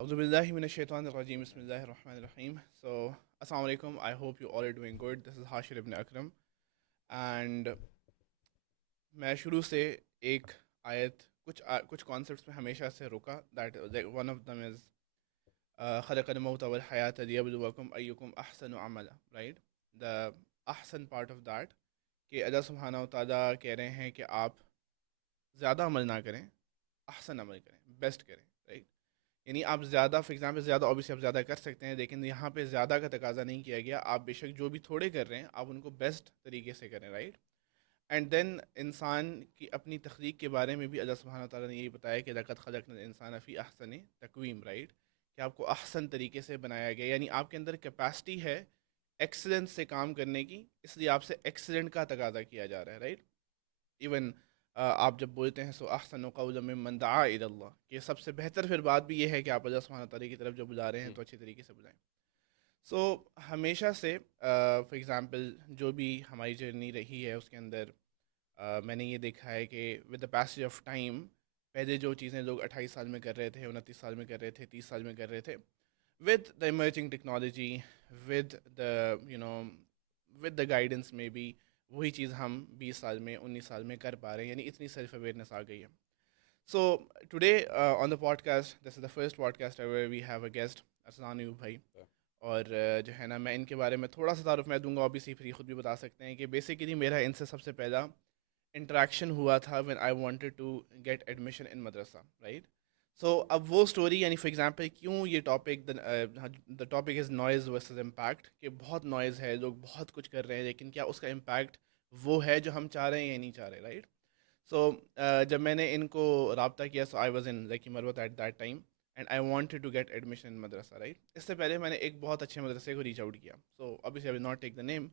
Auzubillahiminash-shaytanir-rajeem. Bismillahir-rahmanir-rahim. So, Assalamu alaikum. I hope you all are doing good. This is Hashir ibn Akram. And मैं शुरू से एक आयत कुछ कॉन्सेप्ट्स में हमेशा से रुका that one of them is खलक़ल मौत वल हयात लियब्लुवकुम अय्युकुम अहसनु अमला, राइट? द अहसन पार्ट ऑफ दैट कि अल्लाह सुब्हानहू व तआला कह रहे हैं कि आप ज़्यादा अमल ना करें, अहसन अमल करें, बेस्ट करें, राइट? यानी आप ज़्यादा, फॉर एग्जांपल ज़्यादा ऑब्वियसली आप ज़्यादा कर सकते हैं, लेकिन यहाँ पे ज़्यादा का तकाजा नहीं किया गया। आप बेशक जो भी थोड़े कर रहे हैं आप उनको बेस्ट तरीके से करें, राइट? एंड देन इंसान की अपनी तख्लीक के बारे में भी अल्लाह सुब्हानहू व तआला ने यही बताया कि लक़द खलक़नल इंसान फ़ी अहसन तक़वीम, राइट? कि आपको अहसन तरीके से बनाया गया, यानी आपके अंदर कैपेसिटी है एक्सीलेंस से काम करने की, इसलिए आपसे एक्सीलेंट का तकाजा किया जा रहा है, राइट? इवन आप जब बोलते हैं सो अहसन क़ौलन मिम्मन दआ इलल्लाह, कि सबसे बेहतर फिर बात भी ये है कि आप अल्लाह सुब्हानहू व तआला की तरफ जब बुला रहे हैं हुँ, तो अच्छी तरीके से बुलाएं। सो हमेशा से फॉर एग्ज़ाम्पल जो भी हमारी जर्नी रही है उसके अंदर मैंने ये देखा है कि with the passage of time पहले जो चीज़ें लोग 28 साल में कर रहे थे, 29 साल में कर रहे थे, 30 साल में कर रहे थे, with the emerging technology, with the with the guidance में भी वही चीज़ हम 20 साल में, 19 साल में कर पा रहे हैं, यानी इतनी सेल्फ अवेयरनेस आ गई है। So today on the podcast, this is the first podcast ever we have a guest Arsalan Ayub भाई। अ, और जो है ना, मैं इनके बारे में थोड़ा सा तारुफ मैं दूंगा, ऑब्वियसली फिर ये खुद भी बता सकते हैं कि बेसिकली मेरा इनसे सबसे पहला इंटरेक्शन हुआ था when I wanted to get admission in madrasa, right? So अब वो स्टोरी, यानी फॉर एग्जांपल क्यों ये topic, the topic is noise versus impact, कि बहुत नॉइज़ है, लोग बहुत कुछ कर रहे हैं, लेकिन क्या उसका इम्पैक्ट वो है जो हम चाह रहे हैं या नहीं चाह रहे, राइट? सो जब मैंने इनको रब्ता किया, so I was in lucky मरवत at that time and I wanted to get admission in madrasa, right? इससे पहले मैंने एक बहुत अच्छे मदरसे को रीच आउट किया, so obviously I will not take the name,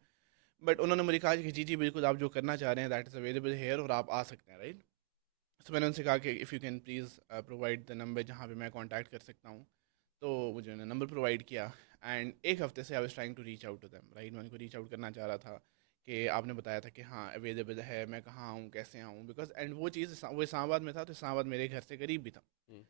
but उन्होंने मुझे कहा कि जी जी बिल्कुल, आप जो करना चाह रहे हैं दैट इज़ अवेलेबल हेयर और आप आ सकते हैं, राइट? सो मैंने उनसे कहा कि if you can please provide the number जहाँ पे मैं कांटेक्ट कर सकता हूँ। तो मुझे उन्होंने नंबर प्रोवाइड किया एंड एक हफ़्ते से I was trying to reach out to them, right? मैं उनको रीच आउट करना चाह रहा था कि आपने बताया था कि हाँ अवेलेबल है, मैं कहाँ आऊँ, कैसे आऊँ, बिकॉज एंड वो चीज़ वो इस्लामाबाद में था, तो इस्लामाबाद मेरे घर से करीब भी था। हुँ,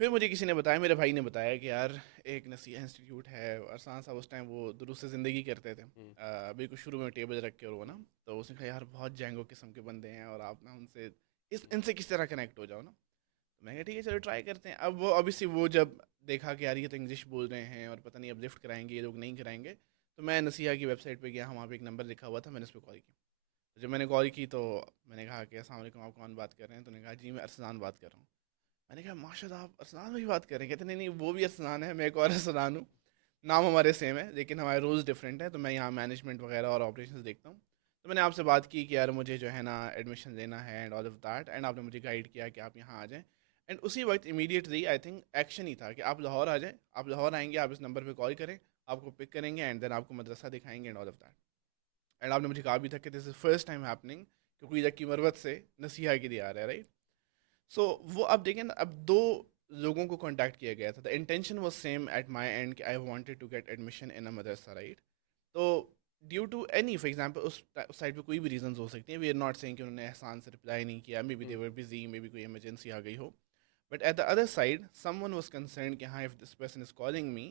फिर मुझे किसी ने बताया, मेरे भाई ने बताया कि यार एक नसीहा इंस्टीट्यूट है, अरसान साहब उस टाइम वो दुरूस ज़िंदगी करते थे, हुँ, बिल्कुल शुरू में टेबल रख के, और वो ना, तो उसने कहा यार बहुत जैंगो किस्म के बंदे हैं और आप ना उनसे इनसे किस तरह कनेक्ट हो जाओ ना। तो मैं कहा ठीक है चलो ट्राई करते हैं। अब वो ऑब्वियसली वो जब देखा कि यार ये तो इंग्लिश बोल रहे हैं और पता नहीं अब लिफ्ट कराएंगे ये लोग नहीं कराएंगे, तो मैं नसीहा की वेबसाइट पे गया, वहाँ पे एक नंबर लिखा हुआ था, मैंने उस पर कॉल की। तो जब मैंने कॉल की तो मैंने कहा कि अस्सलाम वालेकुम, आप कौन बात कर रहे हैं? तो उन्होंने कहा जी मैं अरसलान बात कर रहा हूँ। मैंने कहा माशाल्लाह आप अरसलान भाई बात कर रहे हैं? कहते नहीं नहीं वो भी अरसलान है, मैं एक और अरसलान हूँ, नाम हमारे सेम है लेकिन हमारे रूल्स डिफरेंट है, तो मैं यहाँ मैनेजमेंट वगैरह और ऑपरेशंस देखता हूँ। तो मैंने आपसे बात की कि यार मुझे जो है ना एडमिशन लेना है and all of that, and आपने मुझे गाइड किया कि आप यहाँ आ जाएँ। एंड उसी वक्त इमीडिएटली आई थिंक एक्शन ही था कि आप लाहौर आ जाएँ, आप लाहौर आएंगे, आप इस नंबर पर कॉल करें, आपको पिक करेंगे एंड देन आपको मदरसा दिखाएंगे and all of that. And आपने मुझे कहा भी था कि this is first time happening कि कोई की मरवत से नसीहा के लिए आ रहा है, राइट? सो वो अब देखें ना, अब दो लोगों को कांटेक्ट किया गया था, the intention was same at my end कि I wanted to get admission in a madrasa, right? तो due to any, for example उस साइड पे कोई भी रीजंस हो सकती हैं, वी आर नॉट सेइंग कि उन्होंने एहसान से रिप्लाई नहीं किया, may be they hmm, were busy, may be कोई इमरजेंसी आ गई हो, but at the other side someone was concern कि हाँ if this person is calling me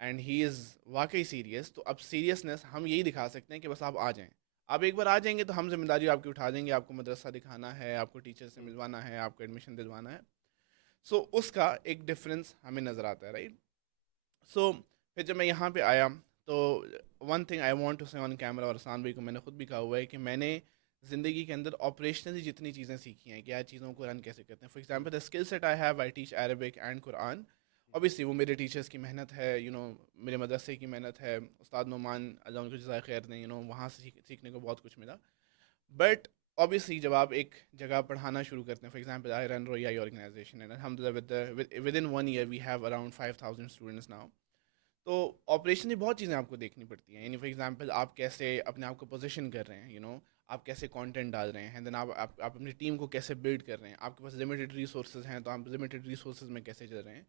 and he is वाकई सीरियस, तो अब सीरियसनेस हम यही दिखा सकते हैं कि बस आप आ जाएं। आप एक बार आ जाएंगे तो हम जिम्मेदारी आपकी उठा देंगे, आपको मदरसा दिखाना है, आपको टीचर से हुँ, मिलवाना है, आपको एडमिशन दिलवाना है। सो उसका एक डिफरेंस हमें नज़र आता है, राइट? सो फिर जब मैं यहाँ पे आया, तो one thing I want to say on camera, और आसान भाई को मैंने खुद भी कहा हुआ है कि मैंने ज़िंदगी के अंदर ऑपरेशनली जितनी चीज़ें सीखी हैं, क्या चीज़ों को रन कैसे करते हैं, for hmm, example the skill set I have, I teach Arabic and Quran. Obviously वो मेरे टीचर्स की मेहनत है, मेरे मदरसे की मेहनत है, उस्ताद नुमान अल्लाह उनको जज़ाए खैर दें, वहाँ से सीखने को बहुत कुछ मिला। बट ऑब्वियसली जब आप एक जगह पढ़ाना शुरू करते हैं, फॉर एग्जांपल आई रन रोयाई ऑर्गेनाइजेशन एंड अल्हम्दुलिल्लाह within 1 year we have around 5000 students now. तो ऑपरेशनली बहुत चीज़ें आपको देखनी पड़ती हैं, यानी फॉर एग्जांपल आप कैसे अपने आप को पोजीशन कर रहे हैं, आप कैसे कंटेंट डाल रहे हैं, देन आप अपनी टीम को कैसे बिल्ड कर रहे हैं, आपके पास लिमिटेड रिसोर्सेज हैं तो आप लिमिटेड रिसोर्सेज में कैसे चल रहे हैं,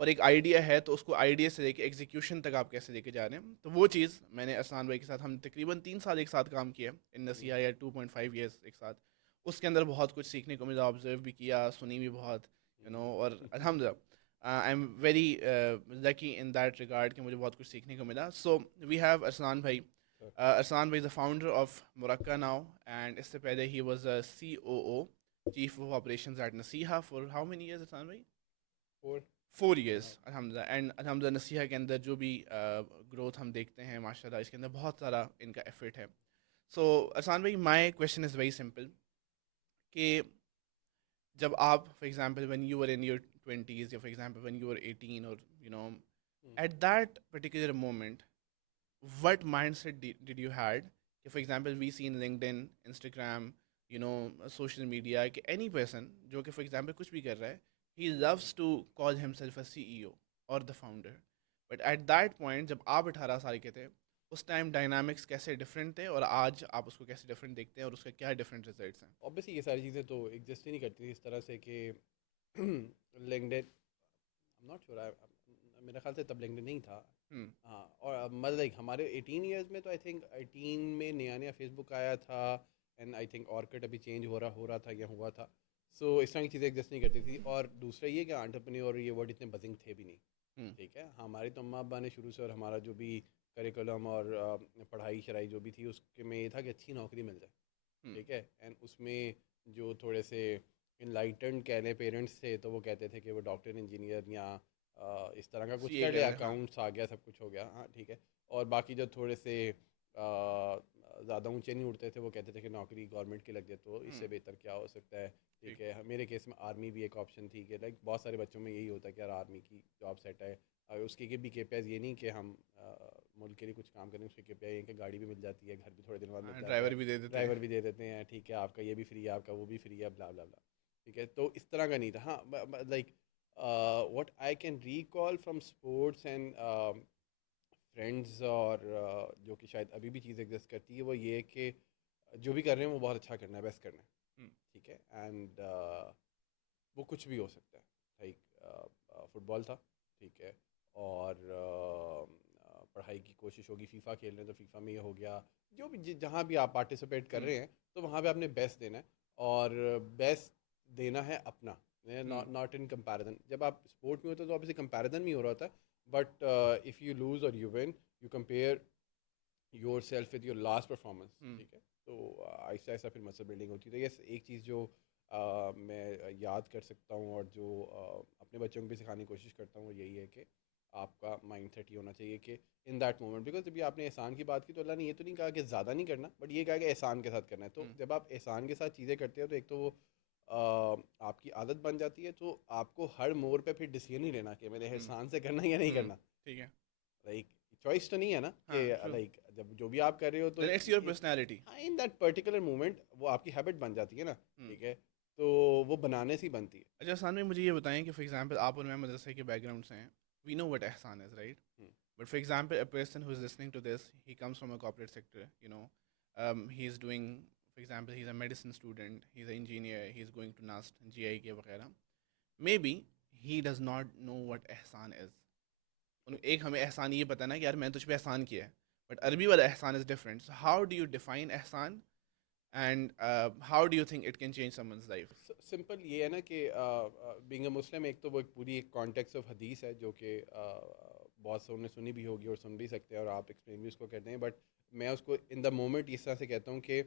और एक आइडिया है तो उसको आइडिया से लेके एग्जीक्यूशन तक आप कैसे लेके जा रहे हैं। तो वो चीज़ मैंने अहसान भाई के साथ, हम तकरीबन 3 साल एक साथ काम किया इन हुँ, नसीहा, या 2.5 ईयर्स एक साथ। उसके अंदर बहुत कुछ सीखने को मिला, ऑब्जर्व भी किया, सुनी भी बहुत, हुँ, और अल्हम्दुलिल्लाह आई am very lucky in that regard कि मुझे बहुत कुछ सीखने को मिला. सो वी हैव अरसलान भाई. Sure. अरसलान भाई is the founder of Murakka now, and इससे पहले ही was a COO, chief of operations at Naseeha, for how many years Arsalan भाई? Four. 4 years. हाँ. अल्हम्दुलिल्लाह. एंड अल्हम्दुलिल्लाह नसीहा के अंदर जो भी ग्रोथ हम देखते हैं माशाल्लाह, इसके अंदर बहुत सारा इनका एफर्ट है. सो अरसान भाई, my question is very simple कि जब आप for example when you were in your 20s, या for example when you were 18, और you no Hmm. At that particular moment, what mindset did you had? For example, we see in LinkedIn, Instagram, social media, कि any person जो कि for example कुछ भी कर रहा है, he loves to call himself a CEO or the founder. But at that point, जब आप 18 साल के थे, उस टाइम डायनामिक्स कैसे डिफरेंट थे, और आज आप उसको कैसे डिफरेंट देखते हैं, और उसके क्या डिफरेंट रिजल्ट्स हैं? ऑब्वियसली ये सारी चीज़ें तो एग्जिस्ट ही नहीं करती थी इस तरह से कि LinkedIn, I am not sure, मेरे ख्याल से तब लिंक्डइन नहीं था. हम्म. हाँ, और मतलब लाइक हमारे 18 ईयर्स में तो आई थिंक 18 में नया नया फेसबुक आया था. एंड आई थिंक ऑर्किड अभी चेंज हो रहा था या हुआ था. सो इस तरह की चीज़ें एग्जिस्ट नहीं करती थी. और दूसरा ये कि एंटरप्रेन्योर ये वर्ड इतने बजिंग थे भी नहीं. हम्म. ठीक है, हमारी तो अम्मा अब्बा ने शुरू से, और हमारा जो भी करिकुलम और पढ़ाई शराई जो भी थी उसके में ये था कि अच्छी नौकरी मिल जाए. हम्म. ठीक है. एंड उसमें जो थोड़े से इनलाइटेंड कहने पेरेंट्स थे तो वो कहते थे कि वो डॉक्टर इंजीनियर या इस तरह का कुछ CA कर ले, कर रहे हैं, हाँ. अकाउंट्स आ गया, सब कुछ हो गया. हाँ ठीक है. और बाकी जो थोड़े से ज़्यादा ऊंचे नहीं उठते थे वो कहते थे कि नौकरी गवर्नमेंट की लग जाए तो इससे हम्म. बेहतर क्या हो सकता है. ठीक ठीक. है. मेरे केस में आर्मी भी एक ऑप्शन थी कि लाइक बहुत सारे बच्चों में यही होता है कि यार आर्मी की जॉब सेट है. उसकी भी KPIs ये नहीं कि हम मुल्क के लिए कुछ काम करें, उसके KPI ये कि गाड़ी भी मिल जाती है, घर भी थोड़े दिनों बाद मिल हाँ, जाता ड्राइवर है, भी दे देते हैं. ड्राइवर भी दे देते हैं. ठीक है, आपका ये भी फ्री है, आपका वो भी फ्री है, ब्ला ब्ला ब्ला. ठीक है. तो इस तरह का नहीं था. हाँ, like what I can recall from sports and friends, और जो कि शायद अभी भी चीज़ एग्जिस्ट करती है, वो ये है कि जो भी कर रहे हैं वो बहुत अच्छा करना है, बेस्ट करना है. हम्म. ठीक है. एंड वो कुछ भी हो सकता है. लाइक फुटबॉल था. ठीक है. और पढ़ाई की कोशिश होगी, फीफा खेल रहे हैं तो फीफा में ये हो गया. जो भी जहाँ भी आप पार्टिसिपेट कर हम्म. रहे हैं तो वहाँ पे आपने बेस्ट देना है. और बेस्ट देना है अपना, हम्म. Not in comparison. जब आप स्पोर्ट में होते हो तो ऑब्वियसली कंपैरिजन भी हो रहा होता है. But if you lose or you win, you compare yourself with your last performance. Hmm. ठीक है. तो आहिस्ता आहिस्ता फिर मसल बिल्डिंग होती है. तो यस, एक चीज़ जो मैं याद कर सकता हूँ और जो अपने बच्चों को भी सिखाने की कोशिश करता हूँ वो यही है कि आपका माइंड सेट ये होना चाहिए कि इन दैट मोमेंट, बिकॉज जब आपने एहसान की बात की तो अल्लाह ने ये तो नहीं कहा कि ज़्यादा नहीं करना, बट ये कहा कि एहसान के साथ करना है. तो हम्म. जब आप एहसान के साथ चीज़ें करते हो तो एक तो वो आपकी आदत बन जाती है. तो आपको हर मोड़ पे फिर डिसीजन ही लेना कि मैंने हम्म. एहसान से करना या नहीं हम्म. करना. ठीक है. लाइक चॉइस तो नहीं है ना कि हाँ, ट्रू. लाइक जब जो भी आप कर रहे हो तो देन इट्स योर पर्सनैलिटी. हाँ, इन दैट पर्टिकुलर मोमेंट वो आपकी हैबिट बन जाती है ना. हम्म. ठीक है. तो वो बनाने से ही बनती है. अच्छा सामने मुझे ये बताएं कि फॉर एग्जांपल आप और मैं मदरसे के बैकग्राउंड से हैं. We know what ehsan is, right? Hmm. But for example a person who is listening to this, he comes from a corporate sector, he is doing, for example he is a medicine student, he is a engineer, he is going to नास्ट GI के वगैरह. Maybe he does not know what ehsan is. एक हमें एहसान ये पता है ना कि यार मैंने तुझ पे एहसान किया है, बट अरबी वाला ehsan is different. So how do you define ehsan, and how do you think it can change someone's life? Simple ये है ना कि बीइंग अ मुस्लिम, एक तो वो एक पूरी एक कॉन्टेक्स्ट ऑफ हदीस है जो कि बहुत से ने सुनी भी होगी और सुन भी सकते हैं और आप एक्सप्लेन भी उसको करते हैं. बट मैं उसको इन द मोमेंट इस तरह से कहता हूँ कि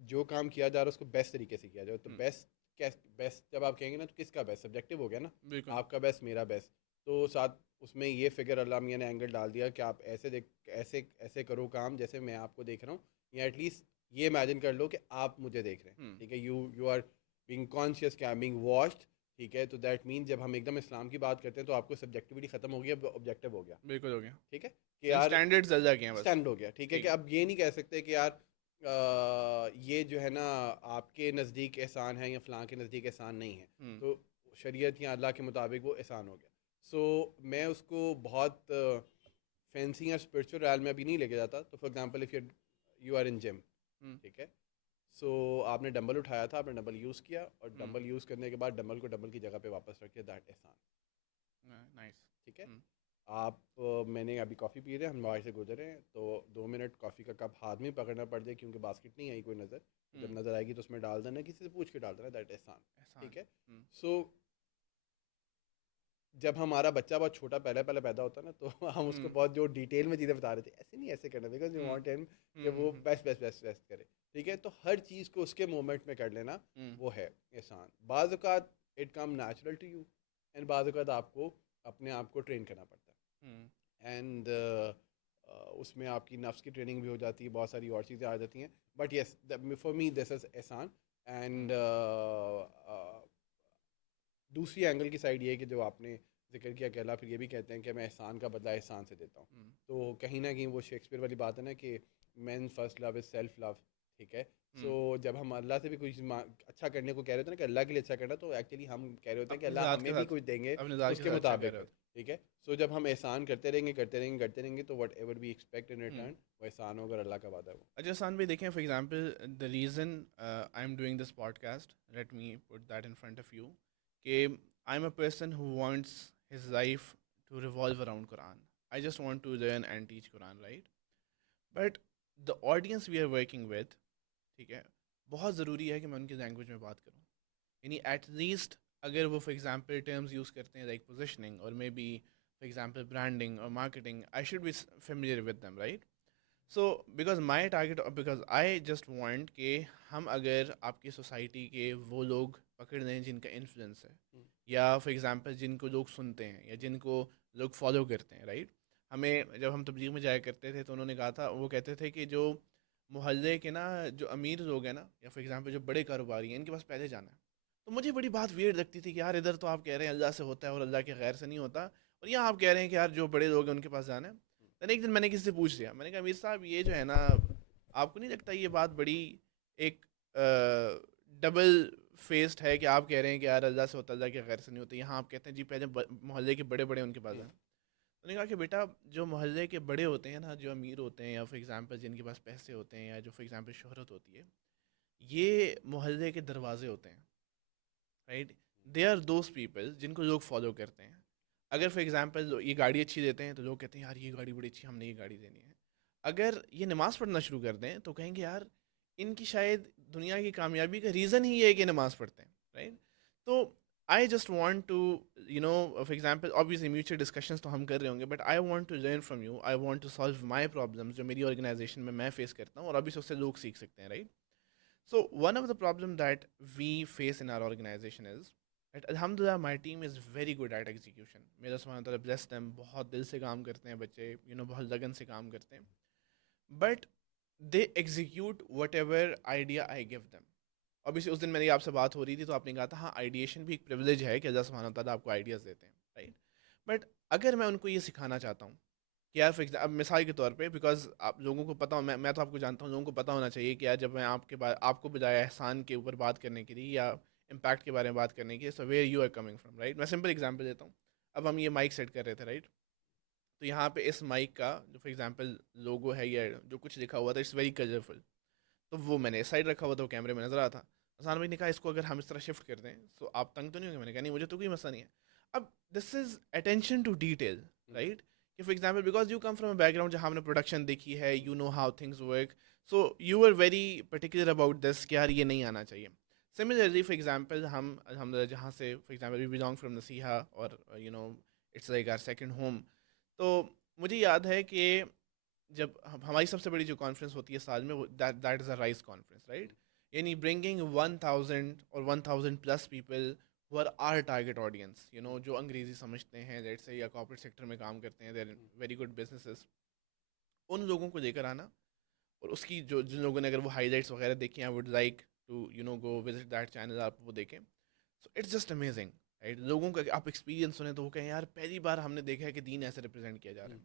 जो काम किया जा रहा है उसको बेस्ट तरीके से किया जाए. तो बेस्ट, बेस्ट जब आप कहेंगे ना तो किसका बेस्ट, सब्जेक्टिव हो गया ना. बिल्कुल. आपका बेस्ट, मेरा बेस्ट. तो साथ उसमें ये फिगर अल्लाह मियाँ ने एंगल डाल दिया कि आप ऐसे देख, ऐसे ऐसे करो काम जैसे मैं आपको देख रहा हूँ, या एटलीस्ट ये इमेजिन कर लो कि आप मुझे देख रहे हैं. हम्म. ठीक है. यू आर बीइंग कॉन्शियस कि आई एम बीइंग वॉच्ड. ठीक है. तो दैट मीन जब हम एकदम इस्लाम की बात करते हैं तो आपको सब्जेक्टिविटी खत्म हो गई, अब ऑब्जेक्टिव हो गया. बिल्कुल हो गया. ठीक है. कि यार स्टैंडर्ड्स जल जा गए हैं बस. स्टैंड हो गया. ठीक है. कि ठीक. अब ये नहीं कह सकते कि यार ये जो है ना आपके नज़दीक एहसान है या फ़लाँ के नज़दीक एहसान नहीं है. हम्म. तो शरीयत या अल्लाह के मुताबिक वो एहसान हो गया. सो मैं उसको बहुत फैंसी या स्पिरिचुअल रैल में अभी नहीं लेके जाता. तो for example if you are in gym. Hmm. ठीक है. सो आपने डंबल उठाया था, आपने डंबल यूज़ किया और हम्म. डंबल यूज़ करने के बाद डंबल को डंबल की जगह पे वापस रख दिया, दैट एहसान. नाइस. ठीक है. हम्म. आप मैंने अभी कॉफ़ी पी रहे हैं, हम बाहर से गुजरे हैं तो 2 मिनट कॉफ़ी का कप हाथ में पकड़ना पड़ जाए क्योंकि बास्केट नहीं आई कोई नज़र. जब नज़र आएगी तो उसमें डाल देना, किसी से पूछ के डाल देना, दैट एहसान. एहसान. ठीक है. हम्म. सो जब हमारा बच्चा बहुत छोटा पहले पहले पैदा होता है ना, तो हम उसको हम्म बहुत जो डिटेल में चीज़ें बता रहे थे, ऐसे नहीं ऐसे करना, because you hmm want him कि हम्म वो हम्म बेस्ट बेस्ट बेस्ट बेस्ट करे। ठीक है, तो हर चीज़ को उसके मोमेंट में कर लेना, हम्म वो है एहसान। बाज़ औक़ात it come natural to you, and बाज़ औक़ात आपको अपने आप को ट्रेन करना पड़ता हम्म है। एंड उसमें आपकी नफ्स की ट्रेनिंग भी हो जाती है, बहुत सारी और चीज़ें आ जाती हैं। But yes, for me this is एहसान। हम्म एंड दूसरी एंगल की साइड ये है कि जो आपने जिक्र किया कि अल्लाह फिर ये भी कहते हैं कि मैं एहसान का बदला एहसान से देता हूँ। हम्म तो कहीं ना कहीं वो शेक्सपियर वाली बात है ना कि man first love is self love. ठीक है, सो हम्म जब हम अल्लाह से भी कुछ अच्छा करने को कह रहे होते हैं ना कि अल्लाह के लिए अच्छा करना, तो एक्चुअली हम कह रहे होते हैं कि अपनी अल्लाह ज़ात के हमें भी साथ कुछ देंगे अपनी ज़ात के उसके साथ अच्छा कर रहे मुताबिक। होते ठीक है, सो जब हम एहसान करते रहेंगे करते रहेंगे करते रहेंगे, तो whatever we expect in hmm return वो एहसान होगा, अल्लाह का वादा है वो। अच्छा सान भी देखें for example the reason I am doing this podcast let me put that in front of you कि I am a person who wants his life to revolve around Quran I just want to learn and teach Quran right but the audience we are working with ठीक है बहुत ज़रूरी है कि मैं उनकी language में बात करूँ यानी एट लीस्ट अगर वो फॉर एग्जांपल टर्म्स यूज़ करते हैं लाइक पोजिशनिंग और maybe for example branding और marketing I should be familiar with them right so because my target because I just want कि हम अगर आपकी सोसाइटी के वो लोग पकड़ लें जिनका इन्फ्लुएंस है हम्म, या फॉर एग्जांपल जिनको लोग सुनते हैं या जिनको लोग फॉलो करते हैं राइट हमें जब हम तबलीग में जाया करते थे तो उन्होंने कहा था वो कहते थे कि जो मोहल्ले के ना जो अमीर लोग हैं ना या फॉर एग्जांपल जो बड़े कारोबारी हैं इनके पास पहले जाना है तो मुझे बड़ी बात वियर्ड लगती थी कि यार इधर तो आप कह रहे हैं अल्लाह से होता है और अल्लाह के गैर से नहीं होता और यहाँ आप कह रहे हैं कि यार जो बड़े लोग हैं उनके पास जाना है मैंने एक दिन मैंने किसी से पूछ लिया मैंने कहा अमीर साहब ये जो है ना आपको नहीं लगता ये बात बड़ी एक डबल फेस्ड है कि आप कह रहे हैं कि यार अल्लाह से होता है अल्लाह के गैर से नहीं होता यहाँ आप कहते हैं जी पहले मोहल्ले के बड़े बड़े उनके पास हम्म, जाना उन्होंने कहा कि बेटा जो मोहल्ले के बड़े होते हैं ना जो अमीर होते हैं या फॉर एग्जांपल जिनके पास पैसे होते हैं या जो फॉर एग्जांपल शोहरत होती है ये मोहल्ले के दरवाजे होते हैं right they are those people जिनको लोग फॉलो करते हैं अगर फॉर एग्जांपल ये गाड़ी अच्छी देते हैं तो लोग कहते हैं यार ये गाड़ी बड़ी अच्छी हमने ये गाड़ी देनी है अगर ये नमाज़ पढ़ना शुरू कर दें तो कहेंगे यार इनकी शायद दुनिया की कामयाबी का रीज़न ही ये है कि नमाज़ पढ़ते हैं राइट तो I just want to you know for example obviously mutual discussions तो हम कर रहे होंगे but I want to learn from you I want to solve my problems जो मेरी ऑर्गेनाइजेशन में मैं फेस करता हूँ और अभी से उससे लोग सीख सकते हैं right so one of the problem that we face in our organization is that alhamdulillah my team is very good at execution. मेरा सुबहान ताला bless them बहुत दिल से काम करते हैं बच्चे you know बहुत लगन से काम करते हैं but they execute whatever idea I give them. Obviously उस दिन मेरी आपसे बात हो रही थी तो आपने कहा था हाँ आइडिएशन भी एक प्रिविलेज है कि अल्लाह सुबहान ताला आपको आइडियाज़ देते हैं राइट बट अगर मैं उनको ये सिखाना चाहता हूँ कि यार फिक्स अब मिसाल के तौर पे बिकॉज आप लोगों को पता हो मैं तो आपको जानता हूँ लोगों को पता होना चाहिए कि यार जब मैं आपके बाद आपको बजाय एहसान के ऊपर बात करने के लिए या इम्पैक्ट के बारे में बात करने के लिए so where you are coming from right मैं सिंपल एग्जांपल देता हूँ अब हम ये माइक सेट कर रहे थे राइट तो यहाँ पे इस माइक का जो फॉर एग्जांपल लोगो है या जो कुछ लिखा हुआ था इट्स वेरी कलरफुल तो वो मैंने इस साइड रखा हुआ था वो कैमरे में नजर आ था हसान भाई ने कहा इसको अगर हम इस तरह शिफ्ट कर दें तो आप तंग तो नहीं होंगे मैंने कहा नहीं मुझे तो कोई मसला नहीं है अब this is attention to detail hmm, right कि for example because you come from a background जहाँ हमने प्रोडक्शन देखी है you know how things work so you are very particular about this कि यार ये नहीं आना चाहिए सिमिलरली फॉर एग्जाम्पल हम जहाँ से for example we belong from Naseeha और you know it's like our second home तो मुझे याद है कि जब हमारी सबसे बड़ी जो कॉन्फ्रेंस होती है साल में वो that is a rice conference right यानी ब्रिंगिंग 1000 और 1000 plus people who are are target audience you know जो अंग्रेजी समझते हैं लेट्स से या कॉर्पोरेट सेक्टर में काम करते हैं देर वेरी गुड बिजनेसेस उन लोगों को लेकर आना और उसकी जो जिन लोगों ने अगर वो हाईलाइट्स वगैरह देखे I would like to you know go visit that channel आप वो देखें so it's just amazing right लोगों का आप एक्सपीरियंस सुने तो वो कहें यार पहली बार हमने देखा है कि दीन ऐसे रिप्रेजेंट किया जा रहा हम्म,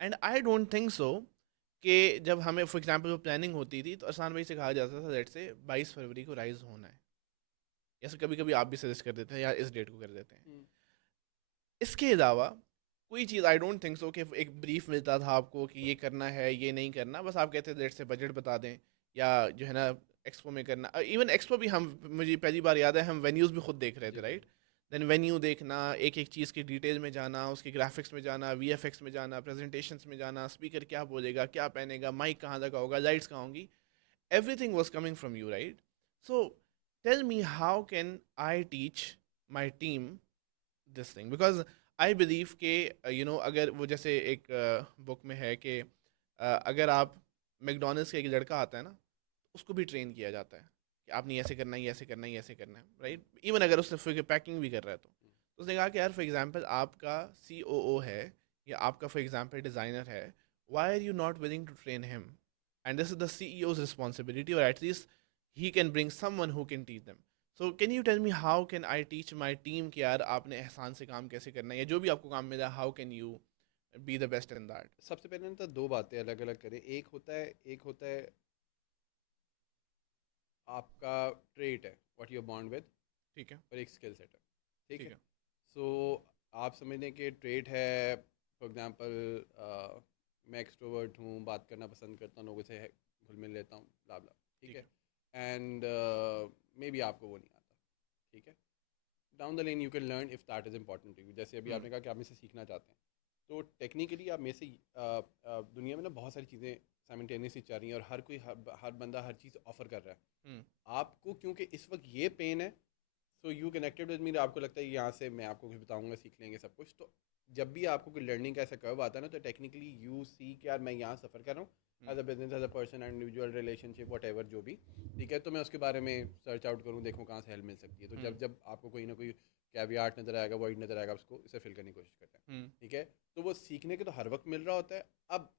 है and I don't think so कि जब हमें फॉर एग्जांपल वो प्लानिंग होती थी तो आसान भाई से कहा जाता था लेट से 22 फरवरी को राइज होना है जैसे कभी कभी आप भी सजेस्ट कर देते हैं यार इस डेट को कर देते हैं हम्म, इसके अलावा कोई चीज़ आई डोंट थिंक सो कि एक ब्रीफ मिलता था आपको कि ये करना है ये नहीं करना बस आप कहते थे लेट से बजट बता दें या जो है ना एक्सपो में करना इवन एक्सपो भी हम मुझे पहली बार याद है हम वेन्यूज़ भी खुद देख रहे थे जी जी। राइट देन वेन्यू देखना एक एक चीज़ की डिटेल में जाना उसके ग्राफिक्स में जाना वीएफएक्स में जाना प्रेजेंटेशंस में जाना स्पीकर क्या बोलेगा क्या पहनेगा माइक कहाँ लगा होगा लाइट्स कहाँ होंगी everything was coming from you right so tell me how can I teach my team this thing because I believe कि अगर वो जैसे एक बुक में है कि अगर आप मैकडोनल्ड्स का एक लड़का आता है ना, उसको भी ट्रेन किया जाता है कि आपने ऐसे करना है, ये ऐसे करना है, ये ऐसे करना है, राइट? इवन अगर उसने फिर पैकिंग भी कर रहा है तो उसने कहा कि यार फॉर एग्जांपल आपका COO है या आपका फॉर एग्जांपल डिज़ाइनर है, why are you not willing to train him? And this is the CEO's responsibility, और at least he can bring someone who can teach them. So can you tell me how can I teach my team कि यार आपने एहसान से काम कैसे करना है, या जो भी आपको काम मिला, how can you be the best in that? सबसे पहले ना तो दो बातें अलग अलग करें। एक होता है आपका ट्रेट है, व्हाट यू बॉन्ड विद, ठीक है, और एक स्किल सेट है। ठीक ठीक है। है. सो आप समझने के ट्रेट है, फॉर एग्जांपल मैं एक्सट्रोवर्ट हूँ, बात करना पसंद करता हूँ, लोगों से घुल मिल लेता हूँ, ब्ला ब्ला। ठीक ठीक है। है. एंड मे बी आपको वो नहीं आता। ठीक है। Down the lane you can learn if that is important to you. जैसे अभी हम्म. आपने कहा कि आप मेरे से सीखना चाहते हैं, तो टेक्निकली आप मेरे से दुनिया में ना बहुत सारी चीज़ें साइमल्टेनियसली चल रही हैं, और हर कोई हर बंदा हर चीज़ ऑफर कर रहा है हम्म. आपको, क्योंकि इस वक्त ये पेन है। So you connected with me, आपको लगता है यहाँ से मैं आपको कुछ बताऊंगा, सीख लेंगे सब कुछ। तो जब भी आपको कोई लर्निंग का ऐसा कर्व आता है ना, तो टेक्निकली यू सी कि यार मैं यहाँ सफ़र कर रहा हूँ hmm. As a business, as a person, individual relationship, whatever जो भी। ठीक है। तो मैं उसके बारे में सर्च आउट करूँ, देखूँ कहाँ से हेल्प मिल सकती है। तो हम्म. जब जब आपको कोई ना कोई कैवियाट नज़र आएगा, वर्ड नज़र आएगा, उसको इसे फिल करने की कोशिश करते हैं। हम्म. ठीक है। तो वो सीखने के तो हर वक्त मिल रहा होता है। अब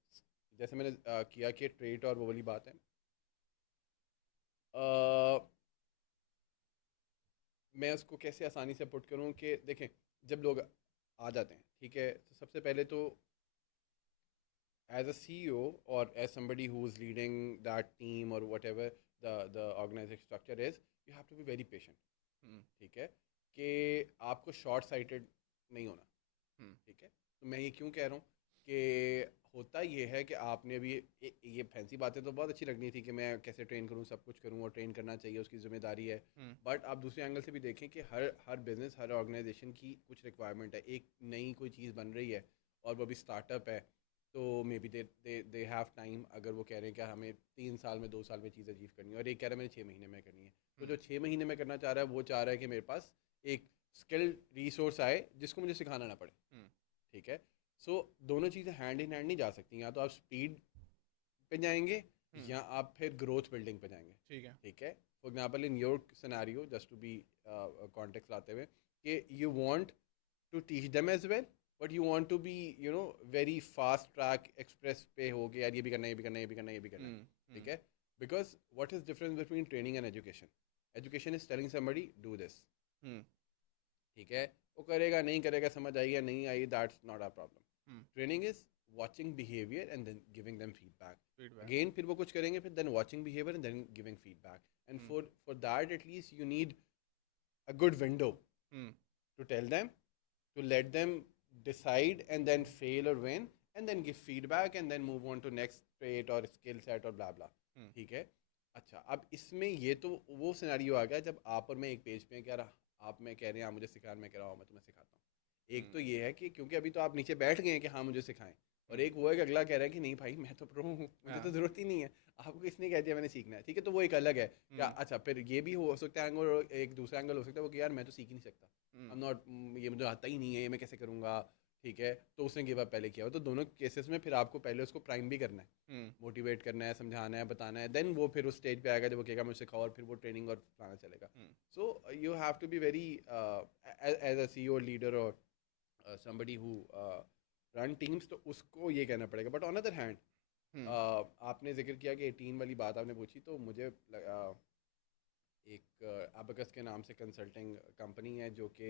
जैसे मैंने किया कि ट्रेट और वो वाली बात है, अ, मैं उसको कैसे आसानी से पुट करूँ कि देखें, जब लोग आ जाते हैं, ठीक है, तो सबसे पहले तो as a CEO or as somebody who is leading that team or whatever the organization structure is, you have to be very patient. हम्म. ठीक है। कि आपको शॉर्ट साइटेड नहीं होना। हम्म. ठीक है। तो मैं ये क्यों कह रहा हूँ कि होता ये है कि आपने अभी ये फैंसी बातें तो बहुत अच्छी लगनी थी कि मैं कैसे ट्रेन करूँ, सब कुछ करूँ, और ट्रेन करना चाहिए, उसकी ज़िम्मेदारी है। हम्म. बट आप दूसरे एंगल से भी देखें कि हर बिज़नेस, हर ऑर्गेनाइजेशन की कुछ रिक्वायरमेंट है। एक नई कोई चीज़ बन रही है और वो अभी स्टार्टअप है, तो may be they have time. अगर वो कह रहे हैं कि हमें 3 साल में, 2 साल में चीज़ अचीव करनी है, और एक कह रहा है मैंने 6 महीने में करनी है, तो जो 6 महीने में करना चाह रहा है वो चाह रहा है कि मेरे पास एक स्किल्ड रिसोर्स आए जिसको मुझे सिखाना ना पड़े। हम्म. ठीक है। सो दोनों चीज़ें हैंड इन हैंड नहीं जा सकती। या तो आप स्पीड पे जाएंगे, हम्म. या आप फिर ग्रोथ बिल्डिंग पे जाएंगे। ठीक है. ठीक है। For example in your scenario, just to be context लाते हुए, कि you want to teach them as well, but you want to be very fast track express पे हो गया, यार ये भी करना है, ये भी करना है, ये भी करना है, ये भी करना है। हम्म. ठीक हम्म. है। Because what is difference between training and education? Education is telling somebody do this. Hmm. ठीक है। वो करेगा नहीं करेगा, समझ आई या नहीं आई, that's not our problem. Hmm. Training is watching behavior and then giving them feedback. Feedback. Again फिर वो कुछ करेंगे, फिर then watching behavior and then giving feedback. And hmm. for that at least you need a good window hmm. to tell them, to let them decide and then fail or win, and then give feedback and then move on to next trait or skill set or blah blah. हम्म. ठीक है। अच्छा, अब इसमें ये तो वो scenario आ गया जब आप और मैं एक पेज पे हैं कि यार आप मैं कह रहे हैं आप मुझे सिखा, मैं कह रहा हूँ मैं तुम्हें सिखाता हूँ। एक तो हम्म. ये है कि क्योंकि अभी तो आप नीचे बैठ गए हैं कि हाँ मुझे सिखाएं, और हम्म. एक वो है कि अगला कह रहा है कि नहीं भाई मैं तो प्रो हूँ, मुझे तो हाँ. ज़रूरत ही नहीं है, आपको किसने कह दिया मैंने सीखना है। ठीक है। तो वो एक अलग है क्या। हम्म. अच्छा, फिर ये भी हो सकता है एंगल, एक दूसरा एंगल हो सकता है वो कि यार मैं तो सीख ही नहीं सकता, हम्म. आई एम नॉट, ये मुझे आता ही नहीं है, ये मैं कैसे करूँगा। ठीक है। तो उसने गिव अप पहले किया हो। तो दोनों केसेस में फिर आपको पहले उसको प्राइम भी करना है, हम्म. मोटिवेट करना है, समझाना है, बताना है, देन वो फिर उस स्टेज पे आएगा जब वो कहेगा मुझे सिखाओ, और फिर वो ट्रेनिंग और फलाना चलेगा। Hmm. So you have to be very as a CEO leader और somebody who रन टीम्स, तो उसको ये कहना पड़ेगा। But on other hand, hmm. आपने जिक्र किया कि 18 वाली बात आपने पूछी, तो मुझे एक अबकस के नाम से कंसल्टिंग कंपनी है जो कि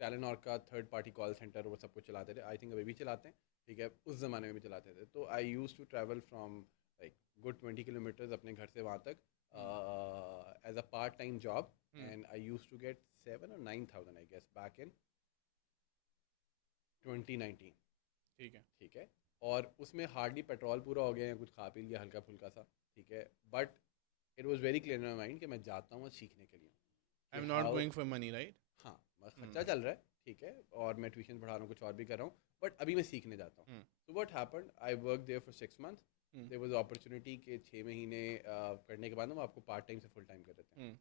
टेलेनॉर का थर्ड पार्टी कॉल सेंटर वो सब कुछ चलाते थे। आई थिंक अभी भी चलाते हैं। ठीक है। उस ज़माने में भी चलाते थे। तो I use to travel from like good 20 kilometres अपने घर से वहाँ तक hmm. As a part time job, hmm. And I use to get 7 or 9 thousand I guess back in 2019। ठीक है. ठीक है। और उसमें हार्डली पेट्रोल पूरा हो गया है, कुछ खा पी लिया हल्का फुल्का सा। ठीक है। But it was very clear in my mind कि मैं जाता हूँ सीखने के लिए, आई कि am not how, going for money, right? हाँ बस हम्म. खर्चा चल रहा है। ठीक है। और मैं ट्यूशन पढ़ा रहा हूँ, कुछ और भी कर रहा हूँ, बट अभी मैं सीखने जाता हूँ। हम्म. तो what happened, I work there for 6 months। Hmm. There was opportunity के 6 महीने करने के बाद ना वो आपको पार्ट टाइम से फुल टाइम कर देते हैं। हम्म.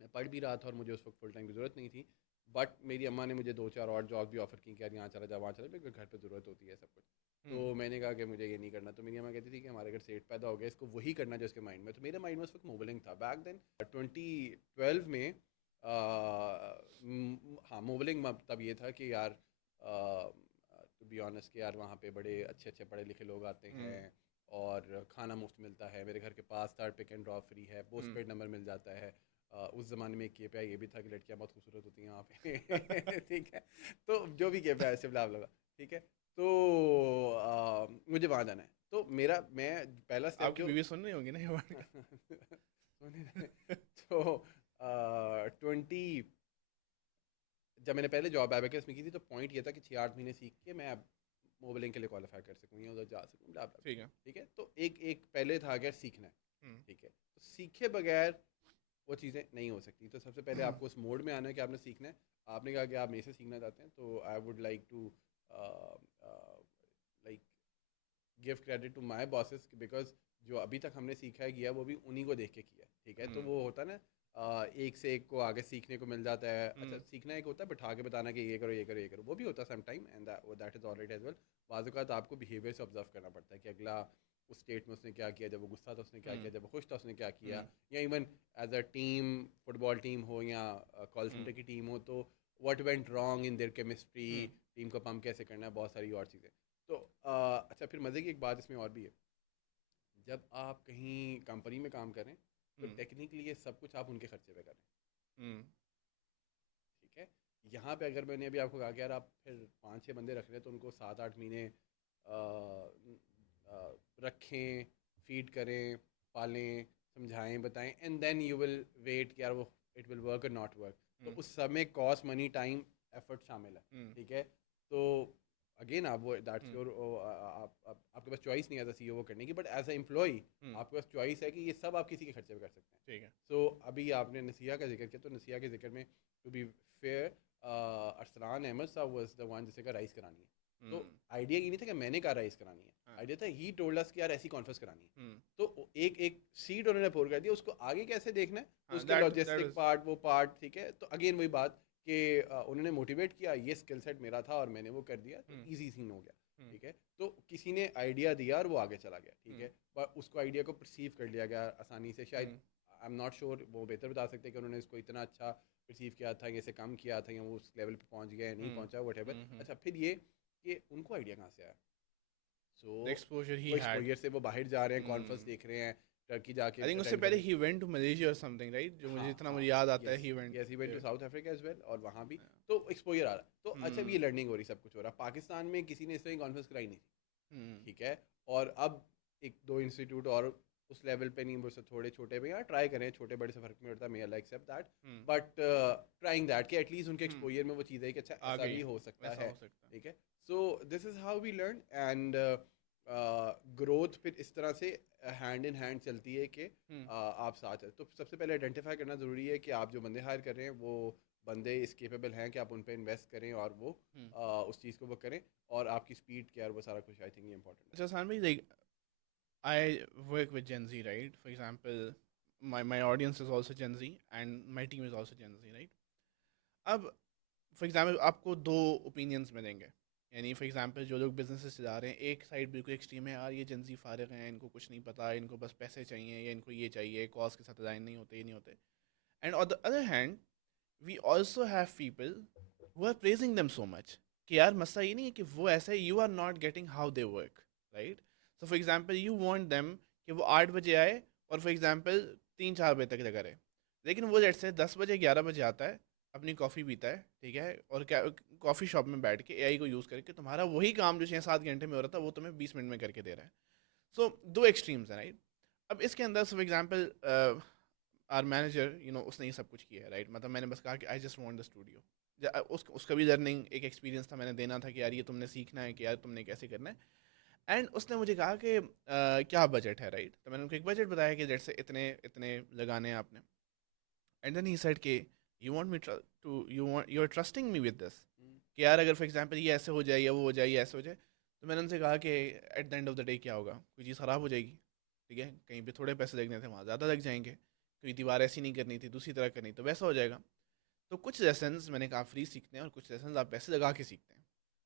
मैं पढ़ भी रहा था और मुझे उस वक्त फुल टाइम की ज़रूरत नहीं थी, बट मेरी अम्मा ने मुझे 2-4 और जॉब भी ऑफ़र की कि यार यहाँ चला जा, वहाँ चला, मेरे को घर पे ज़रूरत होती है सब कुछ। तो मैंने कहा कि मुझे ये नहीं करना। तो मेरी अम्मा कहती थी कि हमारे घर सेठ पैदा हो गया, इसको वही करना जो इसके माइंड में। तो मेरे माइंड में उस वक्त मोबलिंग था बैक देन 2012 में। हाँ, मोबलिंग तब ये था कि यार टू बी ऑनेस्ट कि यार वहाँ पे बड़े अच्छे अच्छे पढ़े लिखे लोग आते हैं और खाना मुफ्त मिलता है। मेरे घर के पास था, पिक एंड ड्रॉप फ्री है, पोस्ट पेड नंबर मिल जाता है। उस ज़माने में KPI ये भी था कि लड़कियां बहुत खूबसूरत होती हैं वहाँ पे ठीक है। तो जो भी KPI से ब्ला ब्ला, ठीक है। तो मुझे वहाँ जाना है। तो मेरा मैं पहला स्टेप आपकी जो बीवी सुन रही होगी ना ये बात? तो 20 जब मैंने पहले जॉब एबेकस में की थी तो पॉइंट ये था कि 6-8 महीने सीख के मैं अब मोबलिंग के लिए क्वालिफाई कर सकूँ या उधर जा सकूँ, blah blah blah। ठीक है। ठीक है, तो एक एक पहले था अगर सीखना है। हम्म। ठीक है, तो सीखे बगैर वो चीज़ें नहीं हो सकती। तो सबसे पहले आपको उस मोड में आना है कि आपने सीखना है। आपने कहा कि आप मेरे से सीखना चाहते हैं, तो I would like to like give credit to my bosses, because जो अभी तक हमने सीखा है किया वो भी उन्हीं को देख के किया है। ठीक है, तो वो होता है ना, एक से एक को आगे सीखने को मिल जाता है। अच्छा, सीखना एक होता है बिठा के बताना कि ये करो ये करो ये करो, वो भी होता है some time, and that is alright as well. बाज़ औक़ात आपको बिहेवियर से ऑब्जर्व करना पड़ता है कि अगला उस स्टेट में उसने क्या किया, जब वो गुस्सा था उसने क्या किया, जब वो खुश था उसने क्या किया, या even as a team, football team हो या कॉल सेंटर की टीम हो, तो what went wrong in their chemistry, team को पम्प कैसे करना है, बहुत सारी और चीज़ें। तो अच्छा, फिर मज़े की एक बात इसमें और भी है। जब आप कहीं कंपनी में काम करें तो टेक्निकली ये सब कुछ आप उनके खर्चे पे करें। ठीक है, यहाँ पे अगर मैंने अभी आपको कहा कि यार आप फिर 5-6 बंदे रख रहे हैं तो उनको 7-8 महीने रखें, फीड करें, पालें, समझाएं, बताएं, and then you will wait कि यार वो इट विल वर्क और नॉट वर्क। तो उस समय कॉस्ट, मनी, टाइम, एफर्ट शामिल है। ठीक है, तो अगेन आप वो दैट्स योर, आपके पास चॉइस नहीं एज अ CEO वो करने की, बट एज अ एम्प्लॉई आपके पास चॉइस है कि ये सब आप किसी के खर्चे पे कर सकते हैं। ठीक है। सो अभी आपने नसिया का जिक्र किया, तो नसिया के जिक्र में to be fair, Arsalan Ahmed sahab was the one जिसे का राइस करानी है। तो आइडिया ये नहीं था कि मैंने कहा राइस करानी है, आइडिया था ही टोल्ड अस कि यार ऐसी कॉन्फ्रेंस करानी है। तो एक एक सीट उन्होंने पोर कर दिया, उसको आगे कैसे देखना है, तो उसका लॉजिस्टिक पार्ट, वो पार्ट। ठीक है, तो अगेन वही बात कि उन्होंने मोटिवेट किया, ये स्किल सेट मेरा था और मैंने वो कर दिया, तो ईजी सीन हो गया। ठीक है, तो किसी ने आइडिया दिया और वो आगे चला गया। ठीक है, पर उसको आइडिया को परसीव कर लिया गया आसानी से। शायद आई एम नॉट श्योर, वो बेहतर बता सकते हैं कि उन्होंने इसको इतना अच्छा परसीव किया था, या इसे कम किया था, या वो उस लेवल पे पहुंच गया या नहीं पहुंचा, वट। अच्छा, फिर ये कि उनको आइडिया कहाँ से आया। सो द एक्सपोजर ही वो हैड। एक्सपोजर से वो बाहर जा रहे हैं, कॉन्फ्रेंस देख रहे हैं, टर्की जाके आई थिंक उससे अटेंड पहले करने। ही वेंट टू मलेशिया और समथिंग, राइट? जो मुझे हाँ जितना हाँ, मुझे याद आता है, yes he went yes, he went to there. South Africa as well, और वहाँ भी तो एक्सपोजर आ रहा। तो अच्छा, अब ये लर्निंग हो रही, सब कुछ हो रहा। पाकिस्तान में किसी ने इस तरह की कॉन्फ्रेंस कराई नहीं थी। ठीक है, और अब एक दो इंस्टीट्यूट और उस लेवल पे नहीं, वो सब थोड़े छोटे में, यार ट्राई करें, छोटे बड़े से फर्क नहीं पड़ता, may I accept that, but trying that कि एटलीस्ट उनके एक्सपोजर में वो चीज़ है कि अच्छा आ ऐसा गई, भी हो सकता वैसा है। हो सकता है। ठीक है, so this is how we learn, and growth फिर इस तरह से हैंड इन हैंड चलती है कि आप साथ हैं। तो सबसे पहले आइडेंटिफाई करना ज़रूरी है कि आप जो बंदे हायर कर रहे हैं वो बंदे इस केपेबल हैं कि आप उन पर इन्वेस्ट करें और वो उस चीज़ को वो करें, और आपकी स्पीड क्या है, वो सारा कुछ आई थिंक ये इंपॉर्टेंट अच्छा सान भाई, like I work with Gen Z, right? For example, my audience is also Gen Z and my team is also Gen Z, right? अब फॉर एग्जांपल आपको दो ओपिनियंस मिलेंगे, यानी फॉर एग्जांपल जो लोग बिजनेसेस चला रहे हैं, एक साइड बिल्कुल एक्सट्रीम है, यार ये Gen Z फारिग हैं, इनको कुछ नहीं पता, इनको बस पैसे चाहिए, या इनको ये चाहिए, कॉज के साथ अलाइन नहीं होते, ये नहीं होते। And on the other hand we also have people who are praising them so much कि यार मसला ये नहीं है कि वो ऐसा है, you are not getting how they work, right? So for example you want them कि वो 8 बजे आए और फॉर एग्जाम्पल 3-4 बजे तक जगह रहे, लेकिन वो जेट से 10 बजे 11 बजे आता है, अपनी कॉफ़ी पीता है, ठीक है, और क्या कॉफ़ी शॉप में बैठ के AI को यूज़ करके तुम्हारा वही काम जो 6-7 घंटे में हो रहा था वो तुम्हें 20 मिनट में करके दे रहा है। सो दो एक्सट्रीम्स हैं, राइट? अब इसके अंदर फॉर एग्जाम्पल आर मैनेजर, उसने ये सब कुछ किया है, राइट? मतलब मैंने बस कहा कि आई जस्ट वांट द स्टूडियो, उसका भी लर्निंग एक एक्सपीरियंस था, मैंने देना था कि यार ये तुमने सीखना है कि यार तुमने कैसे करना है। एंड उसने मुझे कहा कि क्या बजट है, राइट? तो मैंने उनको एक बजट बताया कि जैसे इतने इतने लगाने हैं आपने। एंड देन ही सेड कि you are trusting me with this, है। कि यार अगर फॉर एग्जांपल ये ऐसे हो जाए या वो हो जाए या ऐसे हो जाए। तो मैंने उनसे कहा कि eight the end of the day क्या होगा, कोई चीज़ ख़राब हो जाएगी, ठीक है, कहीं पे थोड़े पैसे लगने थे वहाँ ज़्यादा लग जाएंगे, कोई दीवार ऐसी नहीं करनी थी दूसरी तरह करनी, तो वैसा हो जाएगा। तो कुछ लेसन्स मैंने कहा फ्री सीखते हैं और कुछ लेसन्स आप पैसे लगा के सीखते हैं।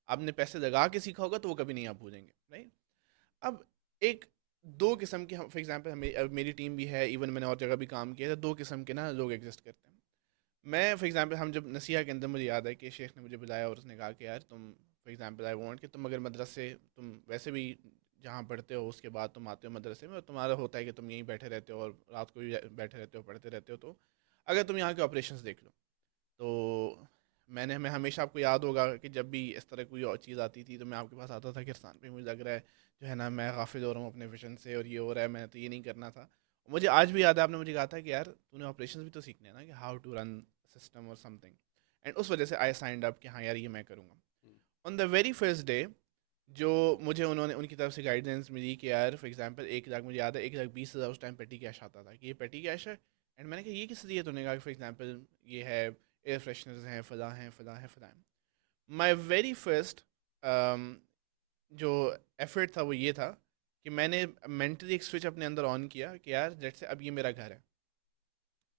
आपने पैसे लगा के सीखा होगा तो वो कभी नहीं आप भूलेंगे, राइट? अब एक 2 किस्म के हम फॉर एग्ज़ाम्पल मेरी टीम भी है, इवन मैंने और जगह भी काम किया है, तो 2 किस्म के ना लोग एग्ज़िस्ट करते हैं। मैं फॉर एग्ज़ाम्पल हम जब नसीहा के अंदर मुझे याद है कि शेख ने मुझे बुलाया और उसने कहा कि यार तुम फॉर एग्ज़ाम्पल आई वांट कि तुम अगर मदरसे तुम वैसे भी जहाँ पढ़ते हो उसके बाद तुम आते हो मदरसे में और तुम्हारा होता है कि तुम यहीं बैठे रहते हो और रात को भी बैठे रहते हो पढ़ते रहते हो, तो अगर तुम यहाँ के ऑपरेशंस देख लो तो मैं हमेशा आपको याद होगा कि जब भी इस तरह कोई और चीज़ आती थी तो मैं आपके पास आता था कि इरफान पे मुझे लग रहा है जो है ना मैं गाफिल हो रहा हूँ अपने विजन से और ये हो रहा है, मैं तो ये नहीं करना था। मुझे आज भी याद है आपने मुझे कहा था कि यार तूने ऑपरेशंस भी तो सीखने हैं ना कि हाउ टू रन सिस्टम और समथिंग, एंड उस वजह से आई साइंड अप कि हाँ यार ये मैं करूँगा। On the very first day जो मुझे उन्होंने उनकी तरफ से गाइडेंस मिली कि यार फॉर एग्जांपल 1 लाख, मुझे याद है 1,20,000 उस टाइम पेटी कैश आता था कि ये पेटी कैश है, एंड मैंने कहा ये किस लिए, तो उन्होंने कहा फॉर एग्जांपल ये है एयर फ्रेशनर्स हैं फला हैं फला है फला है। माई वेरी फर्स्ट जो एफर्ट था वो ये था कि मैंने मेंटली एक स्विच अपने अंदर ऑन किया कि यार जेट से अब ये मेरा घर है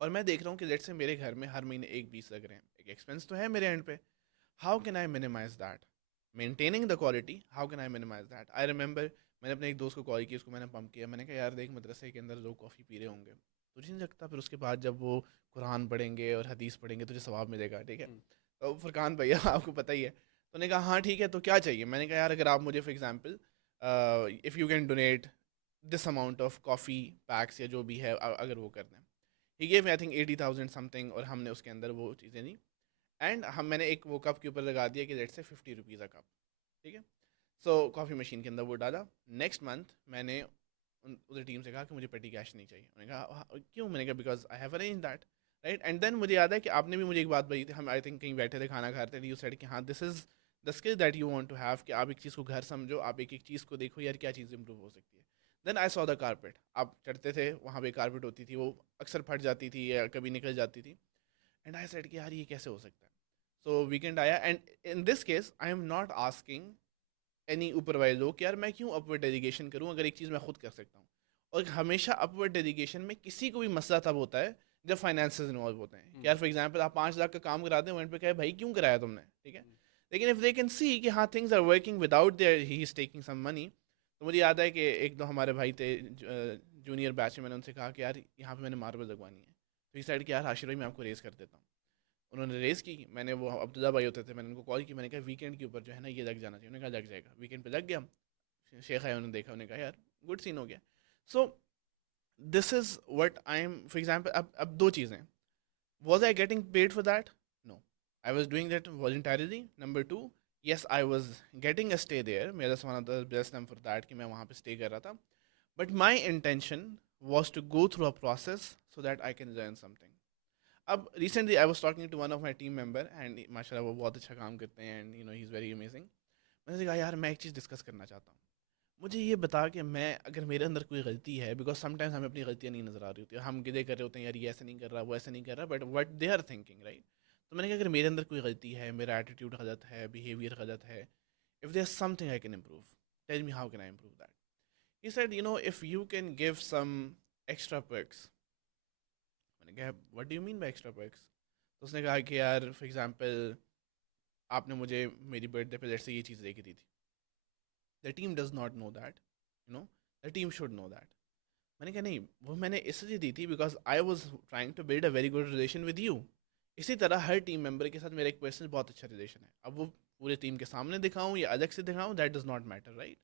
और मैं देख रहा हूँ कि जेट से मेरे घर में हर महीने 1,20 लग रहे हैं, एक एक्सपेंस तो है मेरे एंड पे, how can I minimise that maintaining the quality, how can I minimise that. I remember मैंने अपने एक दोस्त को कॉल किया, उसको मैंने पंप किया, मैंने कहा यार देख मदरसे के अंदर लोग कॉफ़ी पी रहे होंगे, तुझे नहीं लगता फिर उसके बाद जब वो कुरान पढ़ेंगे और हदीस पढ़ेंगे तुझे सवाब मिलेगा, ठीक है? तो फुरकान भैया आपको पता ही है, तो उन्होंने कहा हाँ ठीक है तो क्या चाहिए, मैंने कहा यार अगर आप मुझे for example if you can donate this amount of coffee PACS या जो भी है अगर वो कर दें, he gave me I think 80,000 something, और हमने उसके अंदर वो चीज़ें दी, एंड हम मैंने एक वो कप के ऊपर लगा दिया कि let's say 50 rupees a cup, ठीक है? सो कॉफ़ी मशीन के अंदर वो डाला। नेक्स्ट मंथ मैंने उधर टीम से कहा कि मुझे पेटी कैश नहीं चाहिए, उन्होंने कहा क्यों?" मैंने कहा because I have arrange that, right? And then मुझे याद है कि आपने भी मुझे एक बात बताई थी, हम आई थिंक कहीं बैठे थे खाना खा रहे थे, यू सेड कि हाँ this is the skill that you want to have, कि आप एक चीज़ को घर समझो, आप एक एक चीज़ को देखो यार क्या चीज़ इंप्रूव हो सकती है। Then I saw the carpet, आप चढ़ते थे वहाँ पे कारपेट होती थी, वो अक्सर फट जाती थी या कभी निकल जाती थी, एंड आई सेड कि यार ये कैसे हो सकता है। सो वीकेंड आया, and in this case I am not asking any ऊपर वाले लोग कि यार मैं क्यों अपवर्ड डेलीगेशन करूं अगर एक चीज़ मैं खुद कर सकता हूँ। और हमेशा अपवर्ड डेलीगेशन में किसी को भी मसला तब होता है जब फाइनेंसेस इन्वॉल्व होते हैं कि यार फॉर एग्जांपल आप 5 लाख का काम करा दें, वहीं पे कहे भाई क्यों कराया तुमने, ठीक है? लेकिन इफ़ दे कैन सी कि हाँ things are working without there he is taking some money, तो मुझे याद है कि एक दो हमारे भाई थे जूनियर बैच में, मैंने उनसे कहा कि यार यहाँ पे मैंने मार्बल लगवानी है, तो इस साइड कि यार आशिर भाई मैं आपको रेस कर देता हूँ। उन्होंने रेस की, मैंने वो अब्दुल्ला भाई होते थे, मैंने उनको कॉल की, मैंने कहा वीकेंड के ऊपर जो है ना ये लग जाना चाहिए, उन्होंने कहा लग जाएगा, वीकेंड पे लग गया। शेख आया, उन्होंने देखा, उन्होंने कहा यार गुड सीन हो गया। So this is what I M for example, अब दो चीज़ें, was I getting paid for that? No, I was doing that voluntarily. Number two, yes I was getting a stay there, मैं that's one of the bless them for that कि मैं वहाँ पे stay कर रहा था, but my intention was to go through a process so that I can learn something. अब recently I was talking to one of my team member and माशाल्लाह वो बहुत अच्छा काम करते हैं and you know he's very amazing. मैंने कहा यार मैं एक चीज़ डिस्कस करना चाहता हूँ, मुझे ये बता कि मैं अगर मेरे अंदर कोई गलती है, बिकॉज समटाइम्स हमें अपनी गलतियाँ नहीं नज़र आ रही होती, हम गिले कर रहे होते हैं यार ये ऐसे नहीं कर रहा वो ऐसे नहीं कर रहा, but what they are thinking, right? तो मैंने कहा अगर मेरे अंदर कोई गलती है, मेरा एटीट्यूड गलत है, बिहेवियर गलत है, if there something I can improve, tell me how can I improve that. He said you know if you can give some extra perks. मैंने कहा what do you mean by extra perks? तो उसने कहा कि यार for example आपने मुझे मेरी बर्थडे पे लेट्स से ये चीज़ दे के दी थी, the team does not know that, you know the team should know that. मैंने कहा नहीं वो मैंने इसलिए दी थी because I was trying to build a very good relation with you. इसी तरह हर टीम मेंबर के साथ मेरा एक पर्सनल बहुत अच्छा रिलेशन है, अब वो पूरे टीम के सामने दिखाऊं या अलग से दिखाऊं that does not matter, right?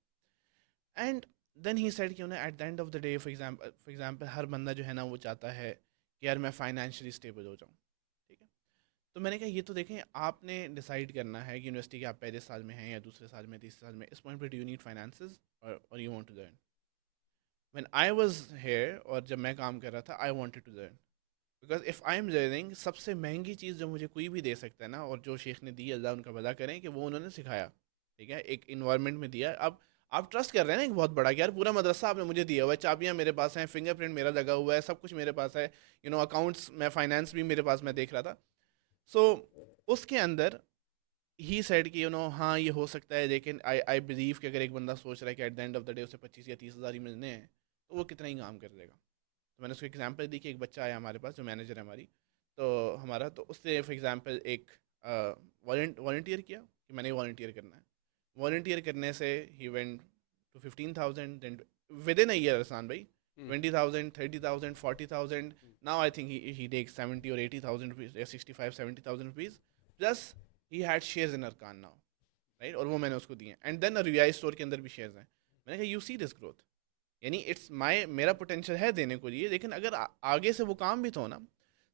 And then he said कि उन्हें at the end of the day for example हर बंदा जो है ना वो चाहता है कि यार मैं फाइनेंशियली स्टेबल हो जाऊँ, ठीक है? तो मैंने कहा ये तो देखें आपने डिसाइड करना है कि यूनिवर्सिटी के आप पहले साल में हैं या दूसरे साल में तीसरे साल में, इस पॉइंट पे डू यू नीड फाइनेंसेस और you want to learn. When I was here और जब मैं काम कर रहा था I wanted to learn, because if I am learning, सबसे महंगी चीज़ जो मुझे कोई भी दे सकता है ना, और जो शेख ने दी अल्लाह उनका भला करें कि वो उन्होंने सिखाया, ठीक है, एक इन्वायरमेंट में दिया। अब आप ट्रस्ट कर रहे हैं ना एक बहुत बड़ा कि यार पूरा मदरसा आपने मुझे दिया हुआ है, चाबियाँ मेरे पास हैं, फिंगरप्रिंट मेरा लगा हुआ है, सब कुछ मेरे पास है, यू नो अकाउंट्स, मैं फाइनेंस भी मेरे पास मैं देख रहा था। सो उसके अंदर ही सेड कि यू नो हाँ ये हो सकता है, लेकिन आई आई बिलीव कि अगर एक बंदा सोच रहा है कि eight the end of the day उसे 25 या 30 हज़ार ही मिलने हैं तो वो कितना ही काम कर लेगा। तो मैंने उसको एग्जांपल दी कि एक बच्चा आया हमारे पास जो मैनेजर है हमारी, तो हमारा तो उससे फॉर एग्जांपल एक वॉलंटियर किया कि मैंने वॉलंटियर करना है। वॉलंटियर करने से ही went to 15,000, then within a year Ahsan भाई, 20,000, 30,000, 40,000. Now I think he takes 70 or 80,000 rupees, 65, 70,000 rupees. Plus he had shares in Arkan now, right? और वो मैंने उसको दिए, एंड देन रियाई स्टोर के अंदर भी शेयर्स हैं। मैंने कहा यू सी दिस ग्रोथ, यानी इट्स माई, मेरा पोटेंशियल है देने को लिए, लेकिन अगर आगे से वो काम भी तो हो ना।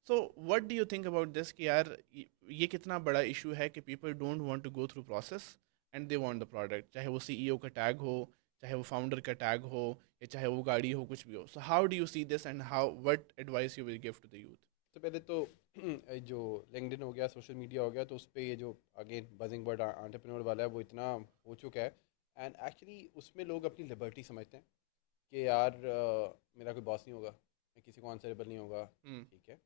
So what do you think about this कि यार ये कितना बड़ा इशू है कि people don't want to go through process and they want the product, चाहे वो सीईओ का टैग हो, चाहे वो फाउंडर का टैग हो, या चाहे वो गाड़ी हो, कुछ भी हो। So how do you see this and how, what advice you will give to the youth? तो पहले तो जो लिंक्डइन हो गया, सोशल मीडिया हो गया, तो उस पर ये जो अगेन बजिंग वर्ड एंटरप्रेन्योर वाला है वो इतना हो चुका है। एंड एक्चुअली उसमें लोग अपनी लिबर्टी समझते हैं कि यार मेरा कोई बॉस नहीं होगा, मैं किसी को आंसरेबल नहीं होगा, ठीक है,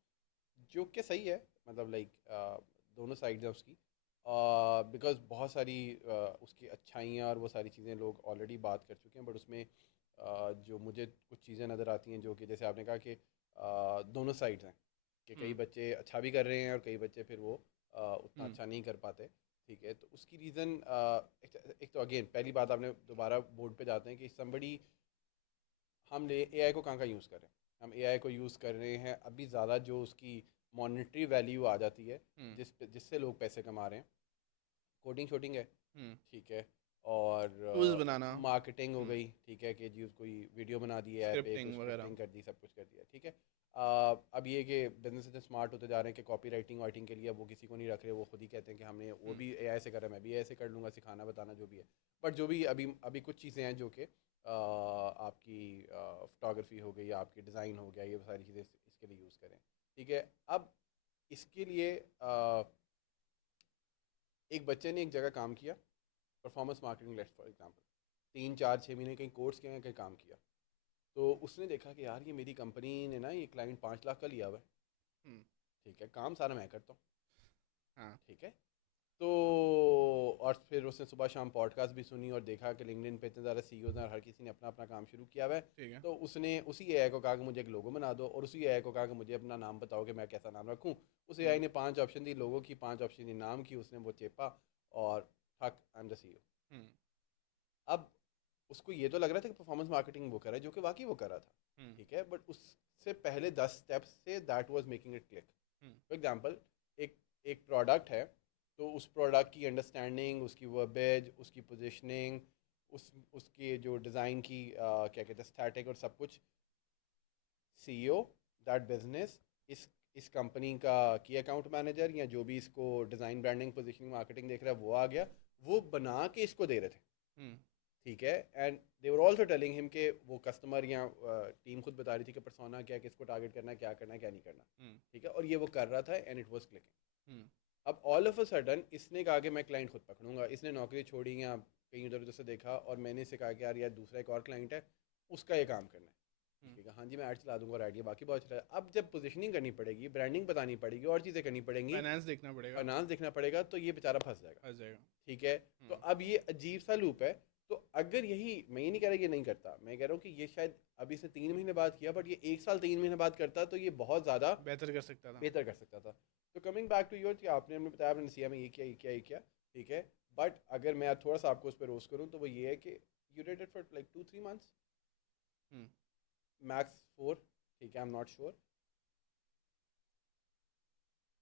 जो कि सही है, मतलब लाइक दोनों साइड है उसकी। बिकॉज बहुत सारी उसकी अच्छाइयाँ और वो सारी चीज़ें लोग ऑलरेडी बात कर चुके हैं, बट उसमें जो मुझे कुछ चीज़ें नज़र आती हैं जो कि जैसे आपने कहा कि दोनों साइड्स हैं, कि कई बच्चे अच्छा भी कर रहे हैं और कई बच्चे फिर वो उतना अच्छा नहीं कर पाते, ठीक है। तो उसकी रीज़न एक तो अगेन पहली बात आपने दोबारा बोर्ड पे जाते हैं कि समबडी, हम एआई को कहाँ का यूज़ कर रहे हैं, हम एआई को यूज़ कर रहे हैं अभी ज़्यादा जो उसकी मॉनेटरी वैल्यू आ जाती है, जिससे लोग पैसे कमा रहे हैं, कोडिंग शोटिंग है, ठीक है, और टूल्स बनाना, मार्केटिंग हो गई, ठीक है, कि जी कोई वीडियो बना दी है, पे स्क्रिप्टिंग वगैरह। स्क्रिप्टिंग कर दी, सब कुछ कर दिया, ठीक है। अब ये कि बिजनेस इतने स्मार्ट होते जा रहे हैं कि कॉपी राइटिंग वाइटिंग के लिए वो किसी को नहीं रख रहे, वो खुद ही कहते हैं कि हमने वो भी एआई से करा, मैं भी एआई से कर लूँगा, सिखाना बताना जो भी है। बट जो भी अभी अभी कुछ चीज़ें हैं जो कि आपकी फोटोग्राफी हो गई, आपकी डिज़ाइन हो गया, ये सारी चीज़ें इसके लिए यूज़ करें, ठीक है। अब इसके लिए एक बच्चे ने एक जगह काम किया, performance marketing, let's for example, 3 4 6 महीने कहीं कोर्स किया, कहीं काम किया, तो उसने देखा कि यार ये मेरी कंपनी ने ना ये क्लाइंट 5 लाख का लिया हुआ है, ठीक है, काम सारा मैं करता हूँ, हाँ, ठीक है। तो और फिर उसने सुबह शाम पॉडकास्ट भी सुनी और देखा कि लिंक्डइन पे इतने ज़्यादा सीईओ हैं और हर किसी ने अपना अपना काम शुरू किया हुआ है। ठीक है। तो उसने उसी एआई को कहा कि मुझे एक लोगो बना दो, और उसी एआई को कहा कि मुझे अपना नाम बताओ कि मैं कैसा नाम रखूँ। उस एआई ने 5 ऑप्शन दी, लोगों की 5 ऑप्शन दी, नाम की, उसने वो चेपा और ठक, आई एम द सीईओ। अब उसको ये तो लग रहा था कि परफॉर्मेंस मार्केटिंग वो कर रहा है, जो कि वाकई वो कर रहा था, ठीक है, बट उससे पहले 10 steps say that was making it click. For example, एक एक प्रोडक्ट है, तो उस प्रोडक्ट की अंडरस्टैंडिंग, उसकी वर्बेज, उसकी पोजीशनिंग, उसके जो डिज़ाइन की क्या कहते हैं स्टैटिक और सब कुछ, सीईओ दैट बिजनेस, इस कंपनी का की अकाउंट मैनेजर या जो भी इसको डिज़ाइन, ब्रांडिंग, पोजीशनिंग, मार्केटिंग देख रहा है, वो आ गया, वो बना के इसको दे रहे थे, ठीक है। And they were also telling him के वो कस्टमर या टीम खुद बता रही थी कि पर्सोना क्या है, किसको टारगेट करना है, क्या करना है, क्या नहीं करना, ठीक है, और ये वो कर रहा था एंड इट वाज क्लिकिंग। अब ऑल ऑफ अ सडन इसने कहा कि मैं क्लाइंट खुद पकड़ूंगा, इसने नौकरी छोड़ी या कहीं उधर उधर से देखा, और मैंने इसे कहा कि यार यार दूसरा एक और क्लाइंट है, उसका ये काम करना है, ठीक है, हाँ जी मैं ऐड चला दूंगा और आइडिया बाकी बहुत चला। अब जब पोजीशनिंग करनी पड़ेगी, ब्रांडिंग बतानी पड़ेगी और चीज़ें करनी पड़ेंगी, फाइनेंस देखना पड़ेगा। फाइनेंस देखना पड़ेगा, तो ये बेचारा फंस जाएगा, आ जाएगा। ठीक है। तो अब ये अजीब सा लूप है। तो अगर यही, मैं ये नहीं कह रहा कि ये नहीं करता, मैं कह रहा हूँ कि ये शायद अभी से 3 महीने बाद किया, बट ये 1 साल 3 महीने बाद करता तो ये बहुत ज़्यादा बेहतर कर सकता था। बेहतर कर सकता था। तो कमिंग बैक टू योर, कि आपने हमें बताया आपने सीएम में ये किया, ये किया, ये किया, ठीक है, बट अगर मैं थोड़ा सा आपको उस पर रोस्ट करूँ तो वो ये है कि you did it for like 2 3 months, max 4, ठीक है, आई एम नॉट श्योर।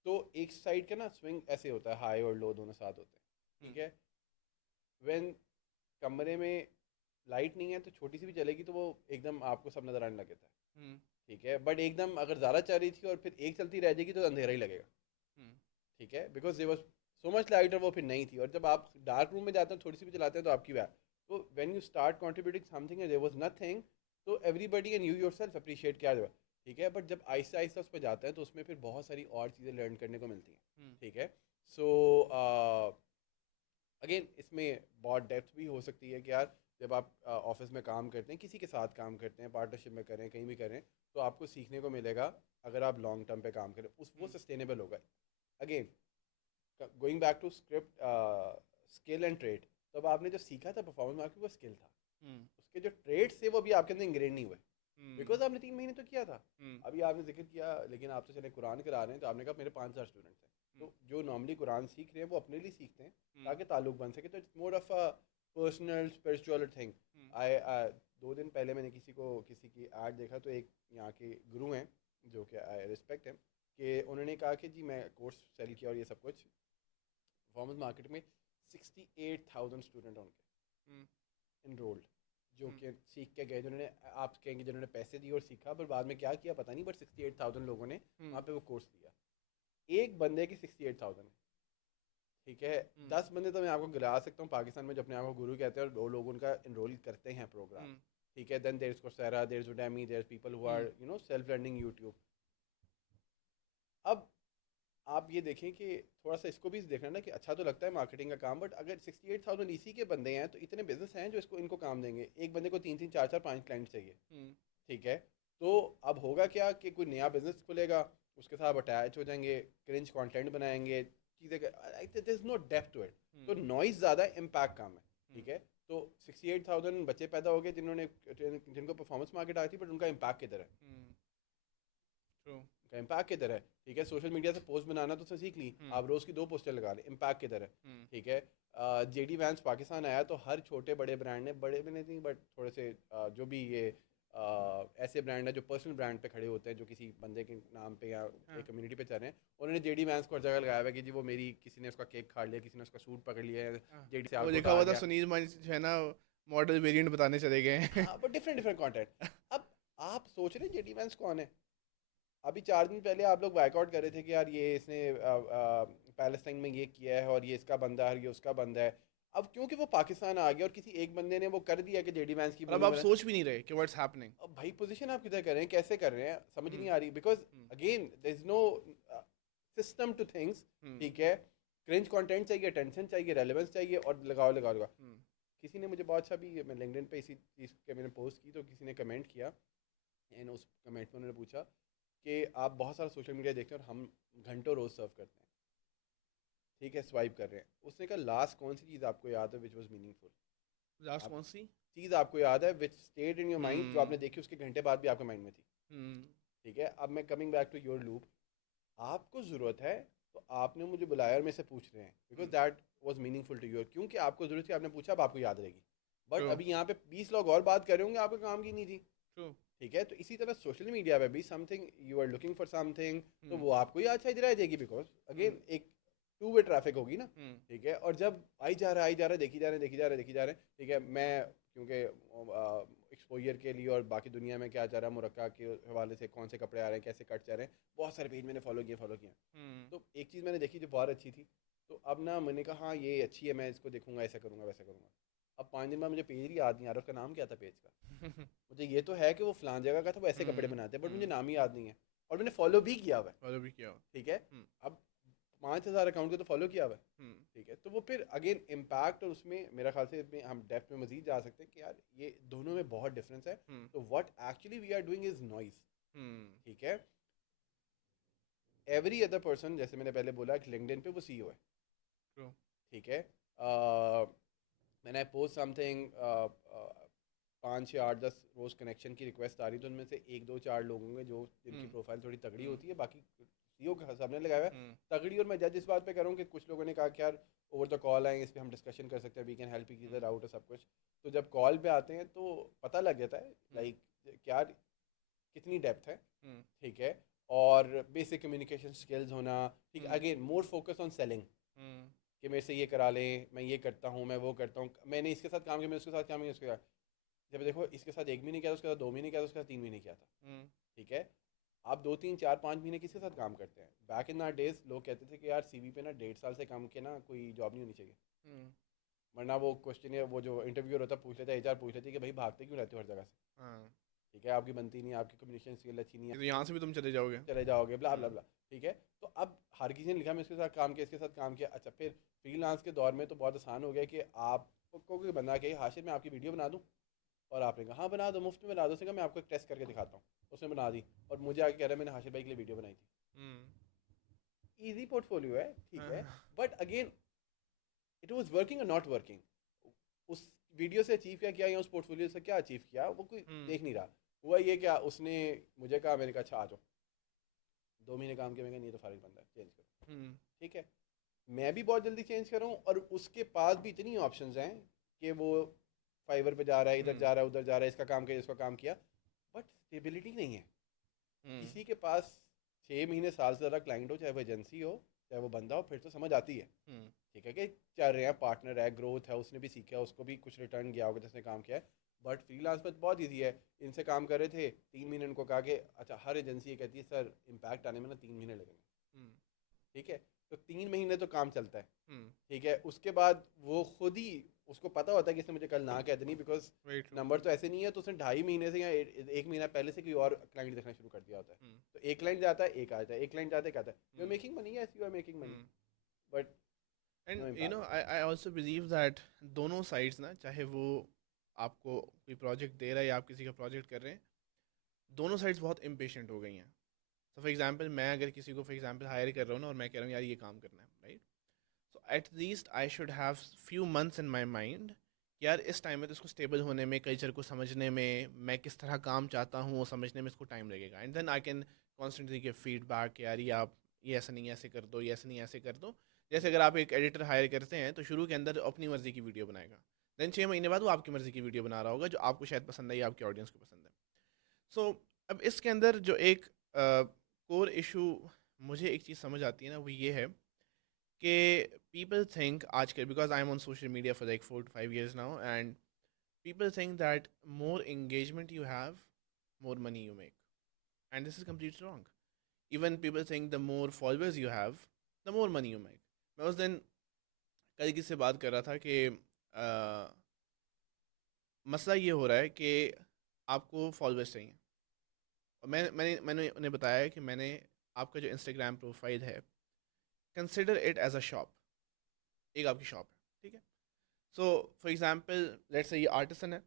तो एक साइड का ना स्विंग ऐसे होता है, हाई और लो दोनों साथ होते हैं, ठीक है। व्हेन कमरे में लाइट नहीं है तो छोटी सी भी चलेगी तो वो एकदम आपको सब नज़र आने लग जाता है, ठीक है, बट एकदम अगर ज़्यादा चल रही थी और फिर एक चलती रह जाएगी तो अंधेरा ही लगेगा, ठीक है, because there was so much light और वो फिर नहीं थी। और जब आप डार्क रूम में जाते हैं थोड़ी सी भी चलाते हैं तो आपकी वैल्यू, तो when you start contributing something and there was nothing, तो everybody and you yourself appreciate किया जाए, ठीक है। बट जब आहिस्ता आहिस्ता उस पर जाता है तो उसमें फिर बहुत सारी और चीज़ें लर्न करने को मिलती हैं, ठीक है। सो अगेन इसमें बहुत डेप्थ भी हो सकती है कि यार जब आप ऑफिस में काम करते हैं, किसी के साथ काम करते हैं, पार्टनरशिप में करें, कहीं भी करें, तो आपको सीखने को मिलेगा अगर आप लॉन्ग टर्म पे काम करें, उस वो सस्टेनेबल होगा। Again going back to script, skill and trade, तो अब आपने जो सीखा था परफॉर्मेंस मार्केटिंग वो स्किल था, उसके जो ट्रेड्स थे वो अभी आपके अंदर इंग्रेन नहीं हुए, बिकॉज आपने 3 महीने तो किया था। अभी आपने जिक्र किया लेकिन आप तो चले कुरान करा रहे हैं, तो आपने कहा मेरे 5,000 स्टूडेंट्स हैं, तो जो नॉर्मली कुरान सीख रहे हैं वो अपने लिए सीखते हैं ताकि ताल्लुक बन सके, तो it's more of a personal spiritual thing. I 2 दिन पहले मैंने किसी की ऐड देखा, तो एक यहाँ के गुरु हैं जो कि आई रिस्पेक्ट हैं, कि उन्होंने कहा कि जी मैं कोर्स सेल किया और ये सब कुछ, परफॉर्मेंस मार्केट में 68,000 स्टूडेंट होंगे इनरोल्ड, जो कि सीख के गए, जिन्होंने आप कहेंगे जिन्होंने पैसे दिए और सीखा, पर बाद में क्या किया पता नहीं, बट 68,000 लोगों ने वहाँ पे वो कोर्स लिया। एक बंदे की 68,000 है, ठीक है। 10 बंदे तो मैं आपको गिरा सकता हूँ पाकिस्तान में जो अपने आप को गुरु कहते हैं और 2 लोग उनका इनरोल करते हैं प्रोग्राम, ठीक है। Then there is Coursera, there is Udemy, there is people who are self learning YouTube. अब आप ये देखें कि थोड़ा सा इसको भी देखना ना कि अच्छा तो लगता है मार्केटिंग का काम, बट अगर 68,000 इसी के बंदे हैं तो इतने बिजनेस हैं जो इनको काम देंगे। एक बंदे को 3-3 4-4 5 क्लाइंट चाहिए, ठीक है। तो अब होगा क्या कि कोई नया बिजनेस खुलेगा, उसके साथ अटैच हो जाएंगे, क्रिंज कंटेंट बनाएंगे, चीज़ें, there is no depth to it, तो नॉइज ज़्यादा, इम्पैक्ट कम है, ठीक है। तो 68,000 बच्चे पैदा हो गए जिनको परफॉर्मेंस मार्केट आई थी, बट उनका इम्पैक्ट किधर है? उनका इम्पैक्ट किधर है? ठीक है, सोशल मीडिया से पोस्ट बनाना तो उसने सीख ली, आप रोज़ की 2 पोस्टें लगा लें, इम्पैक्ट किधर है? ठीक है। जेडी वैंस पाकिस्तान आया तो हर छोटे बड़े ब्रांड ने, बड़े भी नहीं बट थोड़े से जो भी ये ऐसे ब्रांड है जो पर्सनल ब्रांड पे खड़े होते हैं, जो किसी बंदे के नाम पे या एक कम्युनिटी पे चल रहे हैं, उन्होंने जेडी वैंस को हर जगह लगाया हुआ है कि जी वो मेरी, किसी ने उसका केक खा लिया, किसी ने उसका सूट पकड़ लिया है, जेडी से वो देखा हुआ था सुनील मान जो है ना, मॉडल वेरिएंट बताने चले गए हैं। But different content. अब आप सोच रहे हैं जेडी वैंस कौन है? अभी 4 दिन पहले आप लोग बाइकआउट कर रहे थे कि यार ये इसने पैलेस्टाइन में ये किया है और ये इसका बंदा है, ये उसका बंदा है। अब क्योंकि वो पाकिस्तान आ गया और किसी एक बंदे ने वो कर दिया कि जेडी वैंस की अब आप सोच भी नहीं रहे कि व्हाट्स हैपनिंग। अब भाई पोजीशन आप किधर कर रहे हैं, कैसे कर रहे हैं, समझ नहीं आ रही, because again there is no system to things, ठीक है। क्रिंज कंटेंट चाहिए, टेंशन चाहिए, रेलेवेंस चाहिए, और लगाओ लगाओ लगाओ। किसी ने मुझे बहुत अच्छा भी, मैं लिंक्डइन पे इसी चीज़ के मैंने पोस्ट की तो किसी ने कमेंट किया, एंड उस कमेंट में उन्होंने पूछा कि आप बहुत सारा सोशल मीडिया देखते हैं और हम घंटों रोज़ सर्व करते हैं, ठीक है, स्वाइप कर रहे हैं। उसने कहा लास्ट कौन सी चीज़ आपको याद है विच वॉज मीनिंगफुल? लास्ट कौन सी चीज़ आपको याद है विच स्टेड इन योर माइंड, जो आपने देखी उसके घंटे बाद भी आपके माइंड में थी, ठीक है। अब मैं coming back to your loop, आपको ज़रूरत है तो आपने मुझे बुलाया और मेरे से पूछ रहे हैं because that was meaningful to you, क्योंकि आपको ज़रूरत थी, आपने पूछा, अब आपको याद रहेगी। बट अभी यहाँ पे 20 लोग और बात कर रहे होंगे, आपके काम की नहीं थी, ठीक है। तो इसी तरह सोशल मीडिया पे भी something you are looking for something, तो वो आपको ही अच्छा रह जाएगी, बिकॉज अगेन एक 2 वे ट्रैफिक होगी ना, ठीक है। और जब आई जा रहा है, देखी जा रहे हैं, ठीक है। मैं क्योंकि एक्सपोजर के लिए और बाकी दुनिया में क्या जा रहा है, मुरक्का के हवाले से कौन से कपड़े आ रहे हैं, कैसे कट जा रहे हैं, बहुत सारे पेज मैंने फॉलो किया। तो एक चीज़ मैंने देखी जो बहुत अच्छी थी, तो अब ना मैंने कहा हाँ ये अच्छी है, मैं इसको देखूंगा, ऐसा करूंगा वैसा करूंगा। अब 5 दिन बाद मुझे पेज ही याद नहीं आ रहा उसका नाम क्या था पेज का। मुझे ये तो है कि वो फलां जगह का था, वो ऐसे कपड़े बनाते हैं, बट मुझे नाम ही याद नहीं है, और मैंने फॉलो भी किया हुआ है, ठीक है। अब 5,000 अकाउंट को तो फॉलो किया हुआ है, ठीक है। तो वो फिर अगेन इम्पैक्ट, और उसमें मेरा ख्याल से इसमें हम डेप्थ में मजीद जा सकते हैं कि यार ये दोनों में बहुत डिफरेंस है। तो what actually we are doing is noise, ठीक है। एवरी अदर पर्सन, जैसे मैंने पहले बोला कि लिंक्डइन पे वो सीईओ है, ठीक है। मैंने पोस्ट समथिंग 5 या 8 10 रोज़ कनेक्शन की रिक्वेस्ट आ रही, तो उनमें से 1 2 4 लोग होंगे जो जिनकी प्रोफाइल थोड़ी तगड़ी होती है, बाकी सीईओ के सामने लगाया हुआ है तगड़ी। और मैं जज इस बात पे करूँ कि कुछ लोगों ने कहा कि यार ओवर द कॉल आएंगे, इस पर हम डिस्कशन कर सकते हैं, वी कैन हेल्प यू इधर आउट और सब कुछ। तो जब कॉल पे आते हैं तो पता लग जाता है लाइक क्या कितनी डेप्थ है, ठीक है। और बेसिक कम्युनिकेशन स्किल्स होना, ठीक है। Again more focus on selling, कि मेरे से ये करा लें, मैं ये करता हूँ, मैं वो करता हूँ, मैंने इसके साथ काम किया, मैं उसके साथ काम किया, उसके साथ जब देखो इसके साथ 1 महीने किया था, उसके साथ 2 महीने किया था, उसके साथ 3 महीने किया था, ठीक है। आप 2 3 4 5 महीने किसके साथ काम करते हैं? बैक इन आवर डेज लोग कहते थे कि यार सीवी पे ना 1.5 साल से कम के ना कोई जॉब नहीं होनी चाहिए, वरना वो क्वेश्चन, वो जो इंटरव्यूअर होता पूछ लेता है, एचआर पूछ लेती है कि भाई भागते क्यों रहते हो हर जगह से, ठीक है, आपकी बनती नहीं है, आपकी कम्युनिकेशन स्किल अच्छी नहीं है, तो यहाँ से भी तुम चले जाओगे, ब्ला ब्ला ब्ला, ठीक है। तो अब हर किसी ने लिखा मैं इसके साथ काम किया, इसके साथ काम किया। अच्छा, फिर फ्रीलांस के दौर में तो बहुत आसान हो गया कि आपको कोई बंदा कहे हाशिर मैं आपकी वीडियो बना दूँ, और आपने कहा हाँ बना दो, मुफ्त में बना दो। उसने कहा मैं आपको एक टेस्ट करके दिखाता हूँ, उसने बना दी, और मुझे आके कह रहा है मैंने हाशिर भाई के लिए वीडियो बनाई थी। ईजी पोर्टफोलियो है, ठीक है, but again it was working और नॉट वर्किंग। उस वीडियो से अचीव क्या किया या उस पोर्टफोलियो से क्या अचीव किया वो कोई देख नहीं रहा। हुआ ये क्या, उसने मुझे कहा, मैंने कहा अच्छा आ जाओ, 2 महीने काम किया, मैंने कहा नहीं तो फारिग बंदा है, चेंज करो। हम्म ठीक है, मैं भी बहुत जल्दी चेंज कर रहा हूँ, और उसके पास भी इतनी ऑप्शंस हैं कि वो फाइवर पे जा रहा है, इधर हम्म जा रहा है, उधर जा रहा है, इसका काम किया, इसका काम किया, बट स्टेबिलिटी नहीं है। हम्म किसी के पास 6 महीने साल से ज़्यादा क्लाइंट हो, चाहे वो एजेंसी हो, चाहे वो बंदा हो, फिर तो समझ आती है। हम्म ठीक है कि चल रहे हैं, पार्टनर है, ग्रोथ है, उसने भी सीखा है, उसको भी कुछ रिटर्न गया होगा जिसने काम किया है। बट फ्रीलांस में तो बहुत ईजी है। इनसे काम कर रहे थे 3 महीने, इनको कहा कि अच्छा, हर एजेंसी ये कहती है सर इम्पैक्ट आने में ना 3 महीने लगेंगे। हम्म ठीक है, तो 3 महीने तो काम चलता है। हम्म ठीक है, उसके बाद वो खुद ही, उसको पता होता है कि इसने मुझे कल ना कह देनी, बिकॉज वेरी ट्रू नंबर तो ऐसे नहीं है, तो उसने 2.5 महीने से या 1 महीना पहले से कोई और क्लाइंट देखना शुरू कर दिया होता है। हम्म तो एक क्लाइंट जाता है, एक आता है, एक क्लाइंट जाता है, एक आता है, you are hmm making money, yes you are making money, hmm but no and you know impact. I also believe that दोनों साइड्स ना, चाहे वो आपको कोई प्रोजेक्ट दे रहा है या आप किसी का प्रोजेक्ट कर रहे हैं, दोनों साइड्स बहुत इम्पेशेंट हो गई हैं। तो फॉर एग्जांपल मैं अगर किसी को फॉर एग्जांपल हायर कर रहा हूँ ना, और मैं कह रहा हूँ यार ये काम करना है, right? So at least I should have few months in my mind, यार इस टाइम में तो इसको स्टेबल होने में, कल्चर को समझने में, मैं किस तरह काम चाहता हूँ वो समझने में इसको टाइम लगेगा, and then I can constantly give feedback, यार ये आप ये ऐसा नहीं ऐसे कर दो, ये ऐसे नहीं ऐसे कर दो। जैसे अगर आप एक एडिटर हायर करते हैं तो शुरू के अंदर अपनी मर्ज़ी की वीडियो बनाएगा, देन 6 महीने बाद वो आपकी मर्ज़ी की वीडियो बना रहा होगा जो आपको शायद पसंद है या आपके ऑडियंस को पसंद है। सो अब इसके अंदर जो एक कोर इशू मुझे एक चीज़ समझ आती है ना, वो ये है कि पीपल थिंक आजकल, because I am on social media for like 4 to 5 years now, and people think that more engagement you have, more money you make. And this is completely wrong. Even people think the more followers you have, the more money you make. मैं उस दिन कल किसी से बात कर रहा था कि मसला ये हो रहा है कि आपको फॉलोअर्स चाहिए, और मैंने उन्हें बताया कि मैंने आपका जो इंस्टाग्राम प्रोफाइल है, consider it as a shop, एक आपकी शॉप है, ठीक है? So for example let's say ये आर्टिसन है,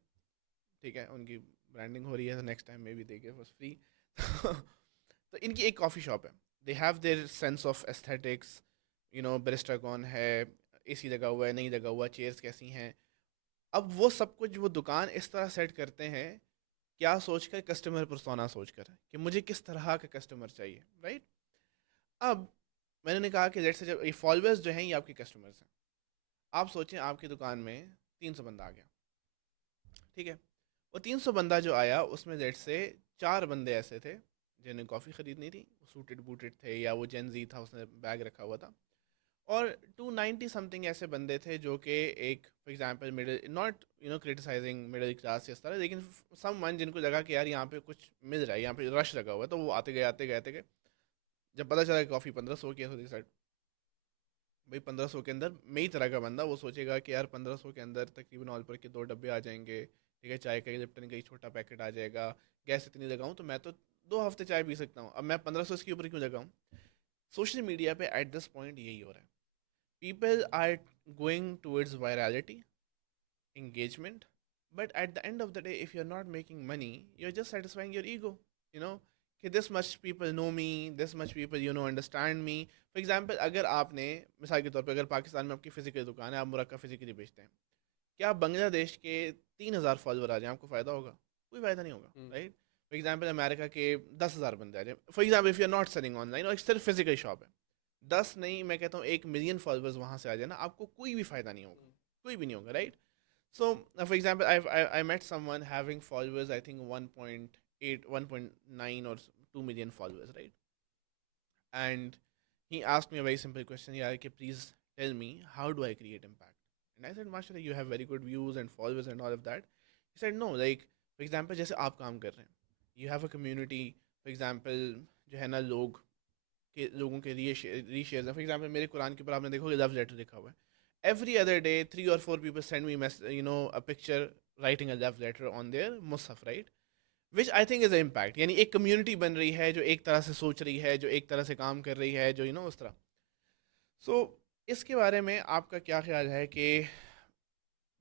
ठीक है, उनकी ब्रांडिंग हो रही है, next time may be they give us free. तो इनकी एक कॉफ़ी शॉप है, they have their sense of aesthetics, you know Barista कौन है, एसी लगा हुआ है नहीं लगा हुआ, चेयर्स कैसी हैं। अब वो सब कुछ वो दुकान इस तरह सेट करते हैं, क्या सोचकर, कस्टमर परसोना सोचकर कि मुझे किस तरह का कस्टमर चाहिए, राइट? अब मैंने उन्हें कहा कि लेट्स से जब ये फॉलोअर्स जो हैं ये आपके कस्टमर्स हैं, आप सोचें आपकी दुकान में 300 बंदा आ गया, ठीक है? वो 300 बंदा जो आया उसमें लेट से 4 बंदे ऐसे थे जिन्हें कॉफ़ी ख़रीदनी थी, वो सूटेड बूटेड थे, या वो जेन जी था उसने बैग रखा हुआ था, और 290 समथिंग ऐसे बंदे थे जो कि एक for example middle, not you know criticising middle class इस तरह, लेकिन सम वन जिनको लगा कि यार यहाँ पे कुछ मिल रहा है, यहाँ पे रश लगा हुआ है, तो वो आते गए आते गए आते गए। जब पता चला कि कॉफ़ी 1500 की है, तो डिसाइड, भाई 1500 के अंदर मेरी तरह का बंदा वो सोचेगा कि यार 1500 के अंदर तकरीबन ऑल पर के 2 डब्बे आ जाएंगे, ठीक है, चाय का लिप्टन का एक छोटा पैकेट आ जाएगा, गैस इतनी लगाऊं तो मैं तो 2 हफ्ते चाय पी सकता हूँ, अब मैं 1500 इसके ऊपर क्यों लगाऊं? सोशल मीडिया पे एट दिस पॉइंट यही हो रहा है, people are going towards virality, engagement, but at the end of the day if you're not making money, you're just satisfying your ego, you know, कि this much people know me, this much people you know understand me. For example, अगर आपने मिसाल के तौर पे, अगर पाकिस्तान में आपकी फिजिकल दुकान है, आप मुरक्का फिजिकली बेचते हैं, क्या आप बांग्लादेश के 3,000 फॉलोअर आ जाए आपको फ़ायदा होगा? कोई फ़ायदा नहीं होगा, राइट? फॉर एग्जाम्पल अमेरिका के 10,000 बंदे आ जाए, for example if you are not selling online और एक सिर्फ फिजिकल शॉप है, 10 नहीं मैं कहता हूँ 1 मिलियन फॉलोअर्स वहाँ से आ जाए ना, आपको कोई भी फ़ायदा नहीं होगा, कोई भी नहीं होगा, right? So, for example, I met someone having followers, I think 1.8, 1.9 or 2 million followers, right? And he asked me a very simple question, yeah, okay, please tell me, how do I create impact? And I said, Mashallah, you have very good views and followers and all of that. He said, no, like, for example, जैसे आप काम कर रहे हैं, you have a community, for example, जो है ना लोगों के रीशेयर्स हैं, फॉर एग्जाम्पल मेरे कुरान के ऊपर आपने देखोगे लव लेटर लिखा हुआ है, every other day 3 or 4 people send me a picture writing a love letter on their mushaf, right? Which I think is an impact, यानी एक कम्युनिटी बन रही है जो एक तरह से सोच रही है, जो एक तरह से काम कर रही है, जो उस तरह। सो इसके बारे में आपका क्या ख्याल है कि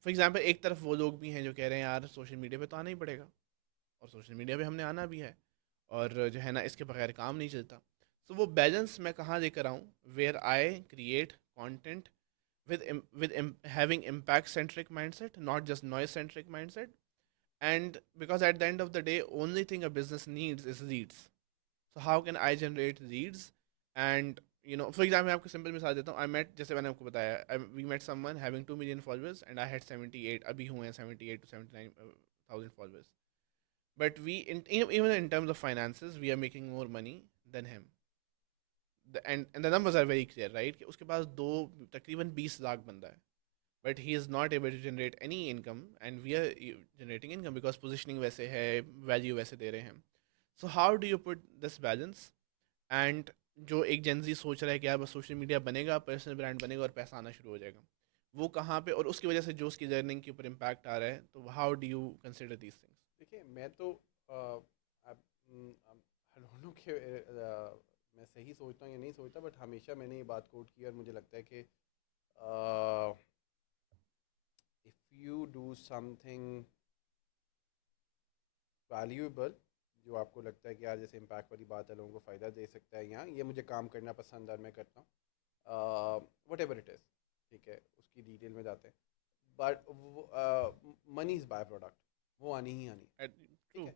फॉर एग्जांपल एक तरफ वो लोग भी हैं जो कह रहे हैं यार सोशल मीडिया पे तो आना ही पड़ेगा, और सोशल मीडिया पे हमने आना भी है, और जो है ना इसके बगैर काम नहीं चलता। सो वो बैलेंस मैं कहाँ लेकर आऊँ, where I create content with having impact centric mindset, not just noise centric mindset, And because at the end of the day, only thing a business needs is leads. So how can I generate leads? And for example, मैं आपको simple मिसाल देता हूँ. I met, जैसे मैंने आपको बताया, we met someone having 2 million followers, and I had 78. अभी हुए हैं 78 to 79,000 followers. But even in terms of finances, we are making more money than him. And the numbers are very clear, right? कि उसके पास तकरीबन 20 लाख बंदा है. But he is not able to generate any income, and we are generating income because positioning वैसे है, value वैसे दे रहे हैं. So how do you put this balance? And जो एक जेंजी सोच रहा है कि यार बस सोशल मीडिया बनेगा, पर्सनल ब्रांड बनेगा और पैसा आना शुरू हो जाएगा, वो कहाँ पे, और उसकी वजह से जो उसकी जर्निंग के ऊपर इम्पैक्ट आ रहा है, तो how do you consider these things? देखिए मैं तो हलों के मैं सही सोचता हूँ या नहीं सोचता, बट हमेशा मैंने ये बात कोट की और मुझे लगता है कि if you do something valuable, जो आपको लगता है कि यार जैसे इम्पैक्ट वाली बात है, लोगों को फ़ायदा दे सकता है, यहाँ ये मुझे काम करना पसंद है और मैं करता हूँ, वट एवर इट इज़, ठीक है, उसकी डिटेल में जाते हैं, but money is by product, वो आनी ही आनी, ठीक है।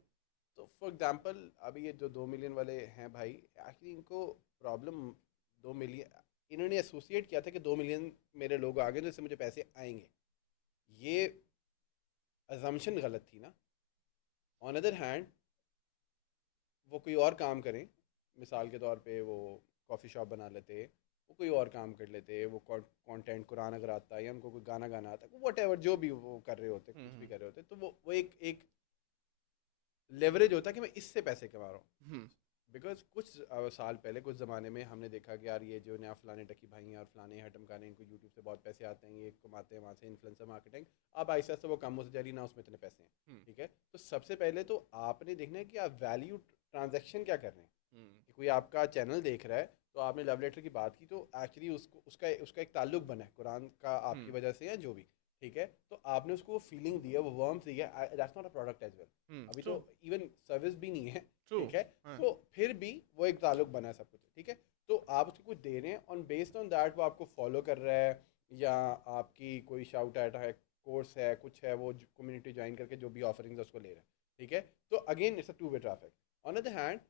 तो फॉर एग्जांपल अभी ये जो 2 मिलियन वाले हैं भाई, एक्चुअली इनको प्रॉब्लम 2 मिलियन, इन्होंने एसोसिएट किया था कि 2 मिलियन मेरे लोग आ गए तो इससे मुझे पैसे आएंगे, ये अजम्पशन गलत थी ना। ऑन अदर हैंड वो कोई और काम करें, मिसाल के तौर पे वो कॉफ़ी शॉप बना लेते, वो कोई और काम कर लेते, वो कंटेंट कुरान अगर आता है या उनको कोई गाना गाना आता है, वट एवर जो भी वो कर रहे होते, कुछ भी कर रहे होते, तो वो एक लेवरेज होता है कि मैं इससे पैसे कमा रहा हूँ। बिकॉज कुछ साल पहले, कुछ ज़माने में हमने देखा कि यार ये जो नया फलाने टकी भाई हैं और फलाने हटमकाने, इनको यूट्यूब से बहुत पैसे आते हैं, ये कमाते हैं वहाँ से इन्फ्लुएंसर मार्केटिंग, अब आहिस्ता आहिस्ता वो कम होती जा रही, ना उसमें इतने पैसे हैं, ठीक है। तो सबसे पहले तो आपने देखना है कि आप वैल्यू ट्रांजैक्शन क्या कर रहे हैं, कि कोई आपका चैनल देख रहा है, तो आपने लव लेटर की बात की, तो एक्चुअली उसका एक ताल्लुक बना है कुरान का आपकी वजह से या जो भी, ठीक है। तो आपने उसको वो फीलिंग दी है, वो वार्मथ दी है, that's not a product as well, अभी तो इवन सर्विस भी नहीं है, ठीक है। तो फिर भी वो एक ताल्लुक बना है सब कुछ, ठीक है। तो आप उसको कुछ दे रहे हैं, ऑन बेस्ड ऑन दैट वो आपको फॉलो कर रहा है, या आपकी कोई शाउट आउट है, कोर्स है, कुछ है, वो कम्युनिटी ज्वाइन करके जो भी ऑफरिंग्स है उसको ले रहा है, ठीक है। तो again it's a two way traffic. On other hand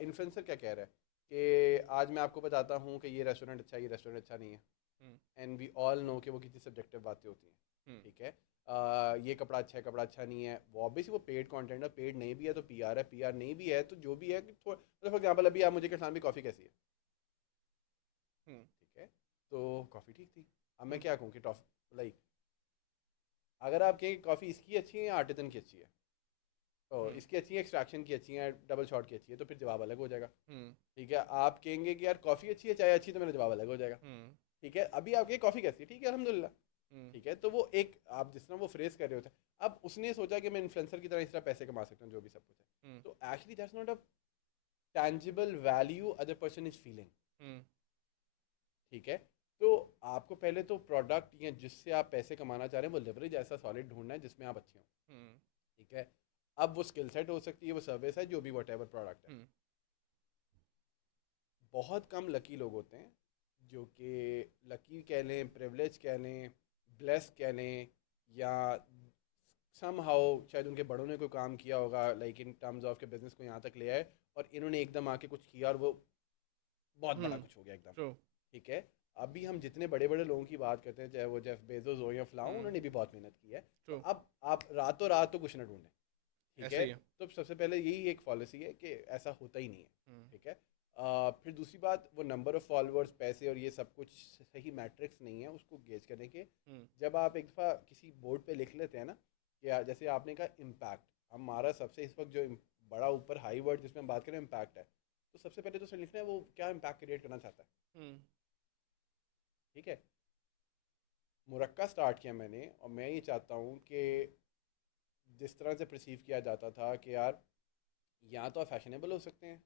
influencer क्या कह रहा है कि आज मैं आपको बताता हूँ कि ये रेस्टोरेंट अच्छा है, ये रेस्टोरेंट अच्छा नहीं है, एंड वी ऑल नो कि वो कितनी सब्जेक्टिव बातें होती हैं, ठीक है। ये कपड़ा अच्छा है, कपड़ा अच्छा नहीं है, वो ऑब्वियसली वो पेड कंटेंट है, पेड नहीं भी है तो पीआर है, पीआर नहीं भी है तो जो भी है कि फॉर एग्जांपल अभी आप मुझे कहसान भी कॉफ़ी कैसी है, ठीक है, तो कॉफ़ी ठीक थी, अब मैं क्या कहूँ कि लाइक अगर आप कहें कॉफ़ी इसकी अच्छी है या आर्टिजन की अच्छी है, तो इसकी अच्छी है, एक्सट्रैक्शन की अच्छी है, डबल शॉट की अच्छी है, तो फिर जवाब अलग हो जाएगा, ठीक है। आप कहेंगे कि यार कॉफ़ी अच्छी है, चाय अच्छी, तो मेरा जवाब अलग हो जाएगा, ठीक है। अभी आप कहें कॉफ़ी कैसी है, ठीक है अल्हम्दुलिल्लाह, ठीक है। तो वो एक आप जिस तरह वो फ्रेज कर रहे होते हैं, अब उसने सोचा कि मैं इन्फ्लुएंसर की तरह इस तरह पैसे कमा सकता हूँ, जो भी सब कुछ है, तो actually that's not a tangible value other person is feeling, ठीक है। तो आपको पहले तो प्रोडक्ट या जिससे आप पैसे कमाना चाह रहे हैं वो लेवरेज ऐसा सॉलिड ढूंढना है जिसमें आप अच्छे हों, ठीक है। अब वो स्किल सेट हो सकती है, वो सर्विस है, जो भी वट एवर प्रोडक्ट है। बहुत कम लकी लोग होते हैं जो कि लकी कह लें, प्रिविलेज कह लें, ब्लेस कह लें, या सम हाउ शायद उनके बड़ों ने कोई काम किया होगा लाइक इन टर्म्स ऑफ के बिजनेस को यहाँ तक ले आए और इन्होंने एकदम आके कुछ किया और वो बहुत बड़ा कुछ हो गया एकदम, ठीक है। अभी हम जितने बड़े बड़े लोगों की बात करते हैं, चाहे वो जेफ बेजोस हो या फलाओ, उन्होंने भी बहुत मेहनत की है, तो अब आप रातों रात तो कुछ ना ढूंढें, ठीक है। तो सबसे पहले यही एक पॉलिसी है कि ऐसा होता ही नहीं है, ठीक है। फिर दूसरी बात, वो नंबर ऑफ़ फॉलोअर्स, पैसे और ये सब कुछ सही मैट्रिक्स नहीं है उसको गेज करने के। जब आप एक दफ़ा किसी बोर्ड पे लिख लेते हैं ना, या जैसे आपने कहा इम्पैक्ट, हमारा सबसे इस वक्त जो बड़ा ऊपर हाई वर्ड जिसमें हम बात करें इम्पैक्ट है, तो सबसे पहले तो उसने लिखना है वो क्या इम्पैक्ट क्रिएट करना चाहता है, ठीक है। मुरक्का स्टार्ट किया मैंने, और मैं ये चाहता हूँ कि जिस तरह से परसीव किया जाता था कि यार या तो आप फैशनेबल हो सकते हैं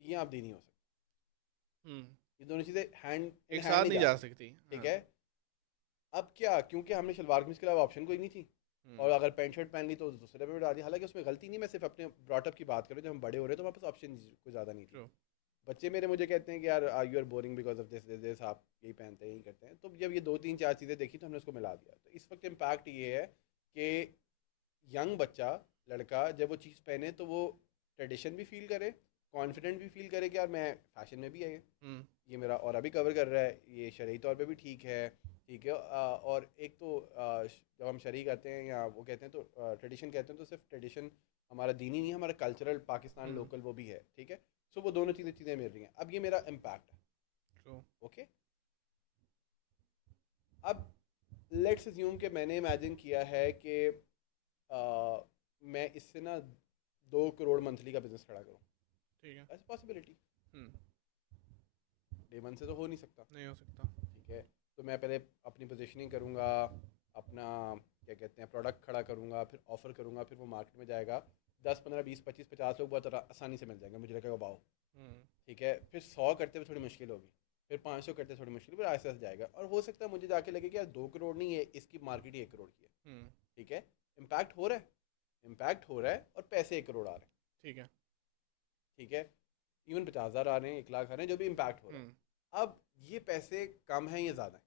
या आप दीनी हो सकते हैं, ये दोनों चीज़ें हैंड एक साथ नहीं जा सकती, ठीक है। अब क्या, क्योंकि हमने शलवार कमीज के अलावा ऑप्शन कोई नहीं थी, और अगर पैंट शर्ट पहन ली तो दूसरे पे डाल दी, हालांकि उसमें गलती नहीं, मैं सिर्फ अपने ब्रॉटअप की बात करूँ, जब हम बड़े हो रहे तो हमारे पास ऑप्शन कोई ज़्यादा नहीं थी। बच्चे मेरे मुझे कहते हैं कि यार you are boring because of this आप यही पहनते हैं, यही करते हैं, तो जब ये 2 3 4 चीज़ें देखी तो हमने उसको मिला दिया। तो इस वक्त इम्पैक्ट ये है कि यंग बच्चा लड़का जब वो चीज़ पहने तो वो ट्रेडिशन भी फील करे, कॉन्फिडेंट भी फील करे कि यार मैं फैशन में भी है, ये मेरा और अभी कवर कर रहा है, ये शरई तौर पे भी ठीक है, ठीक है। और एक तो जब हम शरई कहते हैं या वो कहते हैं तो ट्रेडिशन कहते हैं, तो सिर्फ ट्रेडिशन हमारा दीनी नहीं है, हमारा कल्चरल पाकिस्तान लोकल वो भी है, ठीक है। सो वो दोनों चीज़ें मिल रही हैं। अब ये मेरा इम्पैक्ट है, ओके। अब लेट्स अज्यूम कि मैंने इमेजिन किया है कि मैं इससे ना 2 करोड़ मंथली का बिजनेस खड़ा करूँ, ठीक है। ऐसी पॉसिबिलिटी डे वन से तो हो नहीं सकता, नहीं हो सकता। ठीक है। तो मैं पहले अपनी पोजीशनिंग करूँगा, अपना क्या कहते हैं प्रोडक्ट खड़ा करूँगा, फिर ऑफ़र करूँगा, फिर वो मार्केट में जाएगा, 10 15 20 25 50 लोग बहुत आसानी से मिल जाएंगे, मुझे लगेगा वाओ, ठीक है। फिर 100 करते हुए थोड़ी मुश्किल होगी, फिर 500 करते थोड़ी मुश्किल, फिर आहिस्ते आहिस्ते जाएगा, और हो सकता है मुझे जाके लगे कि यार 2 करोड़ नहीं है, इसकी मार्केट ही 1 करोड़ की है, ठीक है। इम्पैक्ट हो रहा है, इम्पैक्ट हो रहा है, और पैसे 1 करोड़ आ रहे हैं, ठीक है। ठीक है। इवन 50,000 आ रहे हैं, 1 लाख आ रहे हैं, जो भी इम्पैक्ट हो रहा है। अब ये पैसे कम हैं या ज़्यादा हैं?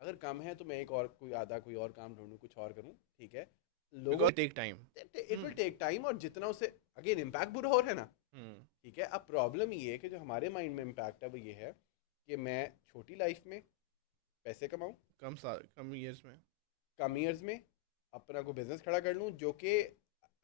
अगर कम है तो मैं एक और कोई और काम ढूंढूं, कुछ और करूं, ठीक है। लोगों because take time. It will take time, और जितना उसे अगेन इम्पैक्ट बुरा हो रहा है ना, ठीक है। अब प्रॉब्लम ये है कि जो हमारे माइंड में इम्पैक्ट है वो ये है कि मैं छोटी लाइफ में पैसे कमाऊं, कम ईयर्स में। कम ईयर्स में अपना कोई बिजनेस खड़ा कर लूं, जो कि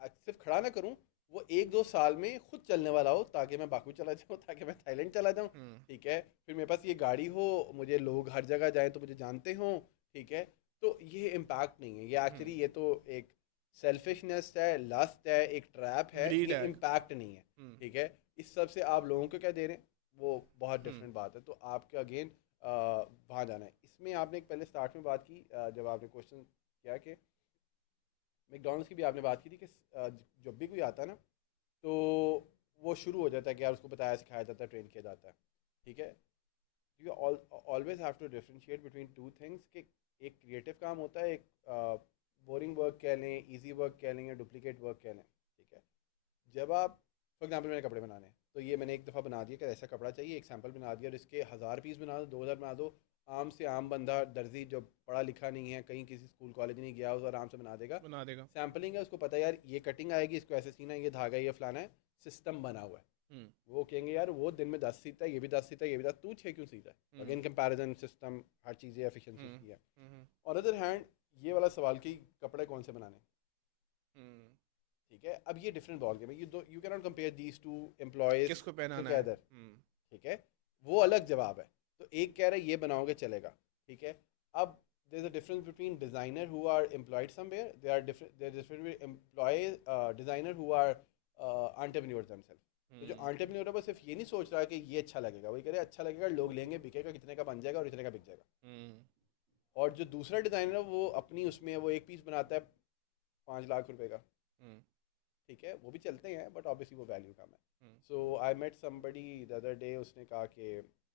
सिर्फ खड़ा ना करूं, वो 1 2 साल में खुद चलने वाला हो, ताकि मैं बाकू चला जाऊं, ताकि मैं थाईलैंड चला जाऊं, ठीक है। फिर मेरे पास ये गाड़ी हो, मुझे लोग हर जगह जाएं तो मुझे जानते हों, ठीक है। तो ये इम्पैक्ट नहीं है, ये एक्चुअली ये तो एक सेल्फिशनेस है, लस्ट है, एक ट्रैप है, ग्रीड ये है। इम्पैक्ट नहीं है, ठीक है। इस सब से आप लोगों को क्या दे रहे हैं वो बहुत डिफरेंट बात है। तो आपके अगेन वहाँ जाना है। इसमें आपने एक पहले स्टार्ट में बात की, जब आपने क्वेश्चन किया कि मैकडॉनल्ड्स की भी आपने बात की थी कि जब भी कोई आता है ना, तो वो शुरू हो जाता है कि यार उसको बताया सिखाया जाता है, ट्रेन किया जाता है, ठीक है। You always have to differentiate between two things कि एक क्रिएटिव काम होता है, एक बोरिंग वर्क कह लें, इजी वर्क कह लें, या डुप्लीकेट वर्क कह लें, ठीक है। जब आप फॉर एग्जाम्पल मैंने कपड़े बनाने हैं, तो ये मैंने एक दफ़ा बना दिया कि ऐसा कपड़ा चाहिए, एक सैम्पल बना दिया, और इसके 1000 पीस बना दो, 2000 बना दो, आम से आम बंदा दर्जी जो पढ़ा लिखा नहीं है, कहीं किसी स्कूल कॉलेज नहीं गया, उस आराम से बना देगा। बना देगा। सैम्पलिंग है, उसको पता है यार ये कटिंग आएगी, इसको ऐसे सीना है, ये धागा ये फलाना है, सिस्टम बना हुआ है। वो कहेंगे यार वो दिन में 10 सीता है, ये भी 10 सीता है, ये भी 10, तू 6 क्यों सीता है? अगेन कंपैरिजन सिस्टम, हर चीज़ें एफिशिएंसी की है। और अदर हैंड ये वाला सवाल कि कपड़े कौन से बनाने, ठीक है। अब ये डिफरेंट बॉल गेम है, you can not compare these two employees किसको पहनाना टुगेदर, ठीक है। वो अलग जवाब है। तो एक कह रहा है ये बनाओगे चलेगा, ठीक है। अब there's a difference between designer who are employed somewhere, they're different with employees, designer who are entrepreneurs themselves. तो जो entrepreneur है वो सिर्फ ये नहीं सोच रहा कि ये अच्छा लगेगा, वही कह रहे अच्छा लगेगा, लोग लेंगे, बिकेगा, कितने का बन जाएगा और इतने का बिक जाएगा। और जो दूसरा डिज़ाइनर है वो अपनी उसमें वो एक पीस बनाता है 5 लाख रुपए का, ठीक है। वो भी चलते हैं बट ऑब्वियसली वो वैल्यू कम है। So I met somebody the other day, उसने कहा कि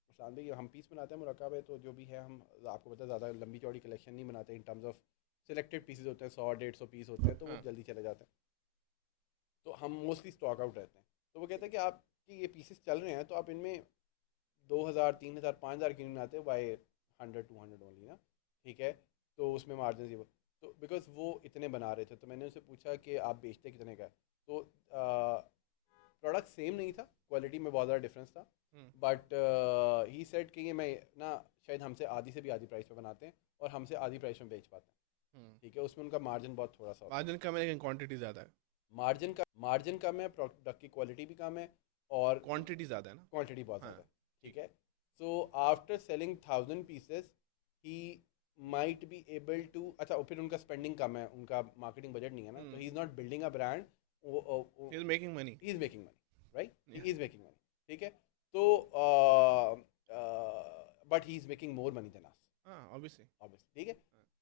मुस्लान भाई हम पीस बनाते हैं मुरक्कब है, तो जो भी है हम आपको पता है ज़्यादा लंबी चौड़ी कलेक्शन नहीं बनाते, in terms of selected pieces होते हैं, 100 150 पीस होते हैं, तो वो जल्दी चले जाते हैं, तो हम मोस्टली स्टॉक आउट रहते हैं। तो वो कहता है कि आपके ये पीसेस चल रहे हैं, तो आप इनमें 2000 3000 5000 क्यों नहीं बनाते, बाई 100 200 ओनली ना, ठीक है। तो उसमें मार्जिन ये तो बिकॉज वो इतने बना रहे थे, तो मैंने उनसे पूछा कि आप बेचते कितने का है, तो प्रोडक्ट सेम नहीं था, क्वालिटी में बहुत ज़्यादा डिफरेंस था, बट ही सेड कि ये मैं ना शायद हमसे आधी से भी आधी प्राइस पे बनाते हैं और हमसे आधी प्राइस में बेच पाते हैं, ठीक है। उसमें उनका मार्जिन बहुत थोड़ा सा, मार्जिन कम है लेकिन क्वांटिटी ज़्यादा है। मार्जिन कम है, प्रोडक्ट की क्वालिटी भी कम है, और क्वांटिटी ज़्यादा है ना। क्वांटिटी बहुत ज़्यादा है, ठीक है। So after selling 1000 pieces he might be able to, अच्छा फिर उनका स्पेंडिंग कम है, उनका मार्केटिंग बजट नहीं है ना, तो he is not building a brand, he is making money. He is making money, right, he Yeah. Is making money, ठीक है। तो but he is making more money than us, हाँ ऑब्वियसली। ठीक है।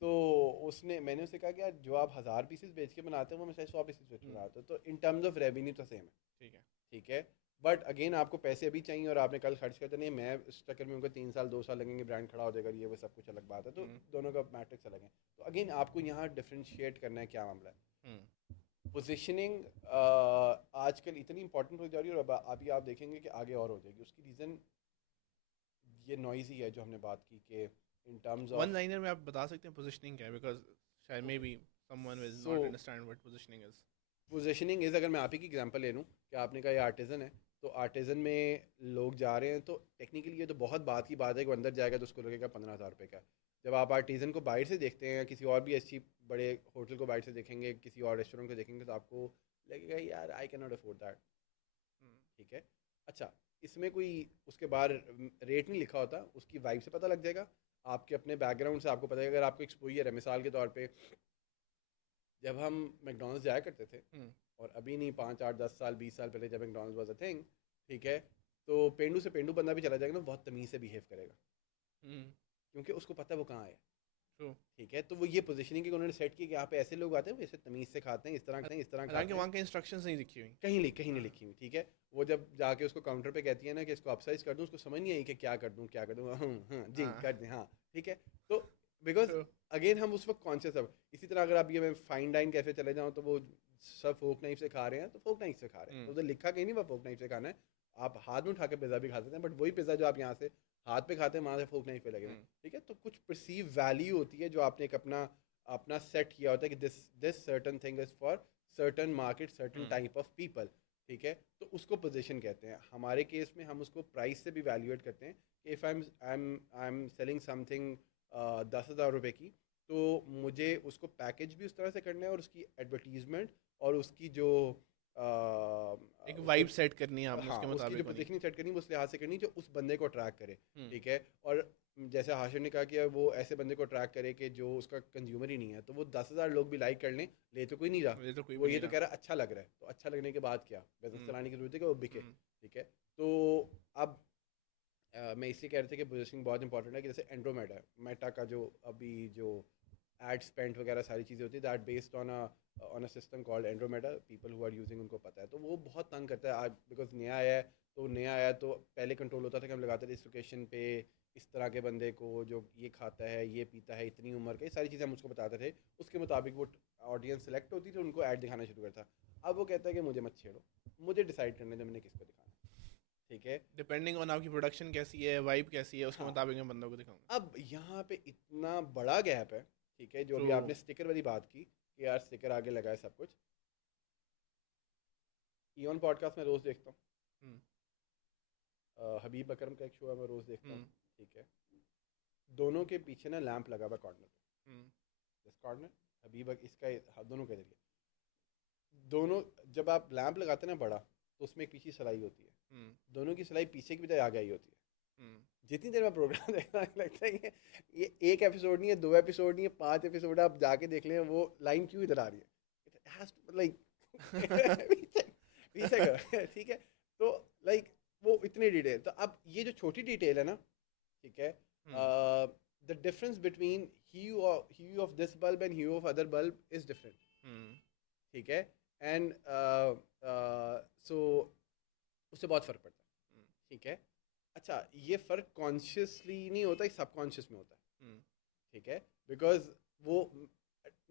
तो मैंने उसे कहा कि यार जो आप 1000 पीसेस बेच के बनाते हैं वो मैं शायद 100 पीसेस बेच के बनाता हूँ, तो इन टर्म्स ऑफ रेवेन्यू तो सेम है, ठीक है। ठीक है। बट अगेन आपको पैसे अभी चाहिए और आपने कल खर्च करते नहीं, मैं इस चक्कर में उनको 3 साल 2 साल लगेंगे, ब्रांड खड़ा हो जाएगा, ये वो सब कुछ अलग बात है, तो दोनों का मैट्रिक्स अलग है। तो अगेन आपको यहाँ डिफ्रेंशिएट करना है क्या मामला है। पोजिशनिंग आजकल इतनी इंपॉर्टेंट हो जा रही है, और अभी आप देखेंगे कि आगे और हो जाएगी। उसकी रीज़न ये नॉइज़ी है जो हमने बात की कि in terms one of, liner में आप बता सकते हैं पोजीशनिंग क्या है, बिकॉज शायद may be someone will So- not understand what positioning is. Positioning is, अगर मैं आप ही की एग्जांपल ले लूँ कि आपने कहा ये आर्टिज़न है, तो आर्टिज़न में लोग जा रहे हैं, तो टेक्निकली ये तो बहुत बात की बात है कि वो अंदर जाएगा तो उसको लगेगा 15,000 रुपये का। जब आप आर्टिज़न को बाहर से देखते हैं या किसी और भी ऐसी बड़े होटल को बाहर से देखेंगे, किसी और रेस्टोरेंट को देखेंगे, तो आपको लगेगा यार I can not afford that. Hmm, ठीक है। अच्छा, इसमें कोई उसके बाहर रेट नहीं लिखा होता, उसकी वाइब से पता लग जाएगा, आपके अपने बैकग्राउंड से आपको पता है। अगर आपको एक्सपोजर है, मिसाल के तौर पे जब हम मैकडोनल्ड्स जाया करते थे, हम्म, और अभी नहीं 5 8 10 साल 20 साल पहले जब मैकडोनल्ड्स वाज अ थिंग, ठीक है, तो पेंडू से पेंडू बंदा भी चला जाएगा ना, बहुत तमीज़ से बिहेव करेगा, हम्म, क्योंकि उसको पता है वो कहाँ है। ट्रू। ठीक है, तो वो ये पोजीशनिंग उन्होंने सेट की कि यहाँ पे ऐसे लोग आते हैं, वो ऐसे तमीज़ से खाते हैं, इस तरह खाते हैं, इस तरह हालांकि खाते हैं। वहाँ के इंस्ट्रक्शंस नहीं लिखी हुई। कहीं नहीं हाँ, लिखी हुई। ठीक है, वो जब जाके उसको काउंटर पे कहती है ना कि इसको अपसाइज कर दूं, उसको समझ नहीं आई कि क्या कर दूं, क्या कर दूं, जी हाँ, कर दें, हाँ ठीक है। तो बिकॉज ट्रू। अगेन हम उस वक्त कॉन्शियस, अब इसी तरह अगर आप ये मैं फाइन डाइन कैफे चले जाऊँ, तो वो सब फोक नाइफ से खा रहे हैं, तो फोक नाइफ से खा रहे हैं, तो हम्म, उधर लिखा कहीं नहीं वो फोक नाइफ से खाना है। आप हाथ में उठा के पिज़्ज़ा भी खा सकते हैं, बट वही पिज़्ज़ा जो आप यहाँ से हाथ पे खाते हैं, वहाँ से फोक नाइफ पे लगे हुए हैं। हम्म, ठीक है, तो कुछ परसीव वैल्यू होती है जो आपने एक अपना अपना सेट किया होता है कि this this certain thing is for certain market, certain hmm, type of people. ठीक है, तो उसको पोजीशन कहते हैं। हमारे केस में हम उसको प्राइस से भी वैल्यूएट करते हैं कि if I am selling something 10,000 रुपये की, तो मुझे उसको पैकेज भी उस तरह से करना है, और उसकी एडवर्टीजमेंट और उसकी जो एक उसके, वाइब सेट करनी है आपने हाँ उसके उसकी जो मुताबिक होनी। पोजीशनिंग सेट करनी है, वो उस लिहाज से करनी है जो उस बंदे को अट्रैक्ट करे। हम्म, ठीक है, और जैसे हाशिर ने कहा कि वो ऐसे बंदे को अट्रैक्ट करे कि जो उसका कंज्यूमर ही नहीं है, तो वो 10,000 लोग भी लाइक कर लें, ले तो कोई नहीं रहा, मुझे तो कोई भी वो ये नहीं तो रहा। कह रहा है अच्छा लग रहा है, तो अच्छा लगने के बाद क्या, बिजनेस हम्म, चलाने की जरूरत है कि वो बिके। हम्म, ठीक है, तो अब मैं इसलिए कह रहे थे कि पोजीशनिंग बहुत इंपॉर्टेंट है, कि जैसे एंड्रोमेडा है, मेटा का जो अभी जो एड स्पेंड वगैरह सारी चीज़ें होती है, that based on a system called Andromeda, people who are using उनको पता है, तो वो बहुत तंग करता है आज, बिकॉज नया आया है। तो नया आया तो पहले कंट्रोल होता था कि हम लगाते थे इस लोकेशन पे इस तरह के बंदे को जो ये खाता है, ये पीता है, इतनी उम्र का, ये सारी चीज़ें हम उसको बताते थे, उसके मुताबिक वो ऑडियंस सेलेक्ट होती थी, उनको ऐड दिखाना शुरू करता। अब वो कहता है कि मुझे मत छेड़ो, मुझे डिसाइड करने दो मैंने किसको दिखाना है। ठीक है। डिपेंडिंग ऑन आपकी प्रोडक्शन कैसी है, वाइब कैसी है, उसके हाँ, मुताबिक मैं बंदों को दिखाऊंगा। अब यहाँ पे इतना बड़ा गैप है। ठीक है, जो ट्रू। अभी आपने स्टिकर वाली बात की कि यार स्टिकर आगे लगा है सब कुछ, ईवन पॉडकास्ट में रोज़ देखता हूँ, हम्म, हबीब अकरम का एक शो है, मैं रोज़ देखता हूँ। हम्म, ठीक है, दोनों के पीछे ना लैंप लगा हुआ कॉर्नर पे, हम्म, दिस कॉर्नर, इसका दोनों के जरिए, दोनों, जब आप लैंप लगाते हैं ना बड़ा, तो उसमें एक पीछे सिलाई होती है, हम्म, दोनों की सिलाई पीछे की बजाय आगे आई होती है। हम्म, जितनी देर में प्रोग्राम देखना लगता है ये एक एपिसोड नहीं है, 2 एपिसोड नहीं है, 5 एपिसोड, आप जाके देख लें वो लाइन क्यों इधर आ रही है, इट हैज टू लाइक ठीक है, तो लाइक वो इतनी डिटेल, तो अब ये जो छोटी डिटेल है ना, ठीक है, hmm, the difference between hue of this bulb and hue of other bulb is different. Hmm, ठीक है, एंड सो उससे बहुत फ़र्क पड़ता है। हम्म, ठीक है, अच्छा, ये फ़र्क कॉन्शियसली नहीं होता, ये सबकॉन्शियस में होता है। हम्म, ठीक है, बिकॉज वो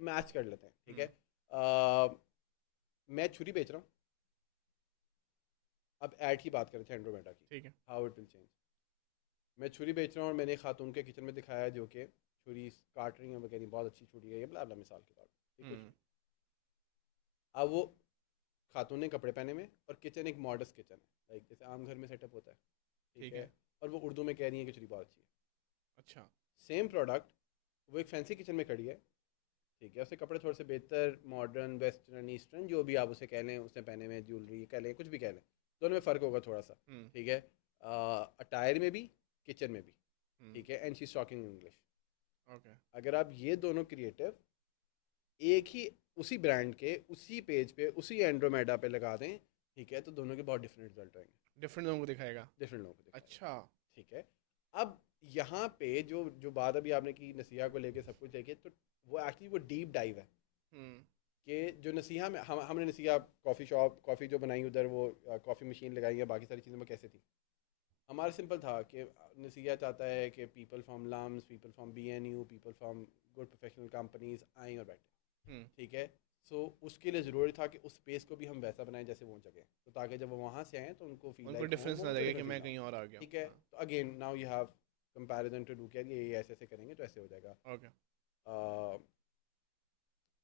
मैच कर लेते हैं। ठीक है, हम्म, मैं छुरी बेच रहा हूँ, अब ऐड की बात करें थे एंड्रोमेडा की, ठीक है। How it will change. मैं छुरी बेच रहा हूँ और मैंने खातून के किचन में दिखाया जो कि छुरी काट रही है, वो कह रही बहुत अच्छी छुरी है ये, बला मिसाल के तौर पर, कुछ हम्म, भी। अब वो खातून ने कपड़े पहने में, और किचन एक मॉडर्न किचन है, लाइक जैसे आम घर में सेटअप होता है। ठीक ठीक है, है। और वो उर्दू में कह रही है कि छुरी बहुत अच्छी है। अच्छा। सेम प्रोडक्ट, वो एक फैंसी किचन में खड़ी है। ठीक है, उसके कपड़े थोड़े से बेहतर, मॉडर्न, वेस्टर्न, ईस्टर्न, जो भी आप उसे कह लें, उसने पहने में ज्वेलरी कह लें, कुछ भी कह लें, दोनों में फ़र्क होगा थोड़ा सा। हम्म, ठीक है, अटायर में भी, किचन में भी। हम्म, ठीक है, and she is talking English. Okay. अगर आप ये दोनों क्रिएटिव एक ही उसी ब्रांड के उसी पेज पे उसी एंड्रोमेडा पे लगा दें, ठीक है, तो दोनों के बहुत डिफरेंट रिजल्ट आएंगे, डिफरेंट लोगों को दिखाएगा। डिफरेंट लोगों को दिखाएगा। अच्छा। ठीक है, अब यहाँ पे जो जो बात अभी आपने की नसीहा को लेके सब कुछ लेके, तो वो एक्चुअली वो डीप डाइव है हम्म, कि जो नसीहा में हमने नसीहा कॉफ़ी शॉप, कॉफ़ी जो बनाई उधर, वो कॉफ़ी मशीन लगाई है, बाकी सारी चीज़ें वो कैसे थी। हमारा सिंपल था कि नसीहा चाहता है कि people from LUMS, people from BNU, people from good professional companies आएँ और बैठे। हम्म, ठीक है, सो उसके लिए ज़रूरी था कि उस स्पेस को भी हम वैसा बनाएं जैसे वो जगह, तो ताकि जब वो वहाँ से आएँ तो उनको फील उनको लाइक होम, डिफरेंस वो ना उनको लगे कि डिफरेंट फील मैं ना हो। कहीं और आ गया हूँ। ठीक है, हाँ। तो again now you have comparison to do, क्या ये ऐसे ऐसे करेंगे तो ऐसे हो जाएगा। ओके।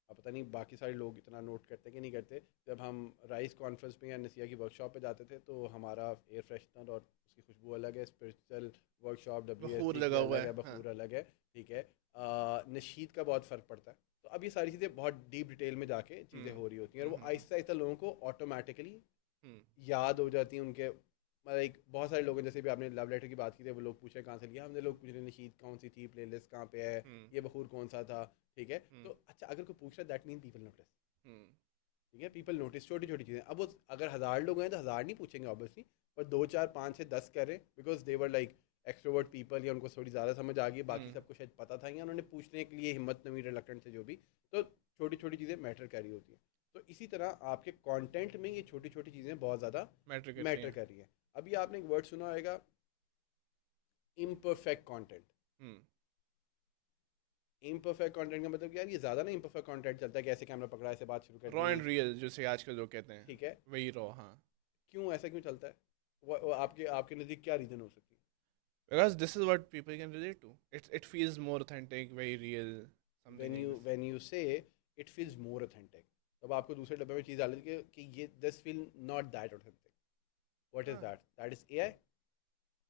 अब पता नहीं बाकी सारे लोग इतना नोट करते कि नहीं करते, जब हम राइस कॉन्फ्रेंस में या नसिया की वर्कशॉप पे जाते थे तो हमारा एयर फ्रेशनर और उसकी खुशबू अलग है, स्पिरिचुअल वर्कशॉप बखूर WSD की लगा हुआ अलग है, है, हाँ। बखूर अलग है, ठीक है। नशीद का बहुत फ़र्क पड़ता है। तो अब ये सारी चीज़ें बहुत डीप डिटेल में जाके चीज़ें हो रही होती हैं, और वो आहिस्ता आहिस्ता लोगों को ऑटोमेटिकली हम्म, याद हो जाती हैं उनके। लाइक बहुत सारे लोग हैं, जैसे भी आपने लव लेटर की बात की थी, वो लोग पूछे कहाँ से लिया, हमने लोग पूछ रहे नशीद कौन सी थी, प्लेलिस्ट कहाँ पे है, हम्म, ये बखूर कौन सा था, ठीक है। हम्म, तो अच्छा, अगर कोई पूछ रहा है दैट मीन पीपल नोटिस, हम्म, ठीक है, पीपल नोटिस छोटी छोटी चीज़ें। अब वो अगर 1,000 लोग हैं तो 1,000 नहीं पूछेंगे ऑब्वियसली, पर 2 4 5 से 10 करें, because they were like extrovert people, या उनको थोड़ी ज़्यादा समझ आ गई, बाकी हम्म, सबको शायद पता था, या उन्होंने पूछने के लिए हिम्मत नहीं हुई, रिलक्टेंट से जो भी। तो छोटी छोटी चीज़ें मैटर कर रही होती हैं। तो इसी तरह आपके कंटेंट में ये छोटी छोटी चीज़ें बहुत ज़्यादा मैटर कर रही मैटर हैं। कर रही हैं। अभी आपने एक वर्ड सुना होगा, इम्परफेक्ट कंटेंट। हम्म, इम्परफेक्ट कंटेंट का मतलब क्या है, ये ज़्यादा ना इम्परफेक्ट कंटेंट चलता है कि ऐसे कैमरा पकड़ा, ऐसे बात शुरू कर रॉ दी, एंड रियल जैसे आजकल लोग कहते हैं, ठीक है। वही रॉ, हाँ। क्यों ऐसा क्यों चलता है? वो आपके आपके नज़दीक क्या रीज़न हो सकती है? Because this is what people can relate to. It feels more authentic, very real, something when like you this. When you से इट फील्स मोर ऑथेंटिक, तब आपको दूसरे डब्बे में चीज़ डाल दी कि ये this feel not that authentic. What is हाँ, that? That is AI.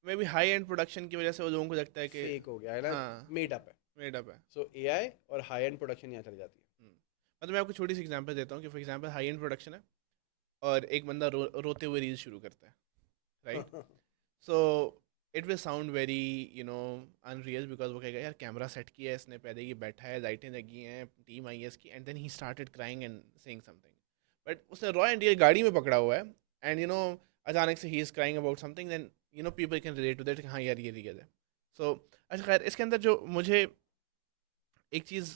Maybe high end production की वजह से वो लोगों को लगता है कि फेक हो गया है ना, हाँ, मेड अप है। मेड अप है। सो एआई और हाई एंड प्रोडक्शन यहाँ चली जाती मतलब मैं आपको छोटी सी एग्जांपल देता हूँ कि for example high end production है और एक बंदा रोते हुए रील शुरू करता है, है। Right? So it will sound very unreal, because वो कहेगा यार कैमरा सेट किया है इसने, पहले ये बैठा है, लाइटें लगी हैं, टीम आई है इसकी, and then he started crying and saying something. But उसने रॉ एंड रियल गाड़ी में पकड़ा हुआ है, एंड अचानक से ही is crying about something, then people can relate to that, हाँ यार ये रियल है। सो अच्छा खैर, इसके अंदर जो मुझे एक चीज़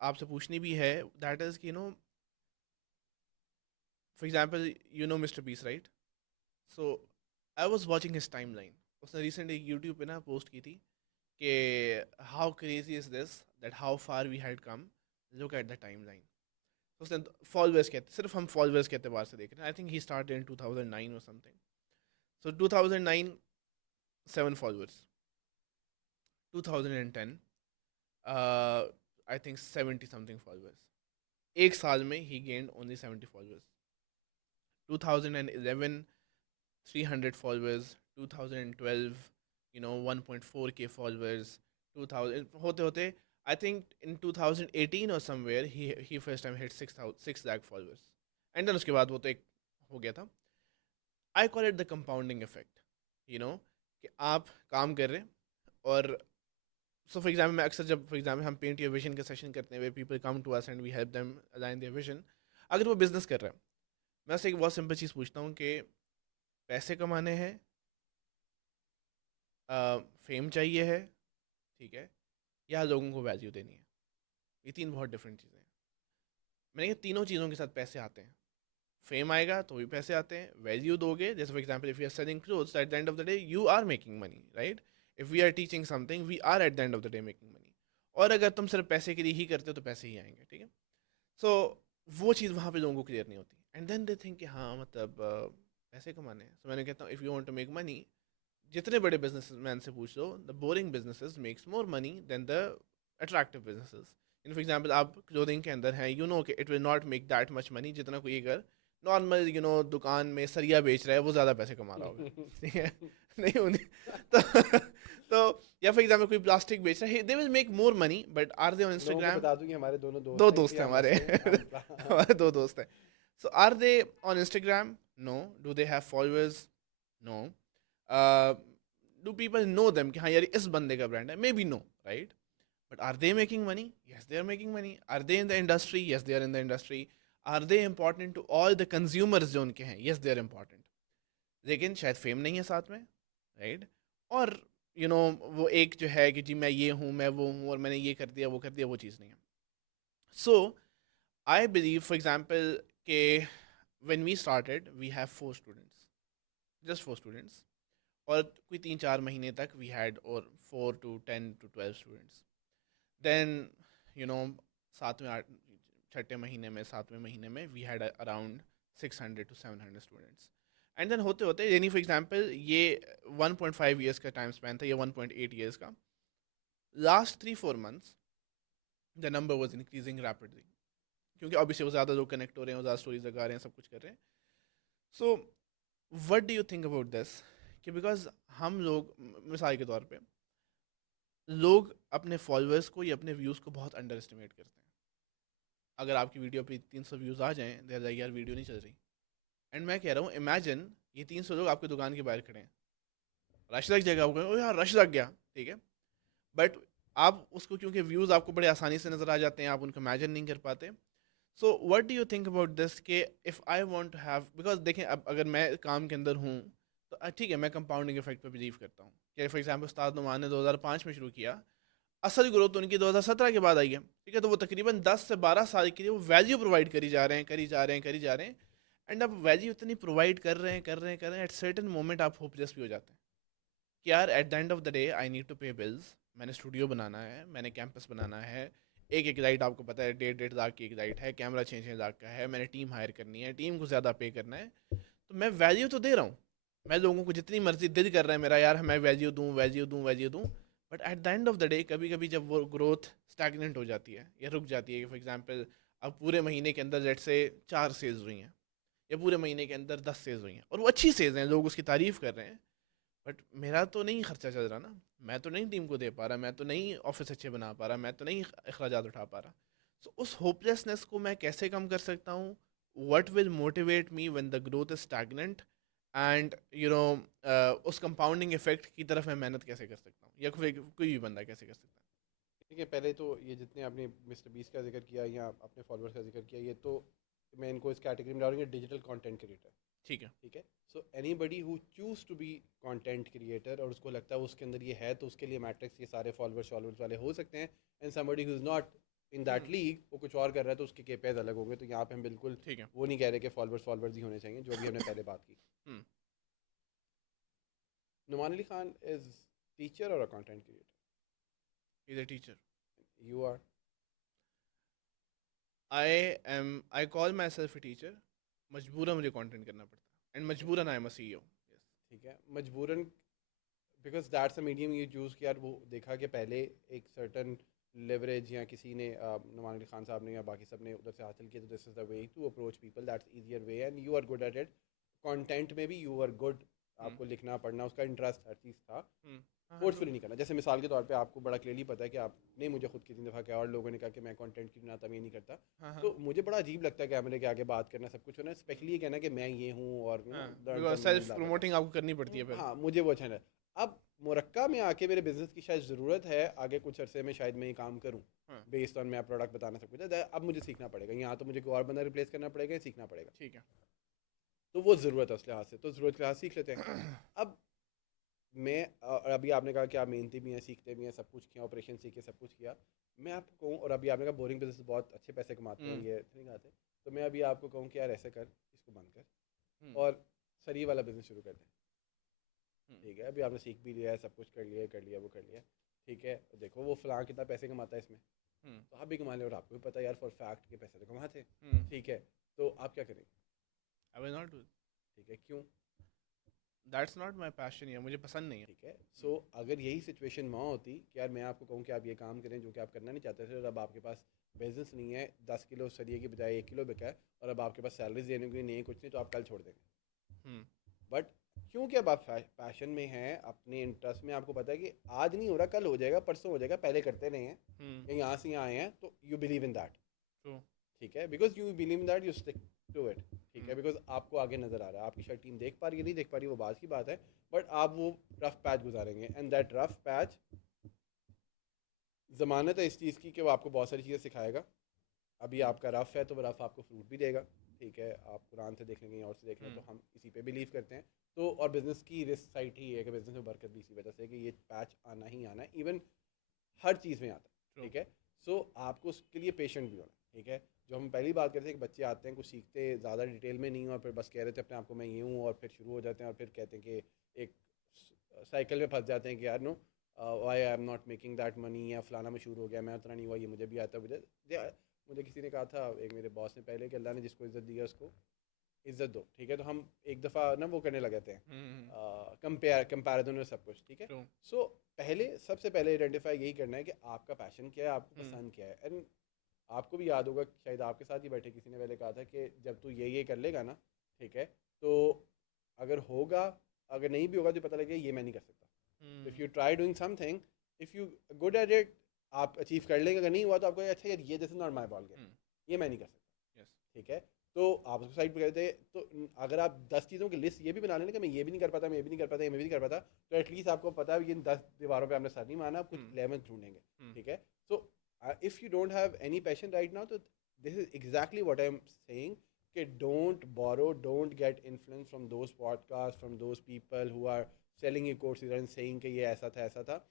आपसे पूछनी भी है, दैट इज़ कि for example Mister Beast, right? So I was watching his timeline. उसने रिसेंटली यूट्यूब पे ना पोस्ट की थी कि how crazy is this, that how far we had come, look at the timeline. तो उसने followers कहते, सिर्फ हम फॉलोअर्स के एतबार से देख रहे हैं, I think he start in 2009 और something. So 2009 7 followers, 2010 I think 70 something followers. एक साल में ही gained only 70 followers. 2011 300 followers, 2012 1.4k followers, 2000 होते होते I think in 2018 or somewhere he first time hit 6 lakh followers, and then उसके बाद वो तो एक हो गया था। I call it the compounding effect, कि आप काम कर रहे हैं, और so for example मैं अक्सर जब for example हम paint your vision का सेशन करते हैं where people come to us and we help them align their vision, अगर वो बिजनेस कर रहा है, मैं उससे एक बहुत सिंपल चीज़ पूछता हूँ कि पैसे कमाने हैं, फेम चाहिए है, ठीक है, या लोगों को वैल्यू देनी है। ये तीन बहुत डिफरेंट चीज़ें हैं। मैंने कहा तीनों चीज़ों के साथ पैसे आते हैं। फेम आएगा तो भी पैसे आते हैं, वैल्यू दोगे, जैसे for example if you are selling clothes, at the end of the day you are making money, right? If we are teaching something, we are at the end of the day making money. और अगर तुम सिर्फ पैसे के लिए ही करते हो तो पैसे ही आएंगे, ठीक है। सो वो चीज़ वहाँ पे लोगों को क्लियर नहीं होती, एंड देन दे थिंक कि हाँ मतलब पैसे कमाने हैं। सो मैंने कहता हूँ if you want to make money, जितने बड़े बिजनेसमैन से पूछ लो, the boring businesses makes more money than the attractive businesses. For example आप क्लोथिंग के अंदर हैं, कि it will not make that much money जितना कोई अगर नॉर्मल दुकान में सरिया बेच रहा है, वो ज़्यादा पैसे कमा रहा होगा, ठीक है। नहीं होनी तो तो या फॉर एग्जाम्पल कोई प्लास्टिक बेच रहा है, they will make more money, but are they on लोगों को इंस्टाग्राम? बता दूं कि हमारे दोनों दो दोस्त हैं, दोस्त इसलिए हैं हम हमारे हंस रहे हैं हम हमारे दो दोस्त हैं। So are they on Instagram? No. Do they have followers? No. Do people know them कि हाँ यार इस बंदे का ब्रांड है? Maybe no, right? But are they making money? Yes they are making money. Are they in the industry? Yes they are in the industry. Are they important to all the consumers जो उनके हैं? Yes they are important. लेकिन शायद fame नहीं है साथ में, right? और वो एक जो है कि जी मैं ये हूँ, मैं वो हूँ, और मैंने ये कर दिया, वो कर दिया, वो चीज़ नहीं है। सो I believe, for example, कि when we started, we have 4 students, just 4 students, और कोई 3-4 महीने तक we had or 4 to 10 to 12 students. Then, you know, छठे महीने में, 7वें महीने में we had around 600 to 700 students. And then होते होते, यानी for example, ये 1.5 years का टाइम स्पैन था, ये 1.8 years का, last 3-4 months the number was increasing rapidly, क्योंकि ऑब्वियसली वो ज़्यादा लोग कनेक्ट हो रहे हैं, वो ज़्यादा स्टोरीज लगा रहे हैं, सब कुछ कर रहे हैं. सो what do you think about this, कि बिकॉज हम लोग मिसाल के तौर पे लोग अपने फॉलोअर्स को या अपने व्यूज़ को बहुत अंडर एस्टिमेट करते हैं. अगर आपकी वीडियो पे 300 व्यूज़ आ जाएं, देर लाइक यार वीडियो नहीं चल रही. एंड मैं कह रहा हूँ इमेजिन ये 300 लोग आपकी दुकान के बाहर खड़े हैं, रश लग जाएगा, आपको ओ यार रश लग गया, ठीक है. बट आप उसको, क्योंकि व्यूज़ आपको बड़े आसानी से नज़र आ जाते हैं, आप उनको इमेजिन नहीं कर पाते. So what do you think about this, कि if I want to have, because देखें अब अगर मैं काम के अंदर हूँ तो ठीक है, मैं कंपाउंडिंग इफेक्ट पे बिलीव करता हूँ. कि फॉर एग्जांपल उस्ताद नुमान ने 2005 में शुरू किया, असल ग्रोथ तो उनकी 2017 के बाद आई है, ठीक है. तो वो तकरीबन 10 से 12 साल के लिए वो वैल्यू प्रोवाइड करी जा रहे हैं, करी जा रहे हैं, करी जा रहे हैं. एंड अब वैल्यू इतनी प्रोवाइड कर रहे हैं, कर रहे हैं, कर रहे हैं, एट सर्टेन मोमेंट आप होपलेस भी हो जाते हैं कि यार at the end of the day I need to pay bills. मैंने स्टूडियो बनाना है, मैंने कैंपस बनाना है, एक लाइट आपको पता है 1.5 लाख की एक लाइट है, कैमरा 6-6 लाख का है, मैंने टीम हायर करनी है, टीम को ज़्यादा पे करना है. तो मैं वैल्यू तो दे रहा हूँ, मैं लोगों को जितनी मर्जी दिल कर रहा है मेरा यार मैं वैल्यू दूँ, वैल्यू दूँ, वैल्यू दूँ. But at the end of the day कभी कभी जब वो ग्रोथ स्टैगनेंट हो जाती है या रुक जाती है, फॉर एग्जाम्पल अब पूरे महीने के अंदर लेट्स से 4 सेल्स हुई हैं, या पूरे महीने के अंदर 10 सेल्स हुई हैं और वो अच्छी सेल्स हैं, लोग उसकी तारीफ़ कर रहे हैं, बट मेरा तो नहीं खर्चा चल रहा ना, मैं तो नहीं टीम को दे पा रहा, मैं तो नहीं ऑफिस अच्छे बना पा रहा, मैं तो नहीं अखराजात उठा पा रहा. सो उस होपलेसनेस को मैं कैसे कम कर सकता हूँ? What will motivate me when the growth is stagnant, and उस कंपाउंडिंग इफेक्ट की तरफ मैं मेहनत कैसे कर सकता हूँ, या कोई भी बंदा कैसे कर सकता है? ठीक है, पहले तो ये जितने आपने मिस्टर बीस का जिक्र किया या अपने फॉलोअर्स का जिक्र किया, ये तो मैं इनको इस कैटेगरी में डालूंगा डिजिटल कंटेंट क्रिएटर. ठीक है. ठीक है. So anybody who choose to be content creator और उसको लगता है उसके अंदर ये है, तो उसके लिए मैट्रिक्स ये सारे फॉलोअर्स फॉलोअर्स वाले हो सकते हैं. And somebody who is not in that league, वो कुछ और कर रहा है, तो उसके केपीआईज अलग होंगे. तो यहाँ पे हम बिल्कुल ठीक है. वो नहीं कह रहे कि फॉलोअर्स फॉलोअर्स ही होने चाहिए, जो भी हमने पहले बात की. हम्म. नुमान अली खान इज टीचर और a content creator. Is a teacher. You are. I call myself a teacher. मजबूरन मुझे कंटेंट करना पड़ता है, एंड मजबूरन आई एम अ सीईओ. ठीक है, मजबूरन, because that's a medium you choose किया. वो देखा कि पहले एक सर्टन लेवरेज या किसी ने नुमान अली खान साहब ने या बाकी सब ने उधर से हासिल किया, तो this is the way to approach people, that's easier way and you are good at it. Content में भी यू आर गुड, हम्म. आपको लिखना पढ़ना उसका इंटरेस्ट हर चीज़ था. हम्म. हाँ, हाँ, फोर्सफुली नहीं करना. जैसे मिसाल के तौर पे आपको बड़ा क्लियरली पता है कि आपने मुझे खुद कितनी दफ़ा कहा और लोगों ने कहा कि मैं कंटेंट क्यों बनाता, मैं ये नहीं करता. हाँ, हाँ, तो मुझे बड़ा अजीब लगता है कैमरे के आगे बात करना, सब कुछ होना, स्पेशली ये कहना कि मैं ये हूँ और हाँ, बिकॉज सेल्फ प्रोमोटिंग आपको करनी पड़ती है फिर. हाँ, मुझे वो अच्छा नहीं. अब मुरक्का में आके मेरे बिजनेस की शायद ज़रूरत है, आगे कुछ अरसे में शायद मैं ये काम करूँ हाँ. बेस्ड ऑन मैं प्रोडक्ट बताना सब कुछ है. अब मुझे सीखना पड़ेगा, यहाँ तो मुझे कोई और बंदा रिप्लेस करना पड़ेगा, या सीखना पड़ेगा. ठीक है. तो वो ज़रूरत है उस लिहाज से, तो ज़रूरत के लिहाज सीख लेते हैं. अब मैं अभी आपने कहा कि आप मेहनती भी हैं, सीखते भी हैं, सब कुछ किया, ऑपरेशन सीखे, सब कुछ किया. मैं आपको कहूँ, और अभी आपने कहा बोरिंग बिजनेस बहुत अच्छे पैसे कमाते हैं, हम्म. ये नहीं कहते, तो मैं अभी आपको कहूँ कि यार ऐसे कर, इसको बंद कर हम्म. और सरी वाला बिजनेस शुरू कर दें. हम्म. ठीक है, अभी आपने सीख भी लिया है, सब कुछ कर लिया वो कर लिया. ठीक है, देखो वो फलां कितना पैसे कमाता है इसमें, हम्म. तो आप भी कमा लें, और आपको भी पता है यार फॉर फैक्ट के पैसे तो कमाते हैं. हम्म. ठीक है, तो आप क्या करेंगे? आई विल नॉट डू. ठीक है, क्यों? दैट्स नॉट माई पैशन, या मुझे पसंद नहीं है. ठीक है, सो अगर यही सिचुएशन वहाँ होती कि यार मैं आपको कहूँ कि आप ये काम करें जो कि आप करना नहीं चाहते थे, और अब आपके पास बिजनेस नहीं है, 10 किलो सरिये की बजाय 1 किलो बिका है, और अब आपके पास सैलरीज देने को नहीं है, कुछ नहीं, तो आप कल छोड़ देंगे. हम्म. बट क्योंकि अब आप पैशन में हैं, अपने इंटरेस्ट में, आपको पता है कि आज नहीं हो रहा, कल हो जाएगा, परसों हो जाएगा, पहले करते नहीं हैं, हम्म. या यहाँ से यहाँ आए हैं, तो you believe in that. True. ठीक है, because you believe in that, you stick to it. ठीक है, हम्म. बिकॉज आपको आगे नज़र आ रहा है, आपकी शायद टीम देख पा रही है, नहीं देख पा रही, वो बात की बात है, बट आप वो रफ पैच गुजारेंगे, एंड दैट रफ पैच ज़मानत है इस चीज़ की कि वो आपको बहुत सारी चीज़ें सिखाएगा. अभी आपका रफ है, तो वो रफ आपको फ्रूट भी देगा. ठीक है, आप कुरान से देख लेंगे या और से देख लें, तो हम इसी पे बिलीव करते हैं. तो और बिज़नेस की रिस्क साइड ही है कि बिज़नेस में बरकत भी इसी वजह से है कि ये पैच आना ही आना है, इवन हर चीज़ में आता है. ठीक है, सो आपको उसके लिए पेशेंट भी होना. ठीक है, जो हम पहली बात करते थे कि बच्चे आते हैं, कुछ सीखते ज़्यादा डिटेल में नहीं, और फिर बस कह रहे थे अपने आप को मैं ये हूँ, और फिर शुरू हो जाते हैं, और फिर कहते हैं कि एक साइकिल में फंस जाते हैं कि यार no, why I am not making that money, या फलाना मशहूर हो गया, मैं उतना नहीं हुआ, ये मुझे भी आता है. मुझे किसी ने कहा था, एक मेरे बॉस ने पहले, कि अल्लाह ने जिसको इज्जत दी है उसको इज्जत दो, ठीक है। तो हम एक दफ़ा ना वो करने लगे थे, हम्म। कंपैरिजन और सब कुछ, ठीक है। ट्रू। सो सबसे पहले आइडेंटिफाई यही करना है कि आपका पैशन क्या है, आपको हम्म। पसंद क्या है। एंड आपको भी याद होगा, शायद आपके साथ ही बैठे किसी ने पहले कहा था कि जब तू ये कर लेगा ना, ठीक है, तो अगर होगा, अगर नहीं भी होगा तो पता लगेगा ये मैं नहीं कर सकता। If hmm. You try doing something, if you good at it, आप अचीव कर लेंगे। अगर नहीं हुआ तो आपको अच्छा यार ये this is not my ball game, hmm. ये मैं नहीं कर सकता, यस। ठीक है। तो आप उसको साइड पर करते, तो अगर आप 10 चीज़ों की लिस्ट ये भी बना लेना कि मैं ये भी नहीं कर पाता, मैं ये भी नहीं कर पाता, ये मैं भी नहीं कर पाता, तो एटलीस्ट आपको पता है कि इन 10 दीवारों पे आपने सर नहीं मारना, आप कुछ हम्म। 11 ढूंढेंगे, हम्म। ठीक है। So if you don't have any passion right now, तो this is exactly what I am saying कि don't borrow, don't get influence from those podcast, from those people who are selling you courses and saying कि ये ऐसा था, ऐसा था।